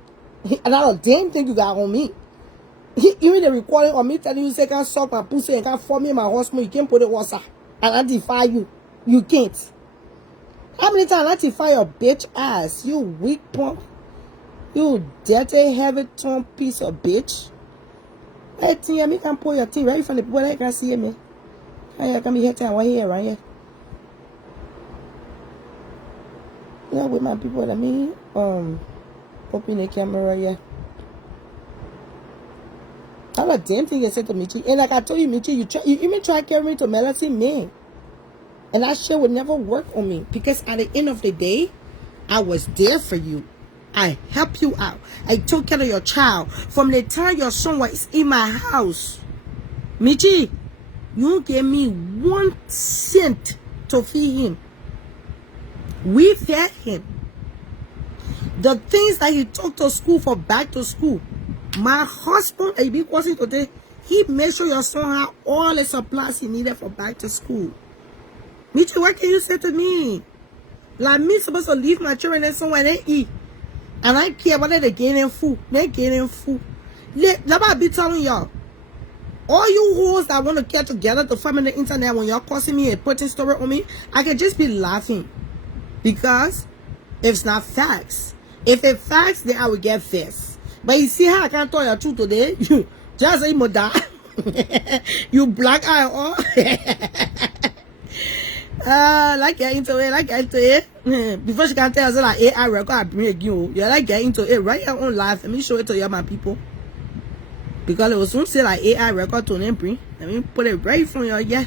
And I don't damn thing you got on me. Even the recording on me telling you say can't suck my pussy and can't form me in my husband, you can't put it water and I defy you. You can't. How many times I defy your bitch ass? You weak punk. You dirty, heavy tongue piece of bitch. Hey, Tia, me can pour your tea right from the people that can see me. Hey, I can be here till I here, right here. Yeah, with my people that me, open the camera, yeah. That's a damn thing you said to Michi. And like I told you, Michi, you even try carrying me to medicine, man. And that shit would never work on me. Because at the end of the day, I was there for you. I helped you out. I took care of your child. From the time your son was in my house. Michi, you gave me 1 cent to feed him. We fed him. The things that he took to school for back to school. My husband, I be watching today, he made sure your son had all the supplies he needed for back to school. Michi, what can you say to me? Like me supposed to leave my children and somewhere they eat. And I care whether they're gaining food. They're gaining food. Let me be telling y'all. All you hoes that want to get together to find me on the internet when y'all causing me and putting story on me, I can just be laughing. Because it's not facts. If it's facts, then I will get first. But you see how I can't tell you truth today? You just say die. You black eye all. Like get into it. Before she can tell us like AI record I bring you. You like get into it right here on live. Let me show it to you, my people. Because it was soon say like AI record to them bring. Let me put it right from your yeah.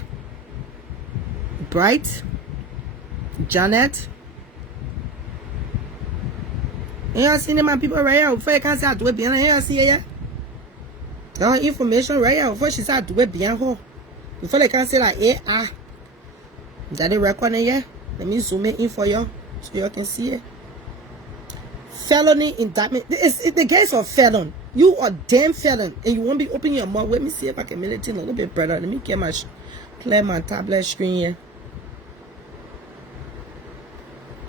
Bright. Janet. You see my people right here before you can say I do it behind here. See here. Got information right here before she said I do it behind her. Before they can say like AI. Is that the recording here? Let me zoom it in for you. so you can see it. Felony indictment. It's the case of felon. You are damn felon, and you won't be opening your mouth. Let me see if I can make it a little bit better. Let me get my clear my tablet screen here.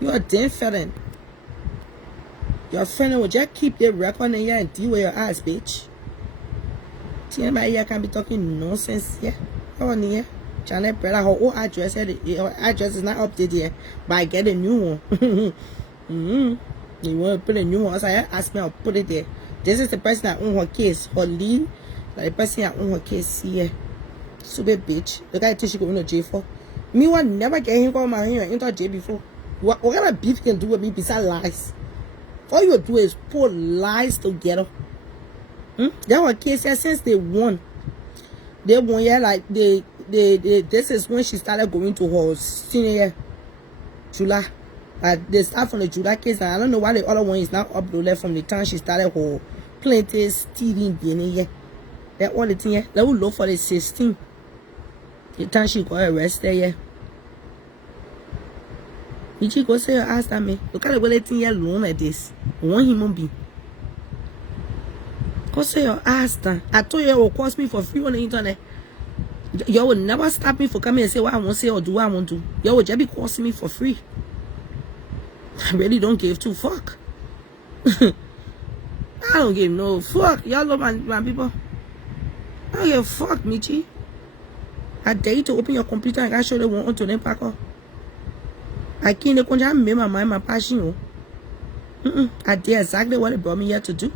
You are damn felon. Your friend will just keep their record in here and deal with your ass, bitch. Anybody here can be talking nonsense here. Oh, yeah. Janet brother, her old address, her address is not updated yet, but I get a new one. You want to put a new one? So I asked me, I'll put it there. This is the person that own her case, her lead. Like the person that own her case here. Stupid bitch. Look at it, she go into jail for. Me one never get him come my here into jail before. What kind of beef can do with me besides lies? All you do is put lies together. That was case here since they won. They won here like this is when she started going to her senior year, July. They start from the July case, and I don't know why the other one is not uploaded from the time she started her plaintiff stealing beginning here. That all the thing here. Let me look for the 16. The time she got arrested here. Michi go say your ass at me. Look at the way the thing here alone like this. One human being. Go say your ass down. I told you it will cost me for free on the internet. You will never stop me for coming and say what I want to say or do what I want to. You will just be costing me for free. I really don't give two fuck. I don't give no fuck. Y'all love my people. I don't give a fuck, Michi. I dare you to open your computer and I show the one onto them pack up. I can't make my mind my passion. I did exactly what they brought me here to do.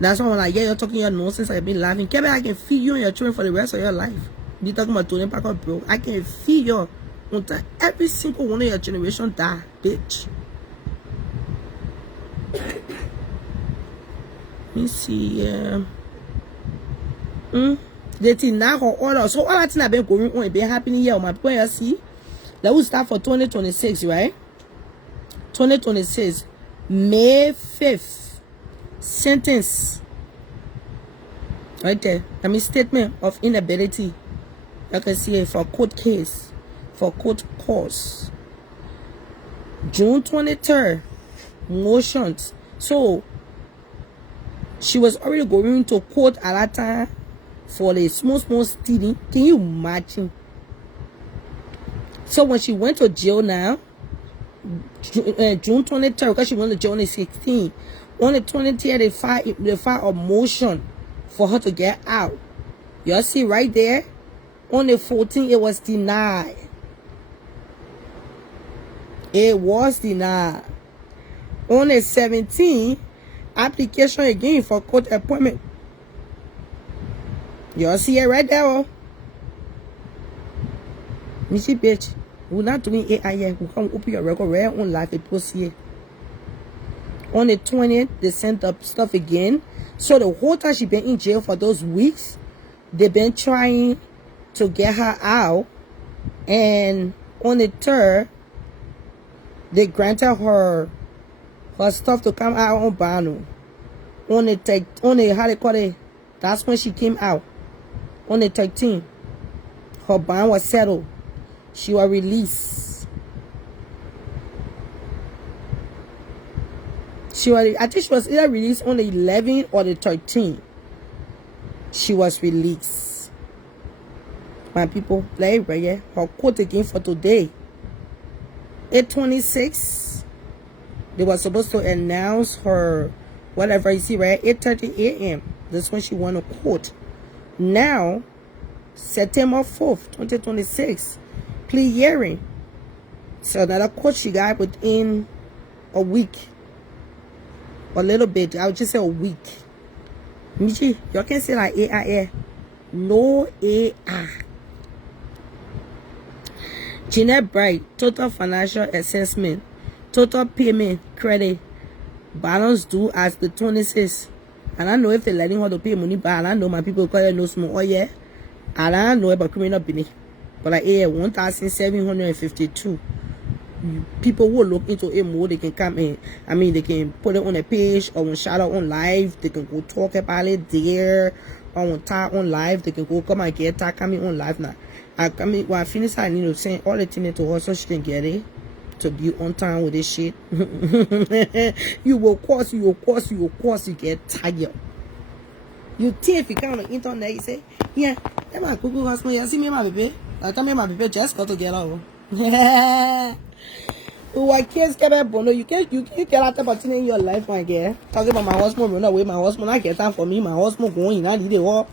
That's why I'm like, yeah, you're talking your nonsense. I've been laughing. Kevin, I can feed you and your children for the rest of your life. You talking about Tony Parker, bro? I can feed you until every single one of your generation die, bitch. Let me see. They think now her order. So all that thing I've been going on, it been happening here. My point, you see. Let us start for 2026, right? 2026, May 5th. Sentence right there. I mean statement of inability. You can see it for court case, for court cause. June 23rd, motions. So she was already going to court at that time for the small stealing. Can you imagine? So when she went to jail now, June 23rd, because she went to jail on the 16th. On the 20th, they filed a motion for her to get out. You see right there? On the 14th, it was denied. It was denied. On the 17th, application again for court appointment. You see it right there? Oh? Michi bitch, we're not doing AI yet. We can't open your record right on live. It was here. On the 20th, they sent up stuff again. So the whole time she been in jail for those weeks, they've been trying to get her out. And on the 3rd, they granted her stuff to come out on bond. On the how they call it, that's when she came out. On the 13th, her bond was settled. She was released. I think she was either released on the 11th or the 13th. She was released. My people, LIBERIA, her court again for today. 8:26. They were supposed to announce her whatever you see, right? 8:30 a.m. That's when she went to court. Now, September 4th, 2026, plea hearing. So another court she got within a week. A little bit. I would just say a week. Michi, you can say like AI. No AI. Jeanette Bright, total financial assessment, total payment, credit, balance due as the 26th. I don't know if they're letting her to pay money back. I don't know my people call it no small. Oh yeah. I don't know about criminal business. But like 1,752. People who look into it more, they can come in. I mean, they can put it on a page or on shout out on live. They can go talk about it there or on talk on live. They can go come and get talk coming on live now. When I finish, I need to send all the things to her so she can get it to be on time with this shit. You will course, you get tired. You think if you come on the internet, you say, yeah, that's my Google husband, you see me, my baby. I tell me my baby just got together. Why can't get a bono? You can't get out of in your life, my girl. Talking about my husband, run away, my husband, I get time for me, my husband going, I need it all.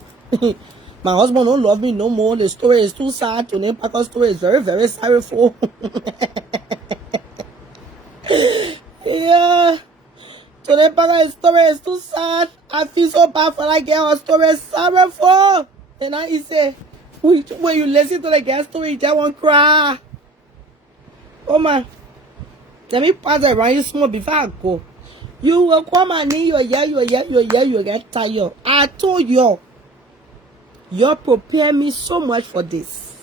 My husband don't love me no more. The story is too sad. Tony Parker's story is very, very sorrowful. Yeah. Tony Parker's story is too sad. I feel so bad for that girl. Her story is sorrowful. And now he say, when you listen to the girl's story, you just won't cry. Oh man. Let me pass it around you small before I go. You will come and you get tired. I told you. You prepare me so much for this.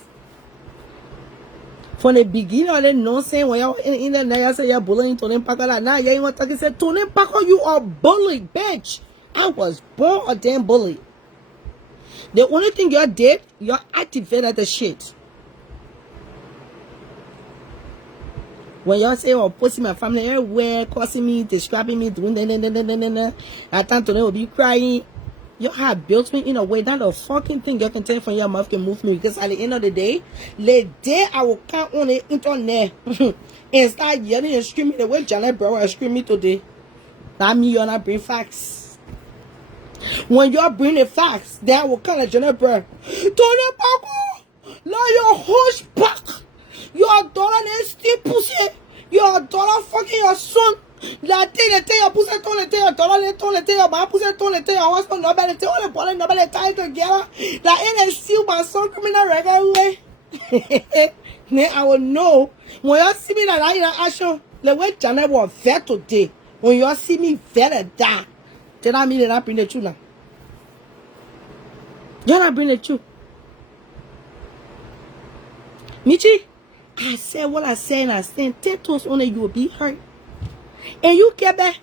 From the beginning of the nonsense, when you're in the night, you say you're bullying Tony Parker. Now you're even talking, say, Tony Parker, you are bullied, bitch. I was born a damn bully. The only thing you did, you activated the shit. When you say, oh, posting my family everywhere, causing me, describing me, doing I thought Tony will be crying. You have built me in a way that the fucking thing you can take from your mouth can move me. Because at the end of the day, the day I will come on the internet and start yelling and screaming the way Janet Brower is screaming today, that means you're not bring facts. When you bring the facts, then I will come like Janet Brower. Tony Parker, now your hush back. Your daughter is still pussy. Your daughter fucking your son. La thing your pussy ton le your daughter ton your ma pussy ton your husband nobody all the body nobody tied together. That ain't still my son criminal record way. Then I will know when you see me that I in action. The way Janet was fair today. When you see me fair that, then I mean that I bring the truth now. You're not bring the truth. Michi, I said what I said and I stand 10 toes on it, you will be hurt. And you get back.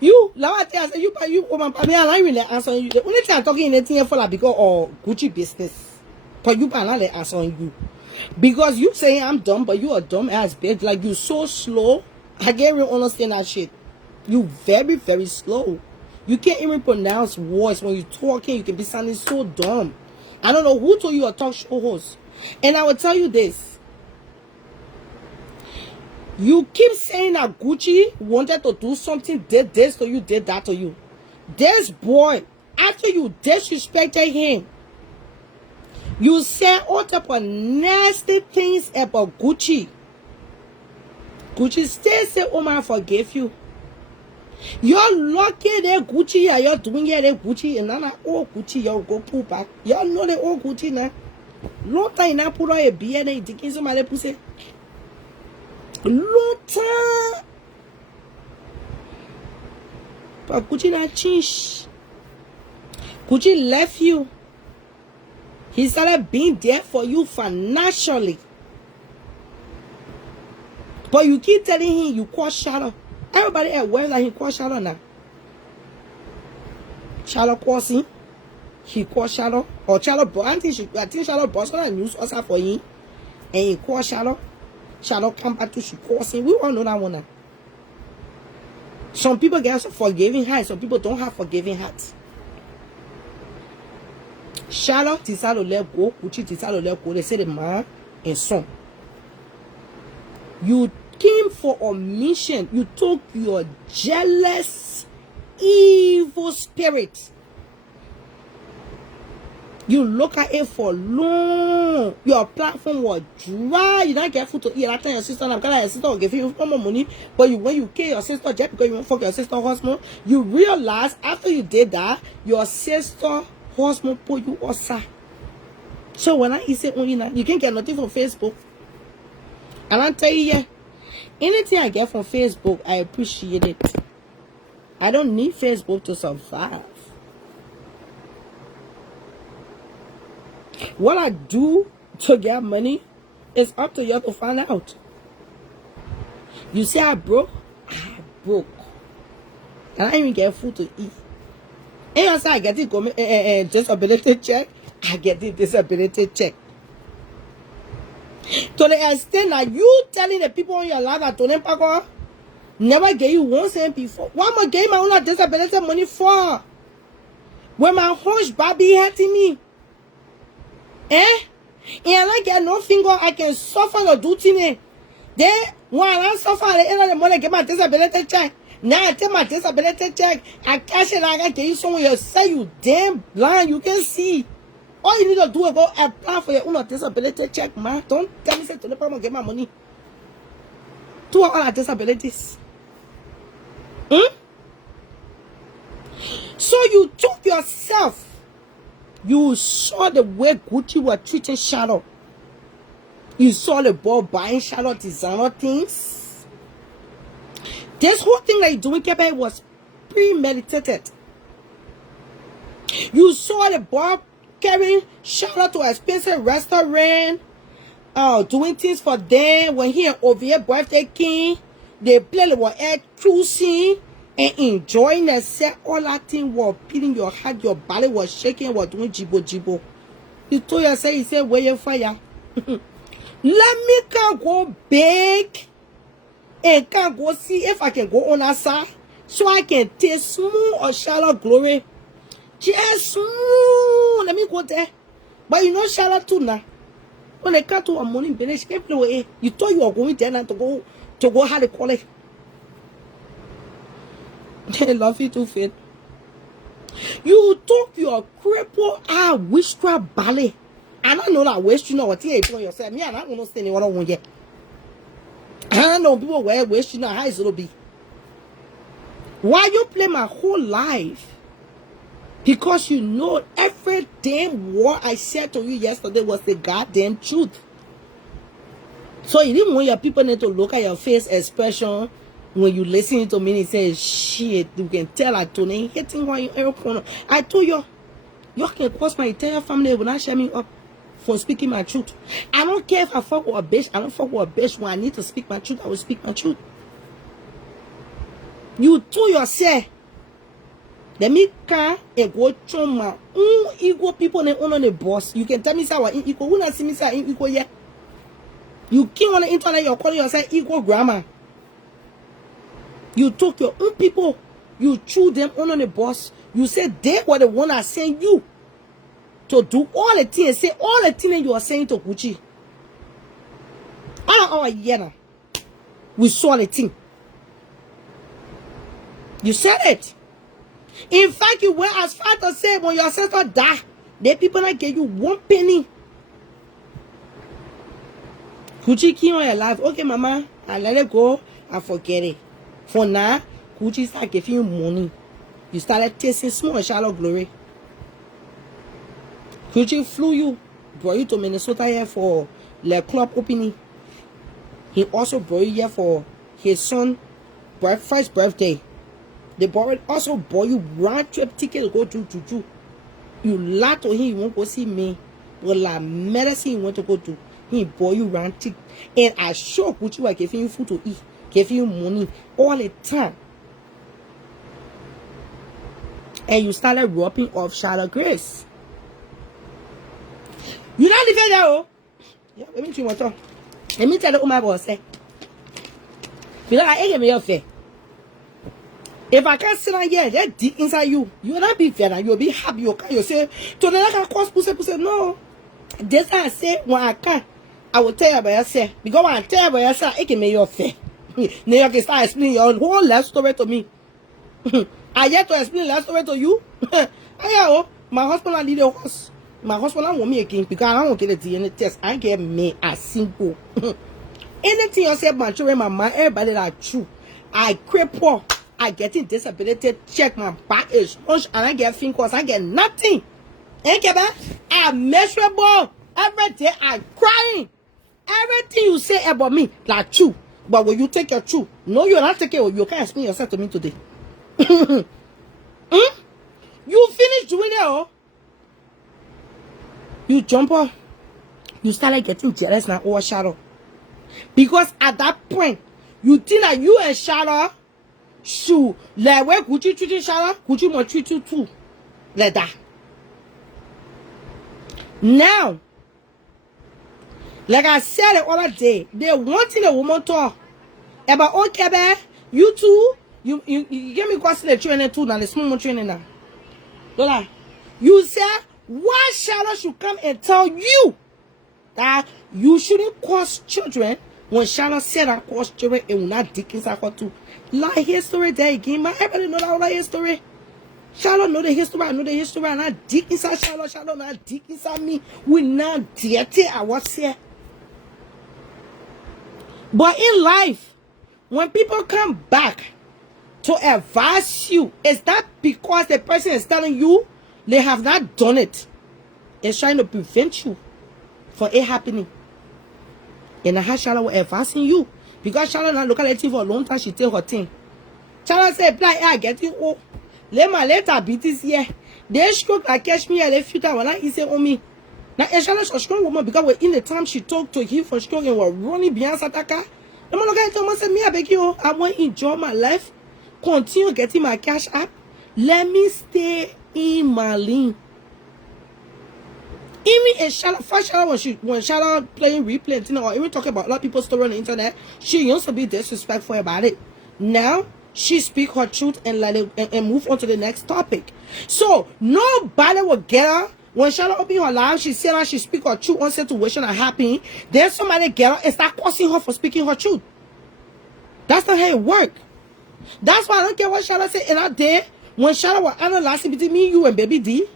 You, like I said, you, woman, I mean, I really answering you. The only thing I'm talking anything for like because of Gucci business. But you, I'm not answering you. Because you saying I'm dumb, but you a dumb ass bitch. Like you so slow. I can't really understand that shit. You very, very slow. You can't even pronounce words when you talking. You can be sounding so dumb. I don't know who told you a talk show host. And I will tell you this. You keep saying that Gucci wanted to do something, did this to you, did that to you. This boy, after you disrespected him, you said all type of nasty things about Gucci. Gucci still say, oh man, I forgive you. You're lucky that Gucci, yeah, you're doing it, that Gucci, and now all Gucci, you'll go pull back. Y'all know the old Gucci now. Long time now put on a beard and taking somebody pussy. Long time. But Gucci not changed. Gucci left you. He started being there for you financially. But you keep telling him you call Shadow. Everybody at work like he call Shadow now. Shadow calls him. He called Shadow. Or Shadow, I think Shadow brought some news also for him. And he called Shadow. Shadow come back to she calls him. We all know that one now. Some people get forgiving hearts. Some people don't have forgiving hearts. Shadow decided to let go. Gucci decided to let go. They say the man and son. You came for a mission. You took your jealous, evil spirit. You look at it for long. Your platform was dry. You don't get food to eat. I tell your sister, I'm gonna your sister will give you more money. But when you kill your sister just because you won't fuck your sister husband, you realize after you did that, your sister husband put you outside. So when I say you can't get nothing from Facebook. And I tell you, yeah, anything I get from Facebook, I appreciate it. I don't need Facebook to survive. What I do to get money is up to you to find out. You say I broke? I broke. And I even get food to eat. And I say I get the disability check, I get the disability check. To the extent that you telling the people in your life that Tony Paco never gave you 1 cent before. Why am I getting my own disability money for? When my hunchback be hurting me. And I get no finger, I can suffer your duty. Then, when I suffer at the end of the month, I get my disability check. Now I take my disability check, I cash it, I get you somewhere. You say you damn blind, you can see. All you need to do is go apply for your own disability check, man. Don't tell me say to the problem get my money. Do all our disabilities. So you took yourself. You saw the way Gucci were treating Charlotte. You saw the boy buying Charlotte designer things. This whole thing that you're doing, Kebe, was premeditated. You saw the boy carrying Charlotte to an expensive restaurant, doing things for them. When he and Ovia birthday king, they play the air cruising and enjoying themselves. All that thing was beating your heart, your body was shaking, was doing jibo. You told yourself, you said, where you fire? Let me can go big and can go see if I can go on that side so I can taste smooth or Charlotte glory. Just smooth. Let me go there. But you know Charlotte too now. When they come to a morning finish, you thought you were going there now to go how they call it. They love you too, Faith. You took your cripple witchcraft ballet. And I know that waste you know what you put yourself. Me, and I don't know anything what I want yet. I know people wear waste you know how it's gonna be. Why you play my whole life? Because you know every damn word I said to you yesterday was the goddamn truth. So you didn't want your people need to look at your face expression when you listen to me and say shit. You can tell I Tony hitting why you every corner. I told you, you can cause my entire family will not shut me up for speaking my truth. I don't care if I fuck with a bitch. I don't fuck with a bitch. When I need to speak my truth, I will speak my truth. You told yourself, let me come and go to my equal people and on the boss. You can tell me say what equal. When I see me say equal yet, you came on the internet. You're calling yourself equal grammar. You took your own people. You threw them on the boss. You said they were the one that sent you to do all the things. Say all the things you are saying to Gucci. All our year we saw the thing. You said it. In fact, you went as far to say when your ancestor died, the people that gave you 1 penny. Gucci came on your life. Okay, mama, I let it go. I forget it. For now, Gucci started giving you money. You started tasting small Charlotte glory. Gucci flew you, brought you to Minnesota here for the club opening. He also brought you here for his son's first birthday. They also bought you round trip ticket to go to Juju. You lied to him, you won't go see me. But la medicine you want to go to, he bought you round ticket. And I sure Gucci was giving you food to eat, giving you money all the time. And you started robbing off Charlotte Grace. You not living there, oh? Yeah, let me drink water. Let me tell you what my boss said. You know, I ain't me fair. If I can't sit down here, that deep inside you, you will not be fair. You'll be happy. You say, to the next course, pussy. No. That's how I say, when I can, I will tell you about yourself. Because when I tell you about yourself, it can make you fair. Now you can start explaining your whole life story to me. I yet to explain life story to you. My husband and lead a horse. My husband don't want me again because I don't get a DNA test. I get me as simple. Anything you say about children, my mind, everybody that true. I cripple. I getting disability check. My back is sponge and I get fingers. I get nothing. I'm miserable. Every day I'm crying. Everything you say about me like true. But when you take your truth, no, you're not taking it. You can't explain yourself to me today. You finish doing it, oh? You jump up. You started getting jealous now over Shadow. Because at that point, you think that you and Shadow should, like where Gucci treating Shadow, Gucci must treat you too. Like that. Now, Like I said the other day, they wanting a woman talk about okay, babe, you too. You give me question the training too now, the small training now. Lola, you say why Charlotte should come and tell you that you shouldn't cause children when Charlotte said I cause children and will not dick inside her too. Lie history there again, man. Everybody know that lie history. Charlotte know the history, I know the history, and I dick inside Charlotte, Charlotte not dick inside me. We not dirty, I was here. But in life, when people come back to advise you, it's not because the person is telling you they have not done it. It's trying to prevent you from it happening. And I had Charlotte advising you. Because Charlotte not look at it for a long time, she tell her thing. Charlotte said, I get you. Oh, let my letter beat this year. They stroke like catch me at a few times when I say on me. Now, Charlotte's a strong woman because in the time she talked to him for strong and was running behind Sataka. I'm not going to tell myself, me, I beg you, I want to enjoy my life. Continue getting my cash up. Let me stay in my lane. Even in Charlotte, first Charlotte, when Charlotte playing replay, you know, or even talking about a lot of people's story on the internet, she used to be disrespectful about it. Now, she speak her truth and let it and move on to the next topic. So, nobody will get her. When Charlotte open her live, she said that she speak her truth on situation that happening. Then somebody get her and start cursing her for speaking her truth. That's not how it work. That's why I don't care what Charlotte said in that day. When Charlotte was analyzing between me, you and Baby D,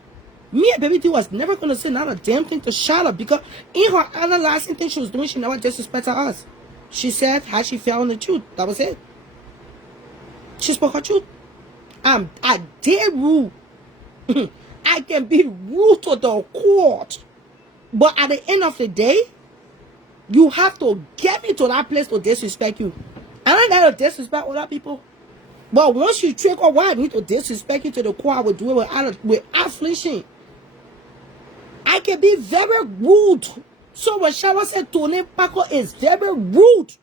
me and Baby D was never going to say not a damn thing to Charlotte because in her analyzing thing she was doing, she never disrespected us. She said how she felt on the truth. That was it. She spoke her truth. I dare rude. I can be rude to the court. But at the end of the day, you have to get me to that place to disrespect you. I don't got to disrespect other people. But once you trick or why I need to disrespect you to the core, I will do it with affliction. I can be very rude. So when Charlotte said Tony Paco is very rude,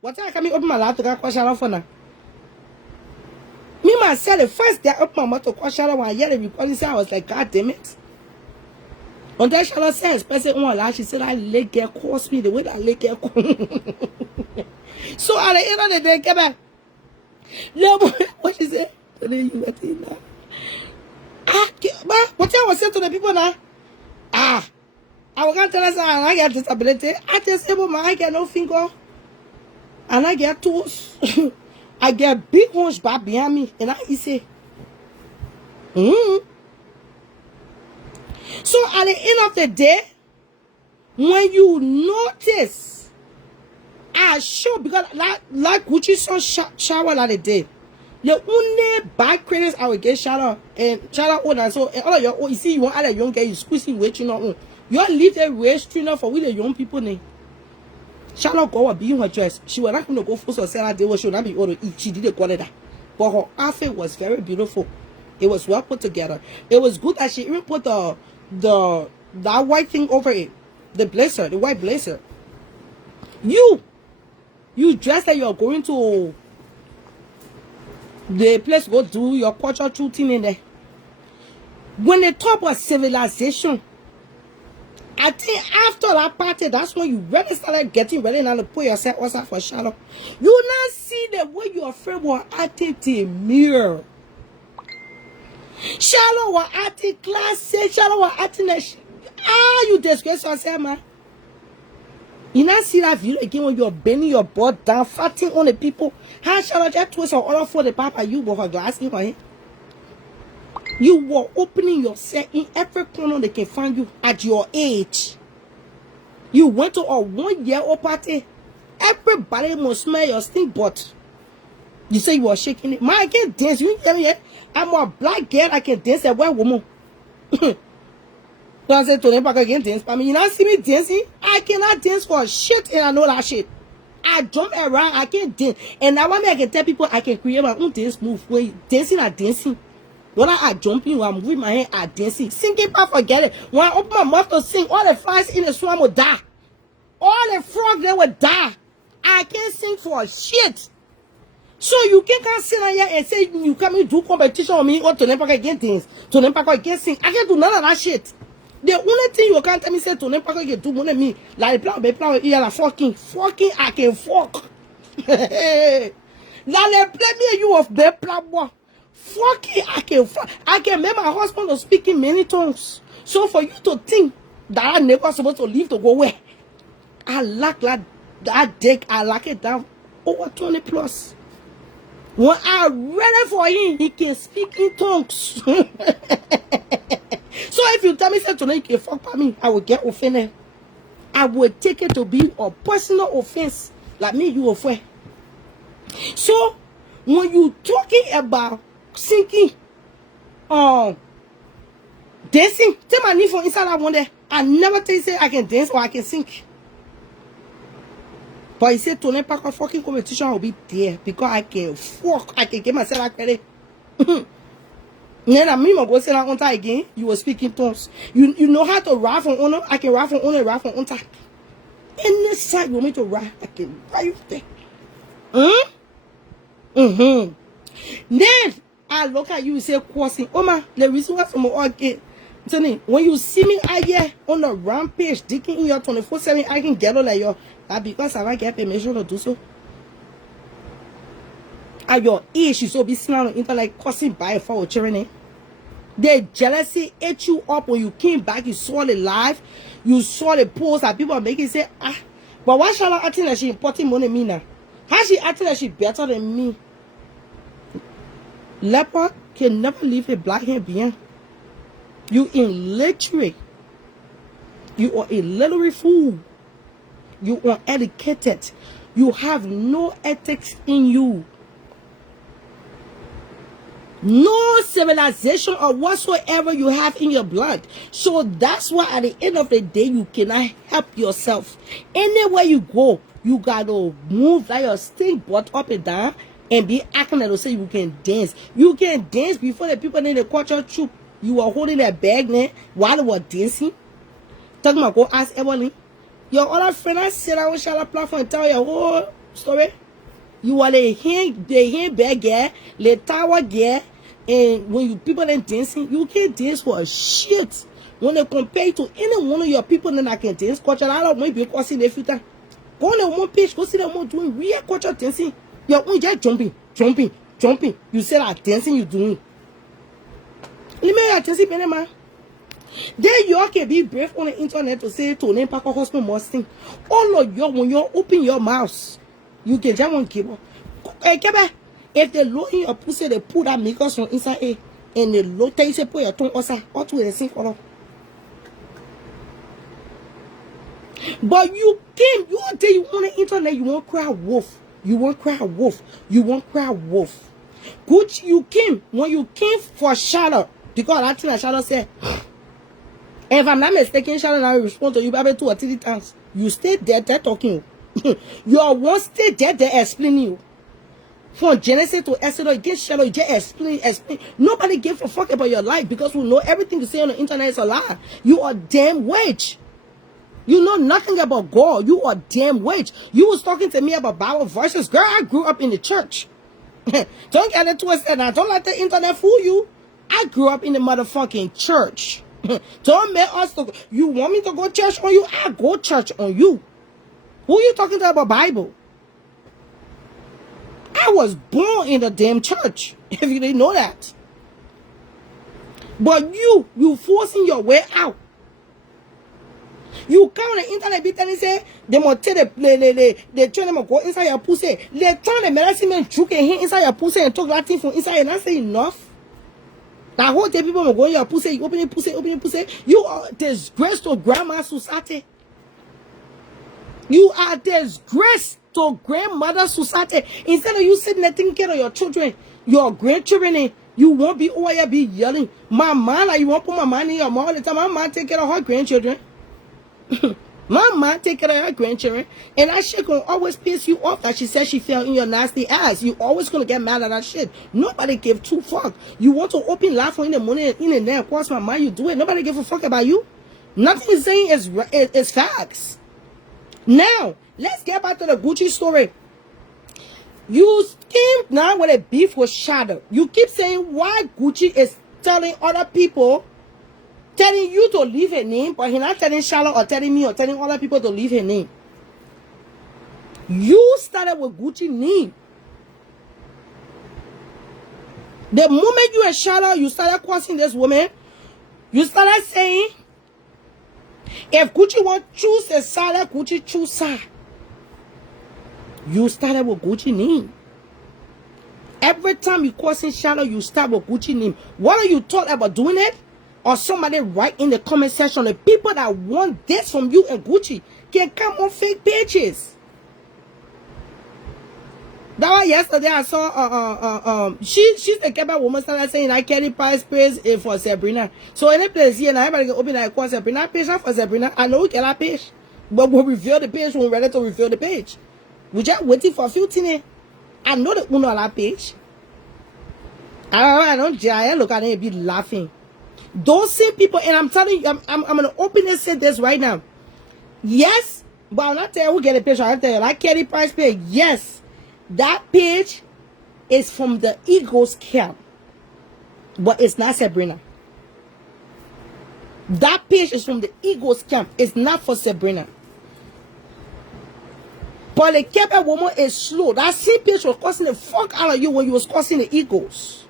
what time can I open my mouth to call Charlotte for now? Me myself, the first day I opened my mouth to call Charlotte when I heard the recording, I was like, God damn it. Until Charlotte said, especially on she said, I leg girl calls me the way that leg girl calls me. So at the end of the day, come back. No, what she say? Today you got it now. What I was saying to the people now? I was going to tell us I get disability. I just say, man, I get no finger. And I get toes. I get big ones back behind me. And I say, So at the end of the day, when you notice, I sure because like Gucci son shower like they did. The only bad credits I will get shower and shower owner. So all of your you see you want other young girl you squeezing weight you know. You leave the waist trainer for with the young people name. Charlotte go be in her dress. She was not going to go for so sell day she would not be able to eat. She did it but her outfit was very beautiful. It was well put together. It was good that she even put that white thing over it. The blazer, the white blazer. You dress like you're going to the place to go do your cultural thing in there. When they talk about civilization, I think after that party, that's when you really started getting ready now to put yourself outside for Charlotte. You now see the way your friend was acting the mirror. Charlotte was acting classic. Charlotte was acting you disgrace yourself, man. You now see that video again when you're bending your butt down, fighting on the people. How Charlotte just twist her all for the papa you with her glass in her hand? You were opening yourself in every corner they can find you at your age. You went to a 1 year old party. Everybody must smell your stink butt. You say you were shaking it. Man, I can't dance. You tell me, I'm a black girl. I can dance a white woman. Don't say to them, I can dance. I mean, you not see me dancing? I cannot dance for shit, and I know that shit. I jump around, I can't dance. And now when I can tell people I can create my own dance move. When dancing, I dancing. When I jumping, when I'm moving my hand, I dancing. Singing, I forget it. When I open my mouth to sing, all the flies in the swamp will die. All the frogs, they will die. I can't sing for shit. So you can't sit here and say you come and do competition with me or to never get things. To never get sing. I can't do none of that shit. The only thing you can't tell me say to them pack you do money me like be plan you like fucking I can fuck. Now they play me you of the plan boy. Fucking I can make my husband was speaking many tongues. So for you to think that I never supposed to leave to go where I like that dick, I like it down over 20 plus. When I ready for him, he can speak in tongues. So if you tell me say tonight you can fuck by me, I will get offended. I will take it to be a personal offense. Like me, you offend. So when you talking about sinking, dancing, take my knee for inside that one there. I never tell you say I can dance or I can sink. But he said Tony Parker fucking competition will be there because I can fuck. I can get myself out there. Then I mean, go say that on time again. You were speaking tongues. You know how to rap on honor. I can rap on honor, rap on time. Any side you want me to rap, I can rap there. Then I look at you and say, "Crossing, Oma, the reason why some more get." When you see me out here on the rampage, digging in your 24/7, I can get all like your. That because I get permission to do so. At your age, you so be sitting on the internet cussing by for children. The jealousy ate you up when you came back. You saw the live, you saw the post that people are making. Say, but why shall I acting like she importing money me now? How she acting like she better than me? Leopard can never leave a black hand behind. You illiterate. You are a literary fool. You are uneducated. You have no ethics in you. No civilization or whatsoever you have in your blood. So that's why at the end of the day, you cannot help yourself. Anywhere you go, you got to move like your stink butt up and down and be acting like to say you can dance. You can dance before the people in the culture troop. You were holding that bag there while they were dancing. Talking about go ask Evelyn. Your other friend, I said I wish I had platform and tell your whole story. You are the hand bag guy, the tower guy, and when you people ain't dancing, you can't dance for a shit. When they compare to any one of your people that I can dance, culture, I don't want to be see the future. Go on the one page, go see them all doing real culture dancing. You're only just jumping. You said that dancing you doing. Let me dancing, penny man. Then you all can be brave on the internet to say to name Parker husband must sing. All of you, when you open your mouth, you can jam on cable. Hey, Kebe, if they low in your pussy, they put that makers on inside A, and they low they say put your tongue outside, or to the same color. But you came, you all day you on the internet, you won't cry wolf. You won't cry wolf. You won't cry wolf. Good, you came when you came for Charlotte, because that thing that Charlotte said. If I'm not mistaken, Sharon, I will respond to you about 2 or 3 times. You stay there talking. You are one stay there explaining you. From Genesis to Exodus, get Sharon, just explain. Nobody gives a fuck about your life because we know everything you say on the internet is a lie. You are damn witch. You know nothing about God. You are damn witch. You was talking to me about Bible verses. Girl, I grew up in the church. Don't get it twisted now. Don't let the internet fool you. I grew up in the motherfucking church. Don't make us to, you want me to go church on you? I go church on you. Who you talking to about Bible? I was born in the damn church, if you didn't know that. But you forcing your way out. You come on the internet, be telling say they must take the train them go inside your pussy. They turn the medicine man juke him inside your pussy and talk Latin from inside, and that's enough. That whole day people will go in your pussy, open your pussy. You are disgrace to grandma society. You are disgrace to grandmother society. Instead of you sitting there taking care of your children, your grandchildren, you won't be over here be yelling. My man, like you won't put my man in your mouth all the time. My man take care of her grandchildren. My mom take care of her grandchildren, and that shit gonna always piss you off that she said she fell in your nasty ass. You always gonna get mad at that shit. Nobody give 2 fuck. You want to open life in the morning and in and there, of course my mind you do it. Nobody give a fuck about you. Nothing is saying is facts. Now, let's get back to the Gucci story. You came now with a beef with Shadow. You keep saying why Gucci is telling other people telling you to leave her name, but he's not telling Charlotte or telling me or telling other people to leave her name. You started with Gucci name. The moment you and Charlotte, you started crossing this woman, you started saying, if Gucci want to choose a side, let Gucci choose side. You started with Gucci name. Every time you crossing Charlotte, you start with Gucci name. Whether you thought about doing it, or somebody write in the comment section, the people that want this from you and Gucci can come on fake pages. That was yesterday. I saw she's the Quebec woman started saying I carry price praise for Sabrina. So any place here, now everybody can open that call Sabrina page for Sabrina. I know we get that page, but we'll reveal the page when we're ready to reveal the page. We just waiting for a few things. I know that we know that page. I don't look at it and be laughing. Those same people, and I'm telling you, I'm gonna open and say this right now. Yes, but I'm not telling you who get a page. I'm telling you, I carry price page. Yes, that page is from the Eagles camp, but it's not Sabrina. That page is from the Eagles camp. It's not for Sabrina. But the Quebec woman is slow. That same page was causing the fuck out of you when you was causing the Eagles.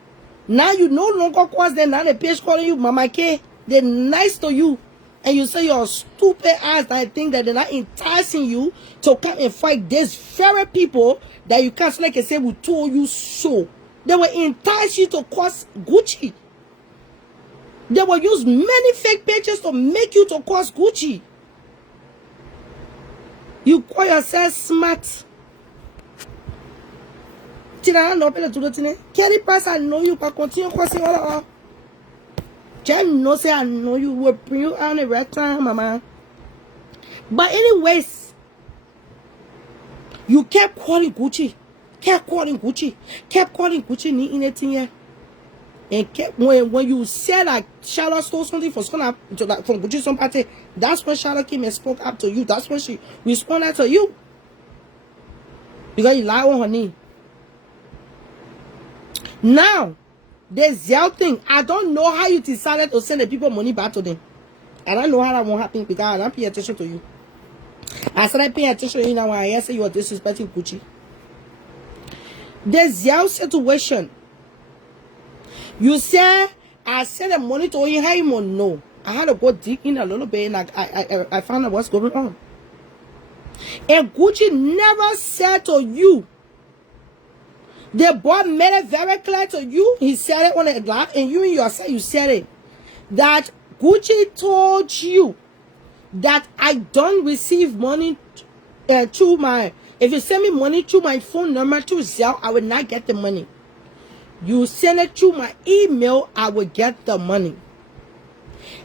Now you no longer cause them. Now the page calling you Mama K. They're nice to you. And you say you're stupid ass. I think that they're not enticing you to come and fight these very people that you can't like and say we told you so. They will entice you to cause Gucci. They will use many fake pages to make you to cause Gucci. You call yourself smart. Kelly Price, I know you, but continue causing all. Just know say I know you will bring you on the right time, mama. But anyways, you kept calling Gucci, kept calling Gucci, need anything here. And kept, when you said that Charlotte stole something from Gucci some party, that's when Charlotte came and spoke up to you. That's when she responded to you. Because you lied on her knee. Now, the Zell thing, I don't know how you decided to send the people money back to them. I don't know how that won't happen because I don't pay attention to you. I started paying attention to you now when I say you are disrespecting Gucci. The Zell situation. You say, I sent the money to you, how you won't know? I had to go dig in a little bit and I found out what's going on. And Gucci never said to you, the boy made it very clear to you, he said it on the live, and you yourself, you said it, that Gucci told you that I don't receive money through my, if you send me money through my phone number, through Zelle, I will not get the money. You send it through my email, I will get the money.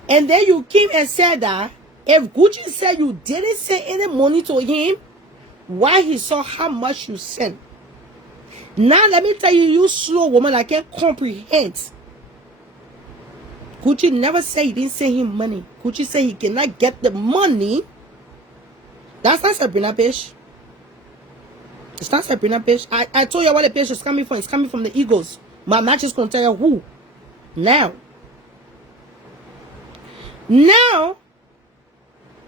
And then you came and said that if Gucci said you didn't send any money to him, why he saw how much you sent. Now let me tell you, you slow woman, I can't comprehend. Gucci never said he didn't send him money. Gucci said he cannot get the money. That's not Sabrina page. It's not Sabrina page. I told you what the page is coming from. It's coming from the Eagles. My match is going to tell you who. Now,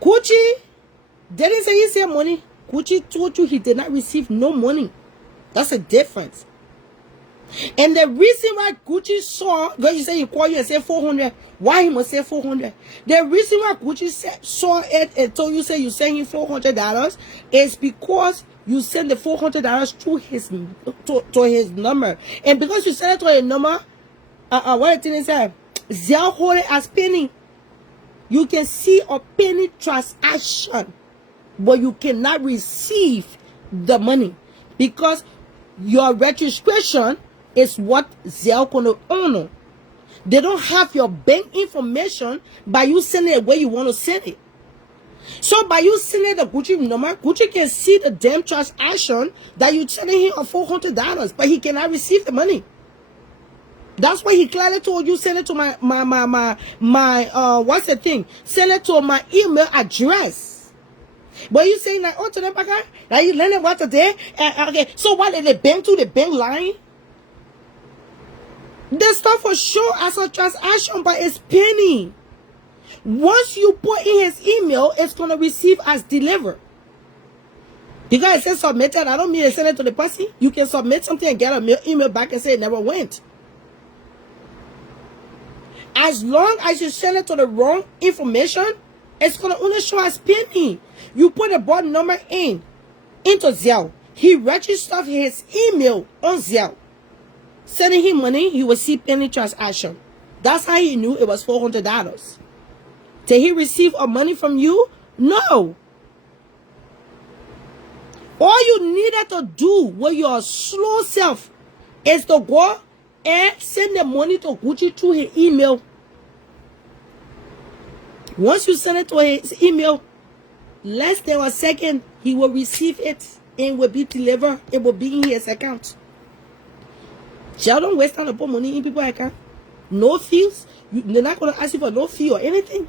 Gucci didn't say he sent money. Gucci told you he did not receive no money. That's a difference. And the reason why Gucci saw, because you say he called you and said 400, why he must say 400? The reason why Gucci saw it and told you, say you sent him $400 is because you sent the $400 through his to his number. And because you sent it to a number, what did it say? Zelle hold it as penny. You can see a penny transaction, but you cannot receive the money because your registration is what Zelle gonna honor. They don't have your bank information by you sending it where you want to send it. So by you sending the Gucci number, Gucci can see the damn transaction that you sending him $400, but he cannot receive the money. That's why he clearly told you send it to my what's the thing? Send it to my email address. But you saying like, oh, to them, like you learning what today? Okay, so what did they bank to the bank line? The stuff for sure as a transaction, but it's penny. Once you put in his email, it's going to receive as delivered. Because it says submitted, I don't mean to send it to the person. You can submit something and get an email back and say it never went. As long as you send it to the wrong information, it's going to only show as pending. You put a board number into Zelle. He registered his email on Zelle. Sending him money, he will see pending transaction. That's how he knew it was $400. Did he receive money from you? No. All you needed to do with your slow self is to go and send the money to Gucci through his email. Once you send it to his email, less than a second, he will receive it and will be delivered. It will be in his account. Y'all don't waste time to put money in people's account. No fees. They're not going to ask you for no fee or anything.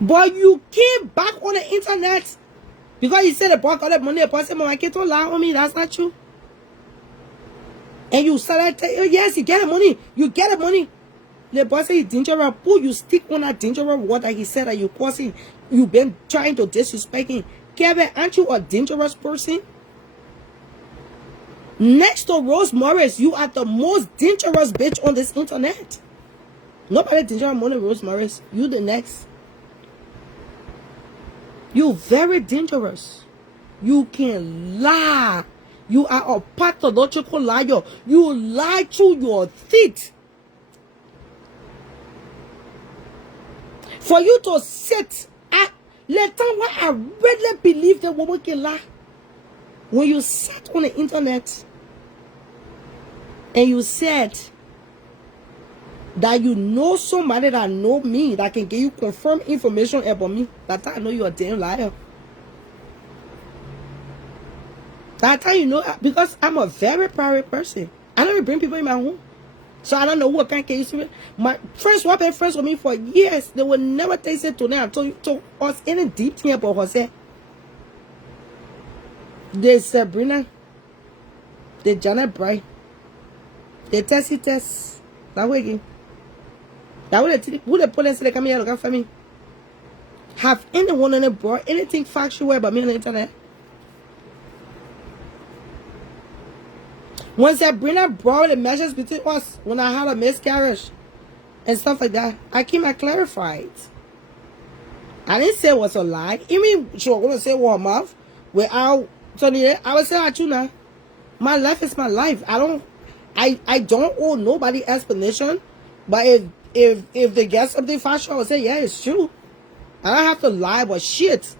But you came back on the internet because you said the boy got that money. The boy said, "Mama, can't lie on me. That's not true." And you started telling, "Oh, yes, you get the money. You get the money." The boy said, "It's dangerous." Pull, you stick on that dangerous word that he said that you causing. You've been trying to disrespect him. Kevin, aren't you a dangerous person? Next to Rose Morris, you are the most dangerous bitch on this internet. Nobody dangerous more than Rose Morris. You the next. You very dangerous. You can lie. You are a pathological liar. You lie through your teeth. For you to sit at the time when I really believe the woman can lie. When you sat on the internet and you said that you know somebody that know me, that can give you confirmed information about me, that I know you're a damn liar. That time you know, because I'm a very private person. I never bring people in my home. So I don't know what kind of case. My friends who have been friends with me for years, they will never taste it to them. To us any deep thing about Jose. The Sabrina, the Janet Bright, the Tessie Tess, that way again. That would who the police they come here looking for me. Have anyone on the board anything factual about me on the internet? When Sabrina brought the measures between us when I had a miscarriage and stuff like that, I came and clarified. I didn't say it was a lie. Even she was going to say what her mouth without Tony. I would say I you now. My life is my life. I don't owe nobody explanation. But if they get something factual, I would say, yeah, it's true. I don't have to lie about shit.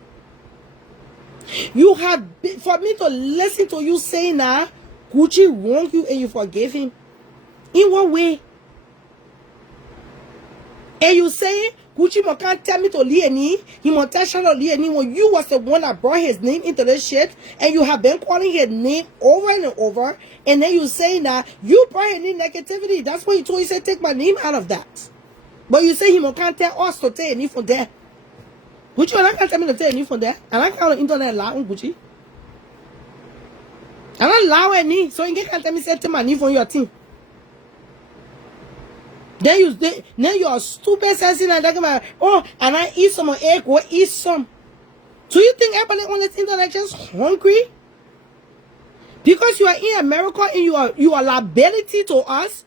You have for me to listen to you saying that Gucci wronged you and you forgave him. In what way? And you saying Gucci can't tell me to leave he must tell Charlotte leave when you was the one that brought his name into this shit and you have been calling his name over and over, and then you saying that you brought his name negativity. That's what he told you, said take my name out of that. But you say he can't tell us to take any from there. Gucci, I can't tell me to take any from there. And I can't on the internet lie on Gucci. I don't lie any, so you can't tell me say take my name from your team. Then you're stupid sensing and talking about, oh, and I eat some egg, go eat some. Do you think everybody on this internet just hungry? Because you are in America and you are liability to us.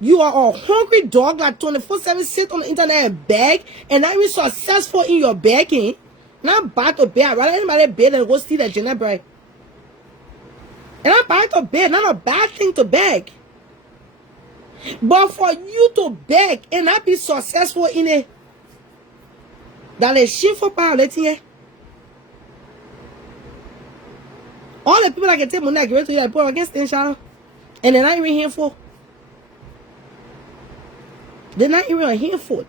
You are a hungry dog that 24/7 sit on the internet and beg, and not even successful in your begging. Not bad to beg. Rather anybody beg and go steal the Jenna bread. And not bad to beg, not a bad thing to beg. But for you to beg and not be successful in it, that is shameful power. All the people that can take money, I give it to you, I put against them, shadow, and they're not even handful. They're not even a handful.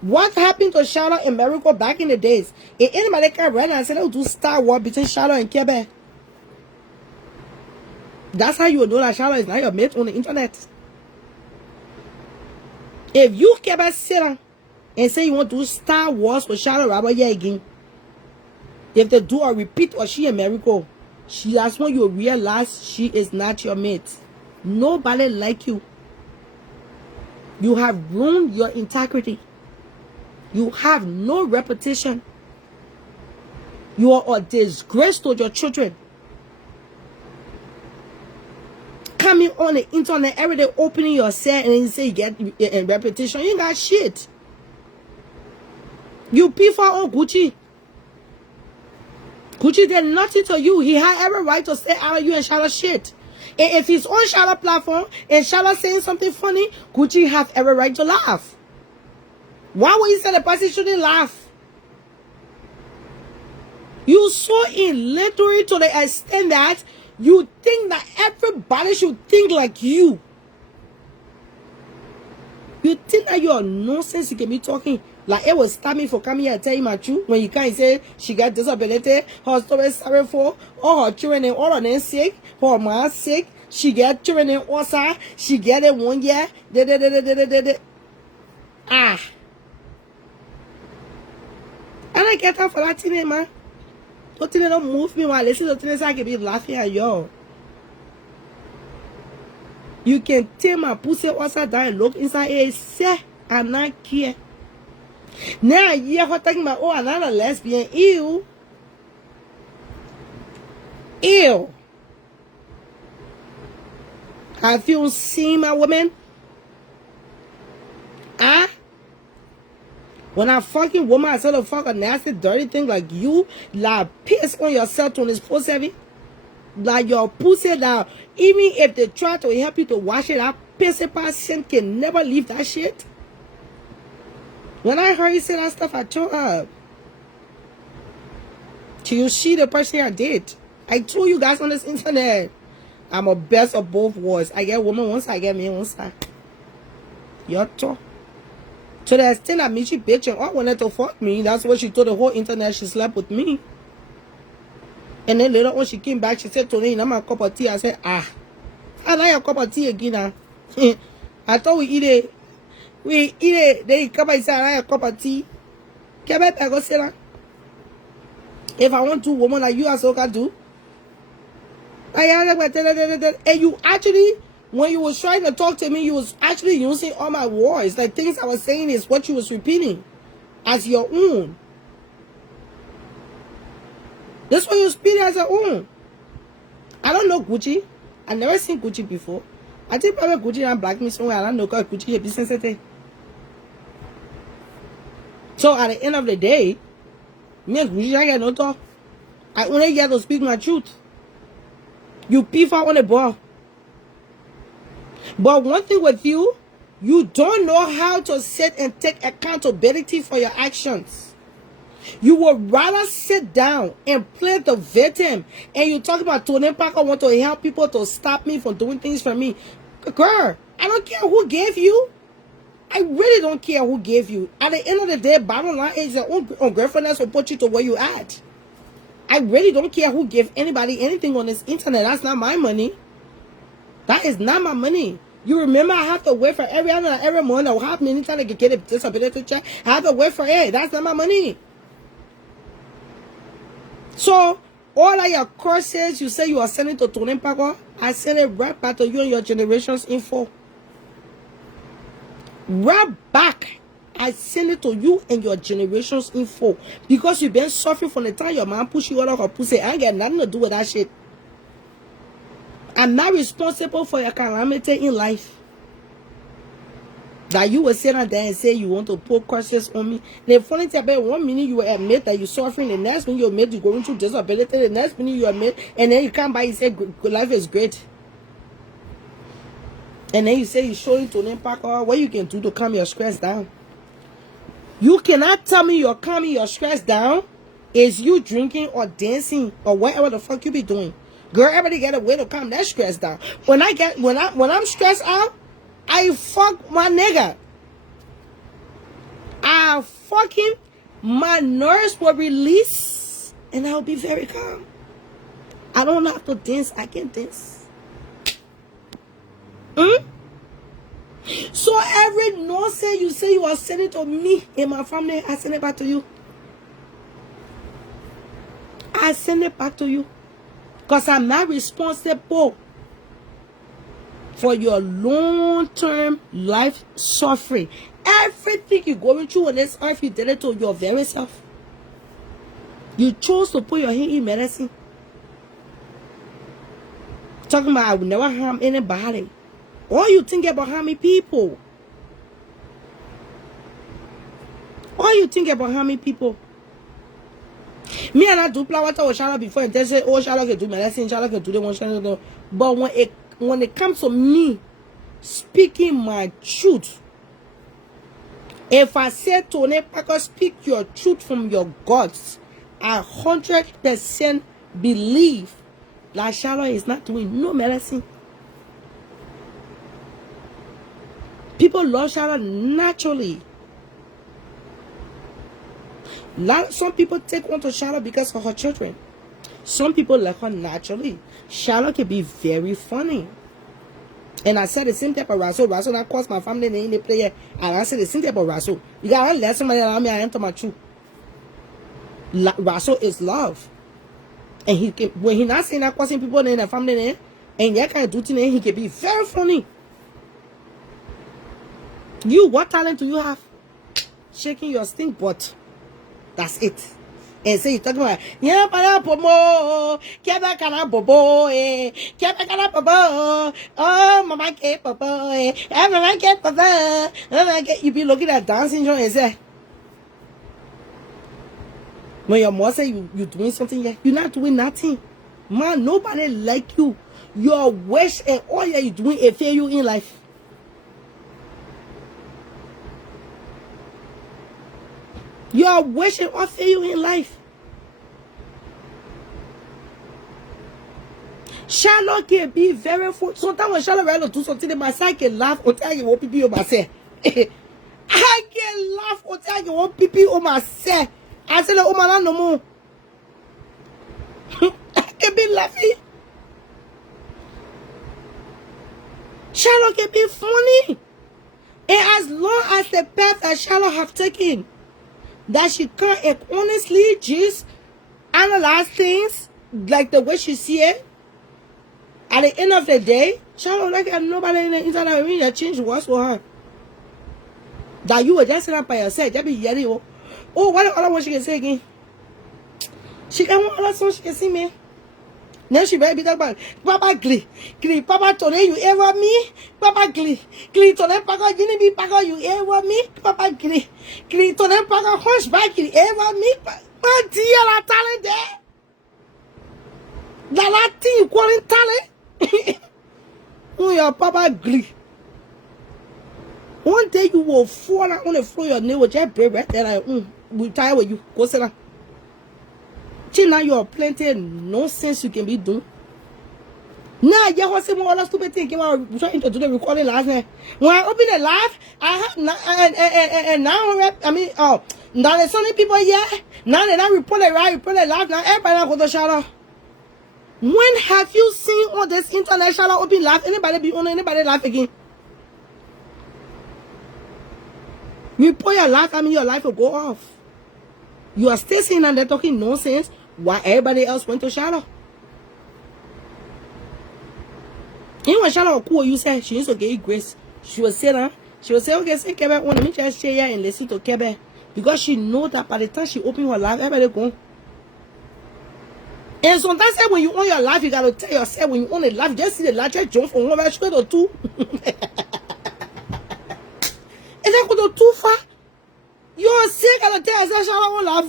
What happened to Charlotte and Miracle back in the days? If anybody can run and say they'll do Star Wars between Charlotte and Quebec, that's how you will know that Charlotte is not your mate on the internet. If you Quebec sit down and say you want to do Star Wars with Charlotte Robert here again, if they do a repeat or she and Miracle, that's when you realize she is not your mate. Nobody like you. You have ruined your integrity. You have no reputation. You are a disgrace to your children. Coming on the internet every day, opening your cell, and then you say you get a reputation. You ain't got shit. You prefer on Gucci. Gucci did nothing to you. He had every right to stay out of you and shout out shit. And if he's on Charlotte platform and Charlotte saying something funny, Gucci have every right to laugh. Why would you say the person shouldn't laugh? You so illiterate to the extent that you think that everybody should think like you. You think that you're nonsense, you can be talking. Like it was stop me for coming here and tell you my truth. When you can't say she got disability, her story is sorry for, all her children and all of them sick, her mom sick, she get children in Osa, she get it 1 year. Ah. And I get out for that thing, man. Don't move me while I listen to things I can be laughing at y'all. You can take my pussy outside down and look inside it. Say, I'm not care. Now, you're talking about, oh, I'm not a lesbian. Ew. Ew. Have you seen my woman? Ah? When I fucking woman, I said to fuck a nasty, dirty thing like you, like piss on yourself 24/7. Like your pussy down. Even if they try to help you to wash it out, pissy person can never leave that shit. When I heard you say that stuff, I tore up. Till you see the person I did. I told you guys on this internet, I'm a best of both worlds. I get woman one side, I get man one side. Your talk. To the extent that Mitchy bitch and all wanted to fuck me, that's what she told the whole internet she slept with me. And then later on she came back, she said to me, I'm a cup of tea. I said, ah, I like a cup of tea again now. I thought we eat it. We eat it. Then he come and say, I like a cup of tea. Can I go sit down? If I want two women like you, I so can do. And you actually, when you was trying to talk to me, you was actually using all my words. Like things I was saying is what you was repeating as your own. That's what you speak as your own. I don't know Gucci. I never seen Gucci before. I think probably Gucci and black me somewhere. I don't know because Gucci is business. So at the end of the day, me and Gucci I get no talk. I only get to speak my truth. You beef out on the ball. But one thing with you, you don't know how to sit and take accountability for your actions. You would rather sit down and play the victim. And you talk about Tony Parker want to help people to stop me from doing things for me. Girl, I don't care who gave you. I really don't care who gave you. At the end of the day, bottom line is your own ungratefulness will put you to where you at. I really don't care who gave anybody anything on this internet. That's not my money. That is not my money. You remember I have to wait for every month or half minute time to get a disability check. I have to wait for it. That's not my money. So, all of your courses you say you are sending to Tony Parker, I send it right back to you and your generation's info. Right back. I send it to you and your generation's info. Because you've been suffering from the time your mom pushed you out of her pussy. I ain't got nothing to do with that shit. I'm not responsible for your calamity in life. That you will sit down there and say you want to put curses on me. The funny thing about 1 minute you will admit that you're suffering, the next minute you admit you're going through disability, the next minute you admit, and then you come by and say life is great. And then you say you're showing to them Parker what you can do to calm your stress down. You cannot tell me you're calming your stress down is you drinking or dancing or whatever the fuck you be doing. Girl, everybody get a way to calm that stress down. When I'm stressed out, I fuck my nigga. I fuck him. My nerves will release and I'll be very calm. I don't have to dance. I can dance. So every nonsense you say you are sending to me and my family, I send it back to you. I send it back to you. Because I'm not responsible for your long-term life suffering. Everything you're going through on this earth, you did it to your very self. You chose to put your hand in medicine. Talking about I will never harm anybody. All you think about harming people. All you think about harming people. Me and I do play water with Charlotte before and they say, oh, Charlotte can do medicine, Charlotte can do the one, Charlotte can do. But when it comes to me speaking my truth, if I say Tony Parker, speak your truth from your guts, I 100% believe that Charlotte is not doing no medicine. People love Charlotte naturally. Some people take on to Charlotte because of her children. Some people like her naturally. Charlotte can be very funny. And I said the same type of Russell. Russell that cost my family name in the player. And I said the same type of Russell. You got to let somebody around me, I enter my truth. Russell is love. And he can, when he not saying that costing people in the family name, and that kind of do thing, he can be very funny. You, what talent do you have? Shaking your stink butt. That's it. And say, you're talking about, yeah, but bobo, Keba kana bobo, Keba kana bobo, oh, mama get bobo, mama get bobo, mama get. You be looking at dancing show and say, when your mom say you doing something, yeah, you're not doing nothing. Man, nobody like you. Your wish and all you're doing it fail you in life. You are wishing or fail you in life. Charlotte can be very full. Sometimes when Charlotte will do something, they must I can laugh or tell you what people must say. I can laugh or tell you what people must say. I said, oh man, no more. I can be laughing. Charlotte can be funny. And as long as the path that Charlotte have taken, that she can honestly just analyze things like the way she see it. At the end of the day, Charlotte like nobody in the internet really change what's for her. That you were just sitting up by yourself, just be yelling. Oh, what the other one she can say again? She can want other song she can sing, man. Now she better be talking about Papa Glee, Papa Tony, you ever me? Papa Glee, Tony Papa, you need Papa, you ever me? Papa Glee, Tony Papa, hunchback, you ever me? But dear, la talent there. The Latin you calling talent? Oh, your Papa Glee. One day you will fall out on the floor, your nail will just break right there. We'll tie with you. Go sit down. Now you are plenty of nonsense you can be doing. Now, you want to say more stupid thing. I'm trying to do the recording last night. When I open the live, I have and now now there's so many people here. Now they not report it live. Now everybody not go to shout out. When have you seen all this international open live? Anybody be on anybody live again? You put your life, your life will go off. You are still saying and they're talking nonsense while everybody else went to Charlotte. And when Charlotte cool, you said she used to give you grace. She will say that. She will say, okay, say Quebec, let me just stay here and listen to Quebec. Because she know that by the time she open her life, everybody go. And sometimes when you own your life, you gotta tell yourself when you own a life, just see the life, just jump from one way straight or two. And then go too far. You're sick at the time, I shall laugh.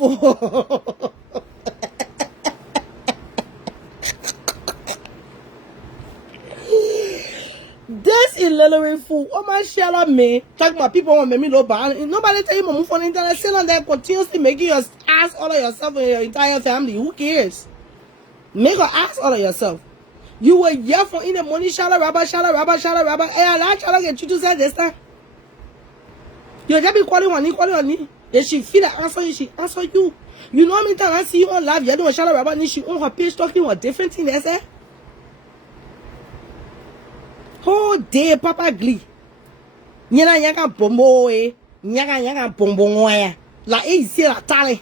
This is literally fool. Oh my shala me. Talk about people want me low ban. Nobody tell you move on the internet. Still on there continuously making your ass all of yourself and your entire family. Who cares? Make her ass all of yourself. You were here for in the money shala rabba. Hey, I like shala get you to say this time. You just be calling on me. If she feel that answer you, she answer you. You know how many times I see you on live, you're doing shallow about she on her page talking about different things, that's it. Whole day, Papa Glee. Nyaka bombo, nyaka bombo, like you see that talent.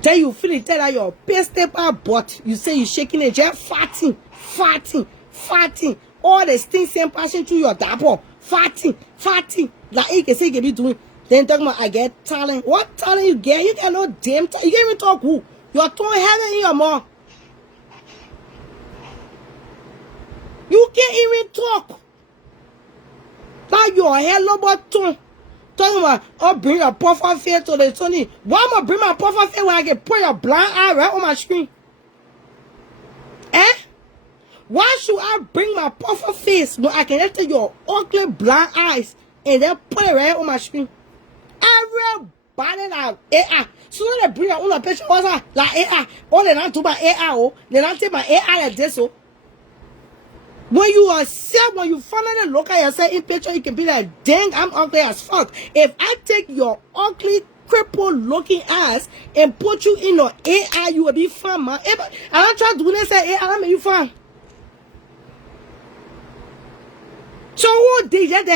Then you feel it, tell that your paste paper, but you say you shaking it, just farting. all the things passing through your dapper, farting, like you can say you be doing. Then talking about I get talent. What talent you get? You get no damn talent. You can't even talk who. You're throwing heaven in your mouth. You can't even talk. Like your hello button. Talking about, oh, bring your profile face to the Tony. Why am I bring my profile face when I can put your blind eye right on my screen? Eh? Why should I bring my profile face when I can enter your ugly blind eyes and then put it right on my screen? Everybody like AI. So they bring your own picture also like AI. Oh, they don't do my AI. Oh, they don't take my AI like this. Oh. When you are sad, when you finally look at yourself in picture, you can be like, dang, I'm ugly as fuck. If I take your ugly, crippled looking ass and put you in your AI, you will be fine, man. I don't try to do this AI, I make you fine. So what day that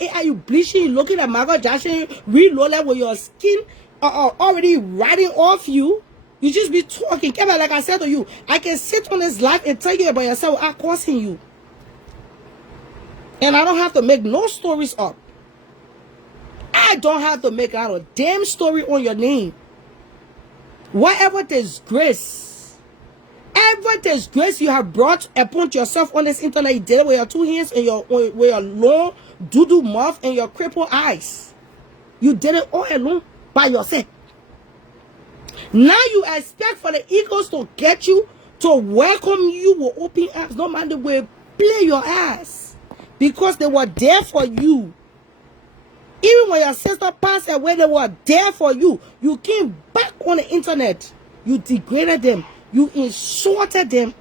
AI, you bleaching, you looking at Michael Jackson, reloaded with your skin already riding off you. You just be talking. Kevin, like I said to you, I can sit on this life and tell you about yourself without causing you. And I don't have to make no stories up. I don't have to make out a damn story on your name. Whatever disgrace, every disgrace you have brought upon yourself on this internet, you did it with your two hands and with your long doodoo mouth and your crippled eyes. You did it all alone by yourself. Now you expect for the eagles to get you, to welcome you with open arms. No matter where play your ass. Because they were there for you. Even when your sister passed away, they were there for you. You came back on the internet. You degraded them. You insulted them.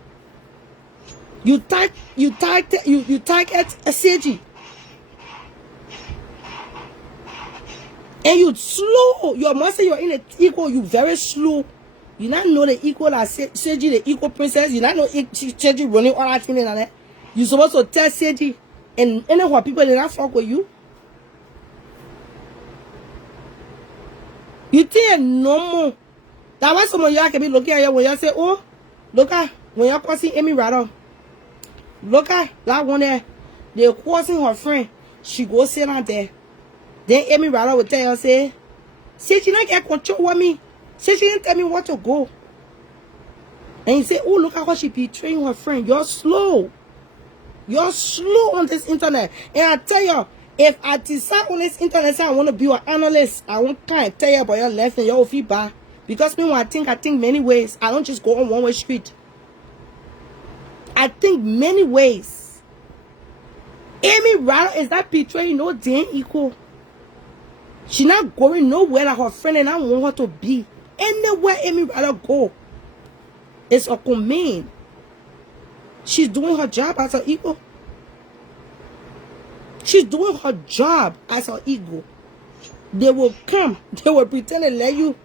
You tagged at a CG. And you slow. You must say you're in the equal. You very slow. You not know the equal as Seji, the equal princess. You not know Seji running all that thing in there. You supposed to tell Seji and anyone people they not fuck with you. You think normal. That's why some of y'all can be looking at you when y'all say, oh, look at when y'all crossing Amy Rattle. Look at that one there. They're crossing her friend. She goes sit out there. Then Amy Rattle will tell you, say she don't get control of me. Say she didn't tell me where to go. And you say, oh, look at how she betraying her friend. You're slow. You're slow on this internet. And I tell you, if I decide on this internet, say I want to be an analyst, I won't try and tell you about your left and your feedback. Because me, when I think many ways. I don't just go on one-way street. I think many ways. Amy Rattle is not betraying no damn equal. She not going nowhere like her friend and I want her to be. Anywhere Amy Rattle go, it's a command. She's doing her job as an equal. She's doing her job as an eagle. They will come. They will pretend to let you.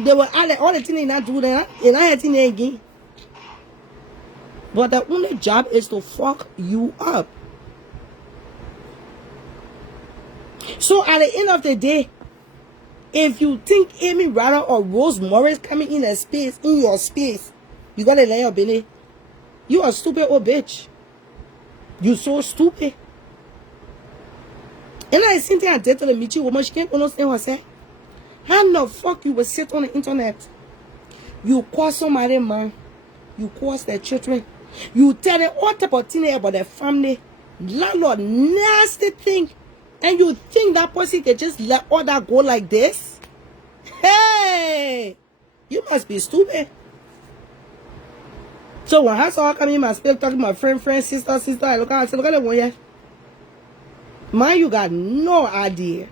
They will add all the things they not do. They're not hitting it again. But the only job is to fuck you up. So at the end of the day, if you think Amy Rattle or Rose Morris coming in your space, you gotta lay your belly. You a stupid old bitch. You so stupid. And I seen thing I did to the MITCHY woman, she can't understand what I said. How the fuck you will sit on the internet? You call somebody man. You cause their children. You tell them all type of things about their family. Landlord, nasty thing. And you think that person can just let all that go like this? Hey! You must be stupid. So when I saw her come in my space talking to my friend, sister, I look at her and say, look at that one here. Man, you got no idea.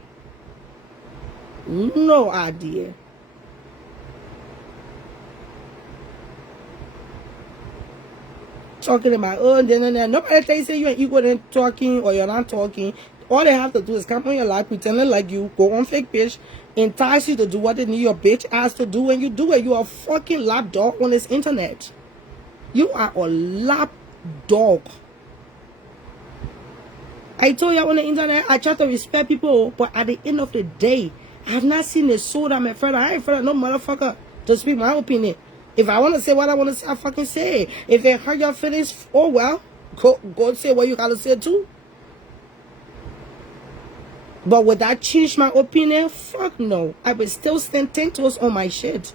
No idea. Talking about, oh, nobody tell you say you're equal than talking or you're not talking. All they have to do is come on your life, pretending like you, go on fake page, entice you to do what they need your bitch ass to do, and you do it. You are a fucking lap dog on this internet. You are a lap dog. I told you on the internet, I try to respect people, but at the end of the day, I have not seen a soul that I'm afraid of. I ain't afraid of no motherfucker to speak my opinion. If I want to say what I want to say, I fucking say it. If it hurt your feelings, oh well, Go say what you gotta say too. But would that change my opinion? Fuck no. I would still stand 10 toes on my shit.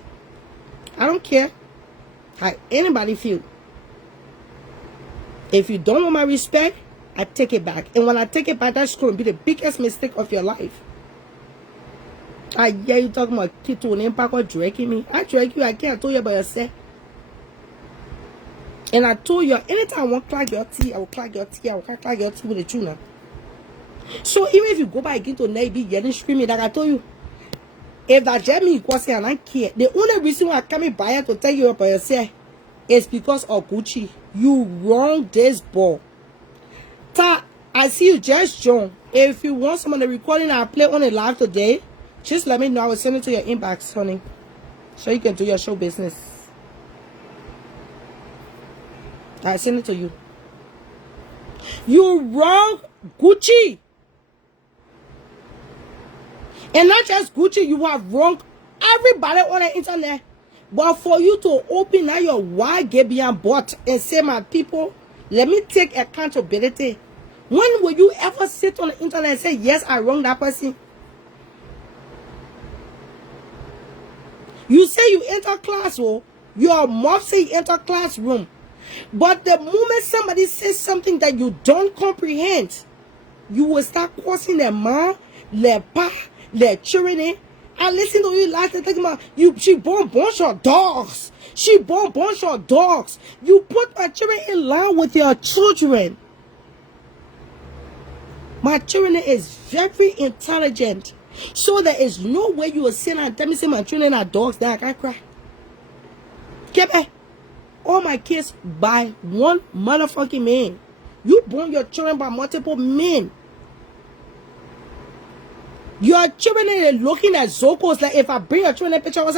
I don't care how anybody feel. If you don't want my respect, I take it back. And when I take it back, that's going to be the biggest mistake of your life. Yeah, you talking about Tito and Impact or dragging me. I drag you, I can't. I told you about yourself. And I told you, anytime I want to clag your tea, I will clag your tea. I will clag your tea with the tuna. So even if you go back again to Navy, yelling, screaming, like I told you, if that Jamie was here and I care, the only reason why I come by here to tell you about yourself is because of Gucci. You wrong this ball. Ta, I see you just join. If you want some of the recording I play on the live today, just let me know. I will send it to your inbox, honey, so you can do your show business. I send it to you. You wrong Gucci. And not just Gucci, you have wrong everybody on the internet. But for you to open now your wide Gabian bot and say, my people, let me take accountability. When will you ever sit on the internet and say, yes, I wronged that person? You say you enter classroom, your mom say you enter classroom. But the moment somebody says something that you don't comprehend, you will start causing their mom, their pa, their children. I listen to you last night talking about you. She born bunch of dogs. She born bunch of dogs. You put my children in line with your children. My children is very intelligent. So there is no way you will sit and tell me say my children are dogs. Then I can't cry. Get back. All my kids by one motherfucking man. You born your children by multiple men. Your children are looking at Zocos like if I bring your children a picture, and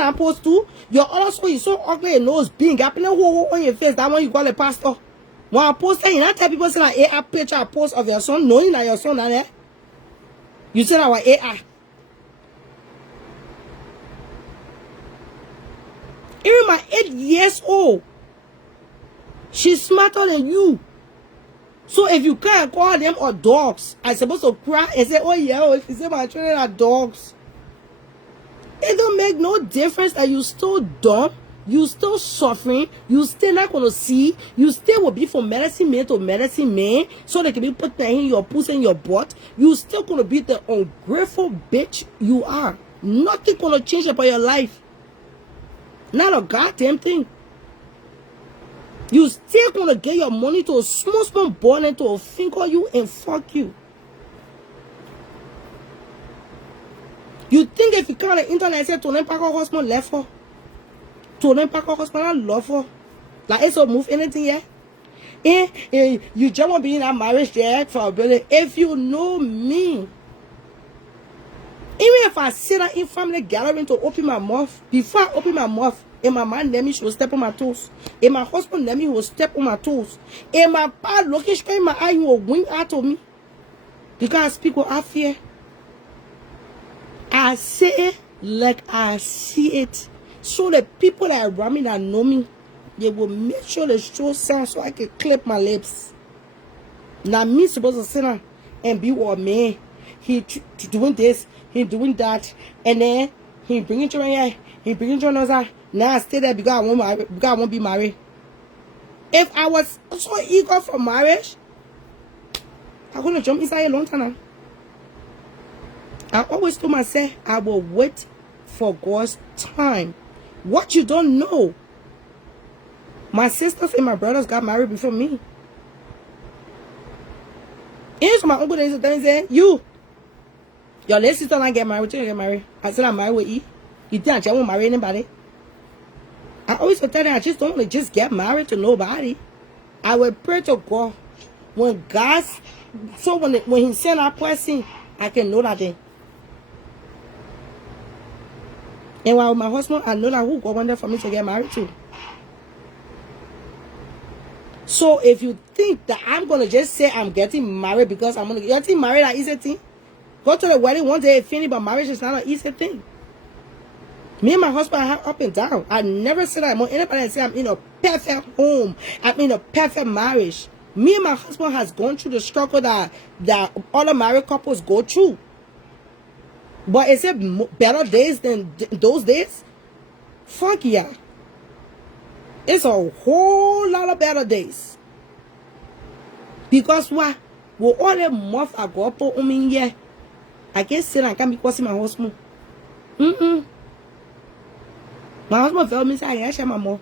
I'm supposed to. Your other son is so ugly and nose being up in a hole on your face. That one you call a pastor. When I post that, you not tell people say like AI picture I post of your son, knowing that your son not there. You said our AI. Even my 8 years old, she's smarter than you. So if you can't call them or dogs, I'm supposed to cry and say, oh yeah, she said my children are dogs. It don't make no difference that you still dumb, you still suffering, you still not gonna see, you still will be from medicine man to medicine man, so they can be put in your pussy in your butt. You still gonna be the ungrateful bitch you are. Nothing gonna change about your life. Not a goddamn thing. You still gonna get your money to a small boy and to finger you and fuck you. You think if you come on the internet and say to them pack a husband left for? To them pack a husband I love for? Like it's a move anything yet? You just want to be in a marriage there for a building. If you know me, even if I sit in family gathering to open my mouth, before I open my mouth, and my man let me she will step on my toes. And my husband let me will step on my toes. And my pa looking straight in my eye, he will wink out of me. Because I speak what I fear. I say it like I see it. So the people that are around me that know me, they will make sure the show sound so I can clip my lips. Now me supposed to sit down and be what man. He doing this, he doing that, and then he bringing children here, he bringing children outside. Now I stay there because I won't be married. If I was so eager for marriage, I would have jumped inside a long time now. I always told myself I will wait for God's time. What you don't know, my sisters and my brothers got married before me. And so my uncle used to tell me, say, your little sister not get married, you get married. I said I'm married with you. You think I won't marry anybody? I always tell them I just don't want to just get married to nobody. I will pray to God. When God, so when he send that person, I can know that thing. And while my husband, I know that who God wanted for me to get married to. So if you think that I'm going to just say I'm getting married because I'm going to get married, an easy thing. Go to the wedding one day and finish, but marriage is not an easy thing. Me and my husband have up and down. I never said I'm on anybody and say I'm in a perfect home. I'm in a perfect marriage. Me and my husband has gone through the struggle that other married couples go through. But is it better days than those days? Fuck yeah. It's a whole lot of better days. Because what? With all the month I go up on me here, I can't sit and can't be causing my husband. My husband felt me say I share my mom.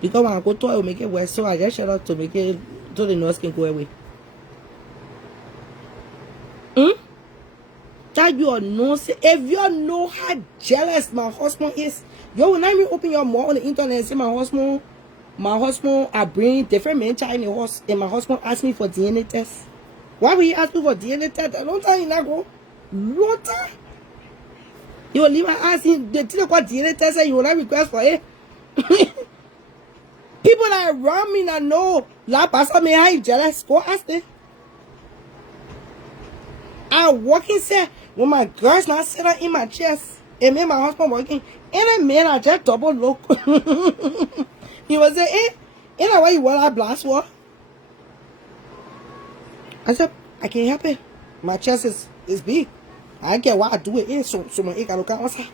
Because when I go to it, will make it worse, so I just shut up to make it so the nurse can go away. That you know, if you know how jealous my husband is, you will not even open your mouth on the internet and say my husband, I bring different men child in the house, and my husband asked me for DNA test. Why would he ask me for DNA test? A long time you not go. Long time. You will leave my ass in the thing called DNA test and you will not request for it. People that around me that know la pastor me how jealous. Go ask them. I walk in say when my girls not sitting in my chest and me and my husband working, and a man I just double look. He was say, eh, ain't that why you want I blast for? I said, I can't help it. My chest is big. I get why I do it. So my ego look outside.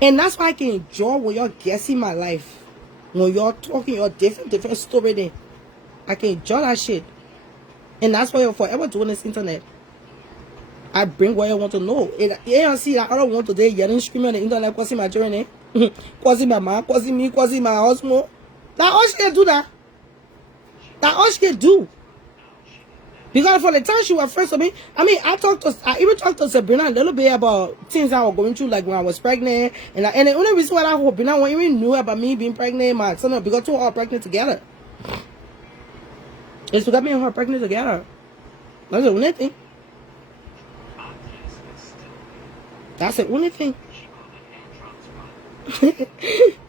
And that's why I can enjoy when you're guessing my life. When you're talking your different story then. I can enjoy that shit. And that's why you're forever doing this internet. I bring what you want to know. And you see that I don't want to day yelling, screaming on the internet, causing my journey. Causing my mom, causing me, causing my husband. That all she can do that. That all she can do. Because for the time she was first to me, I even talked to Sabrina a little bit about things I was going through, like when I was pregnant. And the only reason why I hope Sabrina won't even knew about me being pregnant, my son, because two are pregnant together. It's because me and her are pregnant together. That's the only thing. That's the only thing.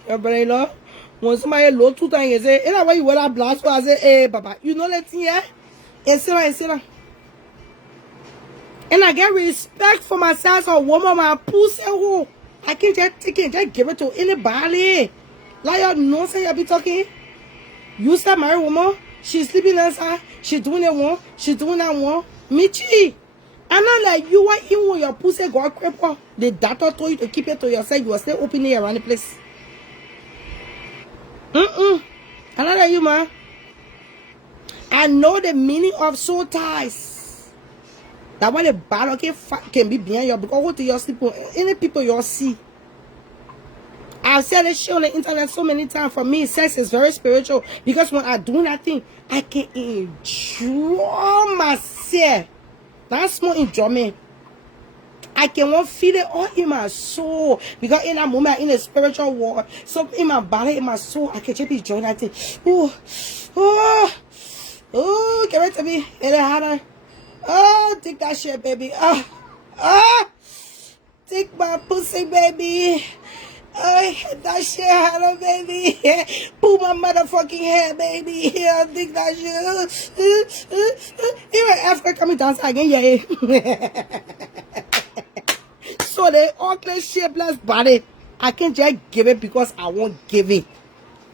Yeah, but I know, when somebody low 2 times, say, "Hey, why you wear that blast for?" I say, "Hey, Papa, you know that thing, yeah?" Etc. And I get respect for myself as a woman, my pussy who I can't just take it, just give it to anybody. Like you know, say you be talking. You say married woman, she's sleeping outside, she doing that one, she doing that one. Mitchy. And not like you want even when your pussy got crippled. The doctor told you to keep it to yourself, you are still opening around the place. And not like you, man. I know the meaning of soul ties. That when the battle can be behind you, because what do you sleep on? Any people you see. I've said this shit on the internet so many times. For me, sex is very spiritual. Because when I do that thing, I can enjoy myself. That's more enjoyment. I can want feel it all in my soul. Because in that moment, in the spiritual world, so in my body, in my soul, I can just be enjoying that thing. Oh, get ready to be in harder. Oh, take that shit, baby. Take my pussy, baby. Hit that shit harder, baby. Pull my motherfucking hair, baby. Yeah, take that shit. Even Africa coming down again, yeah. So the ugly shapeless body, I can just give it because I won't give it.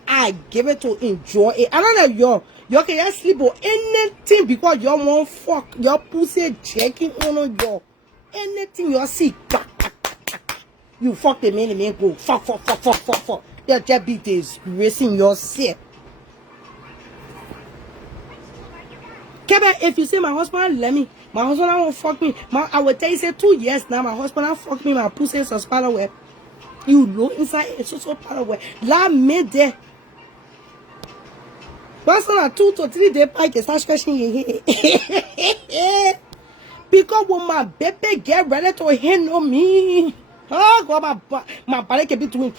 I give it to enjoy it. I don't know you can just sleep on anything because you won't fuck your pussy checking on your anything you see. You fuck the man go fuck. They'll just be disgracing yourself. If you say my husband let me, my husband won't fuck me. I will tell you say 2 years now, my husband will fuck me, my pussy is a spider web. You know inside it's so spider web. La me there. Once on a 2 to 3 day pike start scratching your head. Because when my baby get ready to handle me, oh God, my body can be doing.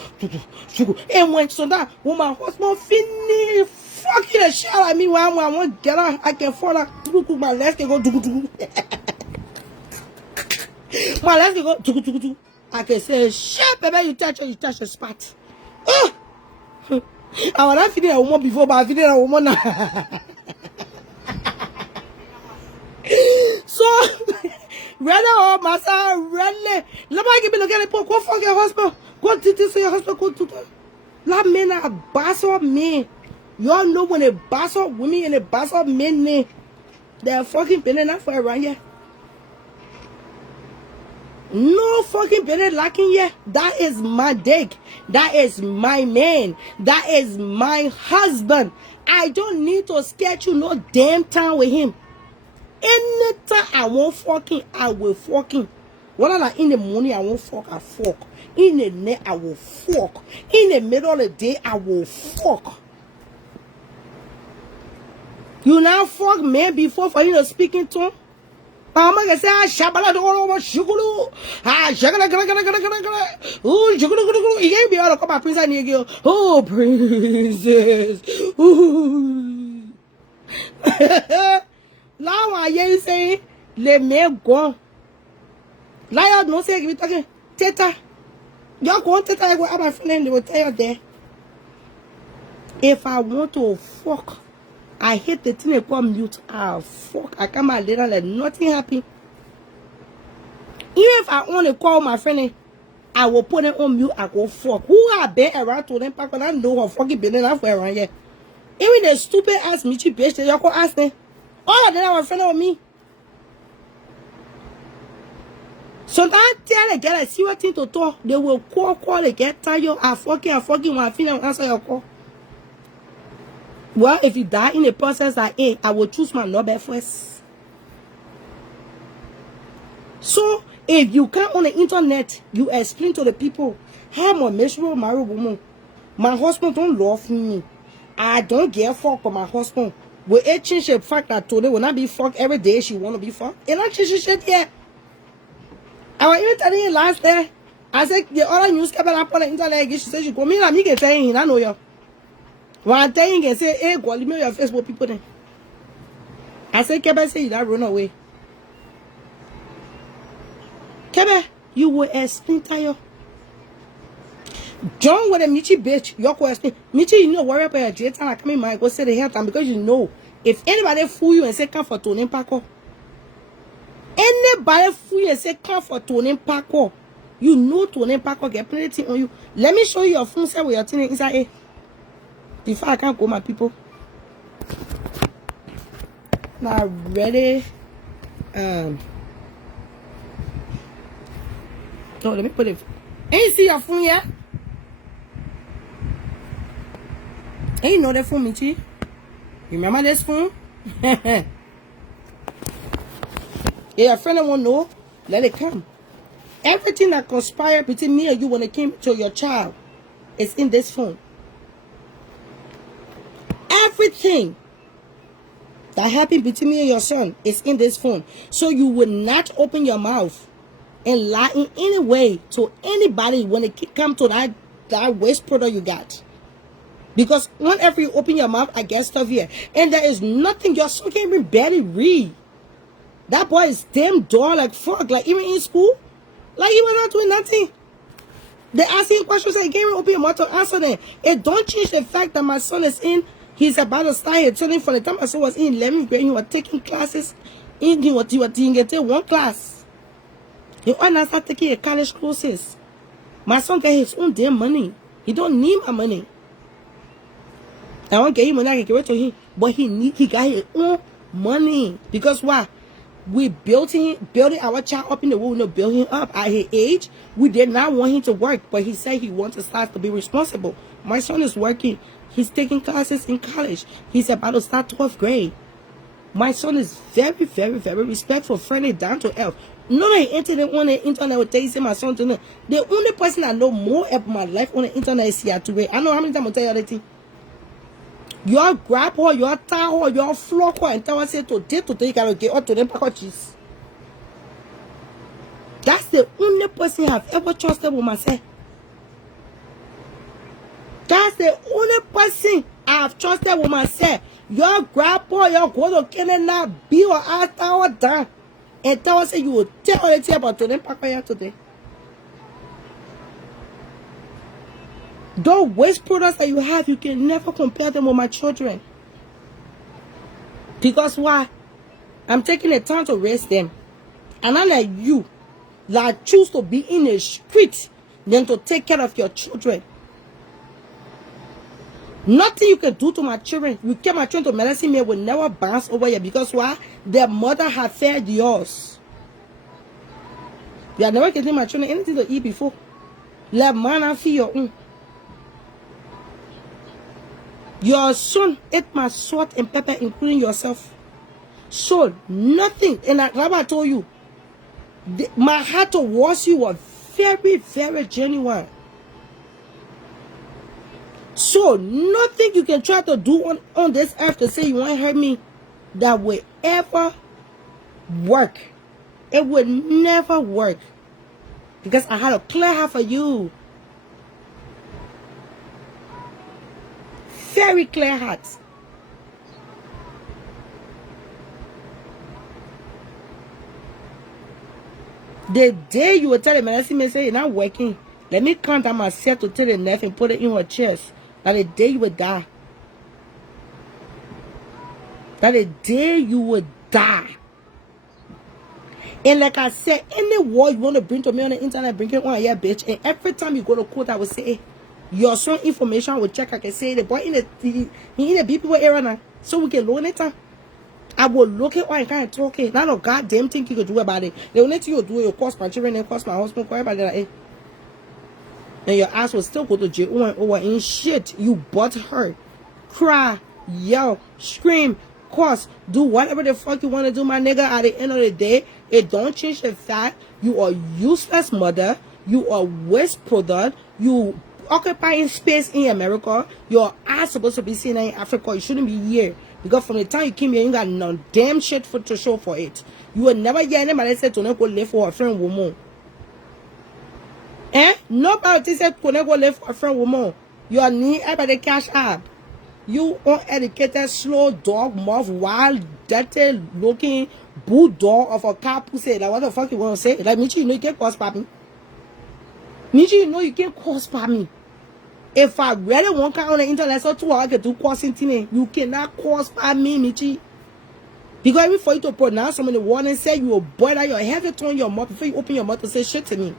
And when so that when my husband finish fucking the shit out of me, when I want to get out, I can fall out. My legs can go do. My legs can go do. I can say, shit, baby, you touch the spot. I was not feeling a woman before, but I'm feeling a woman now. So, really, oh, my son, really. Let me give me look at it. Go fuck your husband. Go to this your husband, go to that. That men are boss of men. Y'all know when they boss up women and they boss up men, they're fucking been enough for around here. No fucking better lacking here. That is my dick. That is my man. That is my husband. I don't need to schedule no damn time with him. Anytime I want fucking, I will fucking. When I'm in the morning, I won't fuck, I fuck. In the night, I will fuck. In the middle of the day, I will fuck. You now fuck man before for you to speaking to him? I'm gonna say, Shabala don't know what Shugulu. Shagala. Oh, Shugulu. You can't be able to come up, Princess Nigel. Oh, princess. Ooh. Now I hear you saying, let me go. Liar, no say, give it again. Teta. You're going to tell you what my friend, they will tell you there. If I want to fuck, I hate the thing they call mute. Fuck. I come out later like nothing happened. Even if I want to call my friend, I will put them on mute. I go fuck. Who are been around to them? Because I know how fucking been enough around here. Even the stupid ass Mitchy bitch, they go ask them. All of them are friend of me. So now tell the girl I see what thing to talk. They will call, they get tired. I fucking when I feel them answer your call. Well, if you die in the process, I will choose my number first. So, if you come on the internet, you explain to the people, how I'm a miserable married woman. My husband don't love me. I don't give a fuck for my husband. Will it change the fact that today will not be fucked every day she want to be fucked? And I change shit yet. I was even telling you last day. I said, the other newspaper up on the internet, she said, she go, me and me can tell you, I know you. One thing you say, hey, go, leave me your Facebook people then. I said, Kebe, say you that run away. Kebe, you will explain to you. John with a Mitchy bitch, your question. Mitchy, you know, worry about your jet and I come in my go say the health time because you know, if anybody fool you and say, come for Tony Paco. Anybody fool you and say, come for Tony Paco. You know Tony Paco get plenty on you. Let me show you your phone set with your thing inside it. Before I can't go, my people. Now ready. No, let me put it. Ain't see your phone yet? Ain't know that phone, Mitchy. Remember this phone? Yeah, your friend won't know. Let it come. Everything that conspired between me and you when it came to your child is in this phone. Everything that happened between me and your son is in this phone. So you will not open your mouth and lie in any way to anybody when it comes to that waste product you got. Because whenever you open your mouth, I get stuff here. And there is nothing, your son can't even barely read. That boy is damn dull like fuck. Like even in school, like he was not doing nothing. They asking questions and can't even open your mouth to answer them. It don't change the fact that my son is in. He's about to start here. Telling from the time my son was in 11th grade, he was taking classes. He was getting one class. He only start taking a college courses. My son got his own damn money. He don't need my money. I won't get him money, I can give it to him. But he got his own money. Because why? We building our child up in the world, no building up at his age. We did not want him to work, but he said he wants to start to be responsible. My son is working. He's taking classes in college. He's about to start 12th grade. My son is very, very, very respectful, friendly, down to earth. No, I entered on the internet with tell you my son to know. The only person I know more about my life on the internet is here today. I know how many times I tell you that thing. Your grab her, your tie her, your flock her, and tell her say today you gotta get out to them packages. That's the only person I've ever trusted with myself. That's the only person I've trusted with myself. Your grandpa, your go to Canada, be or ask her down. And tell her say you will tell her anything about to them package today. Those waste products that you have, you can never compare them with my children. Because why? I'm taking the time to raise them. And I'm like you, that choose to be in the street, than to take care of your children. Nothing you can do to my children. You keep my children to medicine me will never bounce over here because why? Their mother had fed yours. You are never getting my children anything to eat before. Let man feed your own. Your son ate my salt and pepper, including yourself. So nothing. And like I told you, my heart towards you was very, very genuine. So nothing you can try to do on this earth to say you won't hurt me that will ever work. It would never work. Because I had a clear heart for you. Very clear heart. The day you will tell the medicine man say you're not working, let me count on myself to tell the knife and put it in her chest. That the day you will die. That the day you will die. And like I said, any word you want to bring to me on the internet, bring it on here, bitch. And every time you go to court, I will say, hey, your son information, I will check. I can say the boy in the people area now, so we can loan it. I will look at and kind of talking. Not a goddamn thing you could do about it. The only thing you do, you cost my children and cost my husband, call everybody like, hey. And your ass will still go to jail over and shit. You butt hurt, cry, yell, scream, curse, do whatever the fuck you want to do, my nigga. At the end of the day, it don't change the fact you are useless mother. You are waste product. You occupying space in America. Your ass supposed to be seen in Africa. You shouldn't be here. Because from the time you came here, you got no damn shit to show for it. You will never hear anybody say to go live for a friend woman. Nobody said to go live for a friend woman. You are need everybody cash up. You uneducated, slow dog, mouth, wild, dirty looking bulldog of a car pussy. Like what the fuck you want to say? Like Michi, you know you can't cause by me. Michi, you know you can't cause by me. If I really want to on the internet, so 2 hours I can do causing thing. You cannot cause by me, Michi. Because even for you to pronounce some of the word and say you will boil out your head, you turn your mouth before you open your mouth to say shit to me.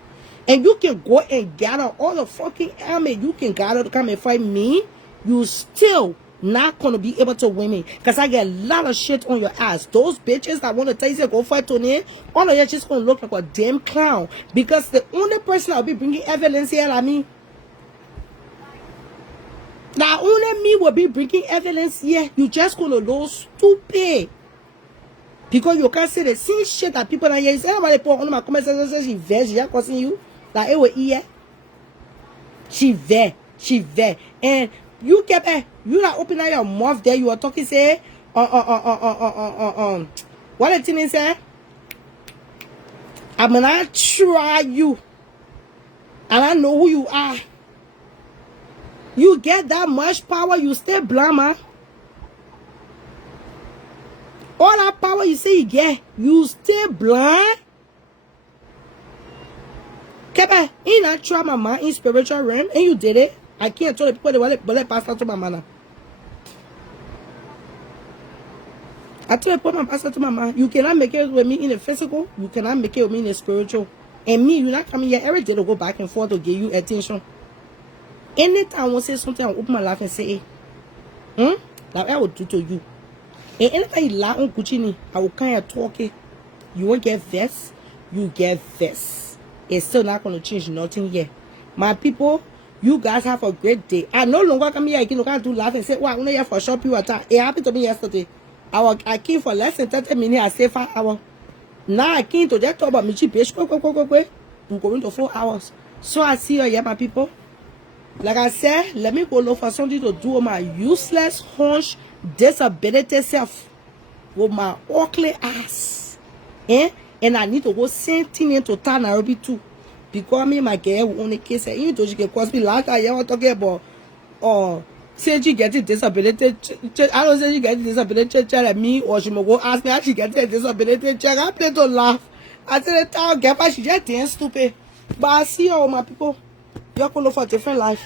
And you can go and gather all the fucking army you can gather to come and fight me. You still not gonna be able to win me. Because I get a lot of shit on your ass. Those bitches that want to tell you to go fight Tony, all of you just gonna look like a damn clown. Because the only person I'll be bringing evidence here at me. Now only me will be bringing evidence here. You just gonna look stupid. Because you can't say the same shit that people are here. Is anybody put on my comments and say she ve, she just causing you? Like it will here. She ve. And you kept you not open your mouth there. You are talking say what the thing is say? I'm gonna try you. And I know who you are. You get that much power, you stay blind, man. All that power you say you get, you stay blind. Kepa, you not try my mind in spiritual realm, and you did it. I can't tell the people they let pass out to my man. I tell you, put my pastor to my man. You cannot make it with me in the physical. You cannot make it with me in the spiritual. And me, you're not coming here every day to go back and forth to give you attention. Anytime I want to say something, I'll open my mouth and say, like I will do to you. And anytime you lie on Gucci, I will kind of talk it. You won't get vest, you get vest. It's still not going to change nothing here. My people, you guys have a great day. I no longer come here again, look at do laugh and say, well, I'm not here for a short period of time. It happened to me yesterday. I came for less than 30 minutes, I stayed 5 hours. Now I came to just talk about Michi Page. I'm going to 4 hours. So I see you here, my people. Like I said, let me go look for something to do with my useless, hunch, disability self. With my ugly ass. And I need to go send thing into town Nairobi too. Because me, my girl, will only case. Even though she can cause me last time, I was talking about, say she getting disability. I don't say she getting disability check at me, or she may go ask me how she getting a disability check. I play to laugh. I said, the town girl, she just damn stupid. But I see all my people. You're going to look for a different life.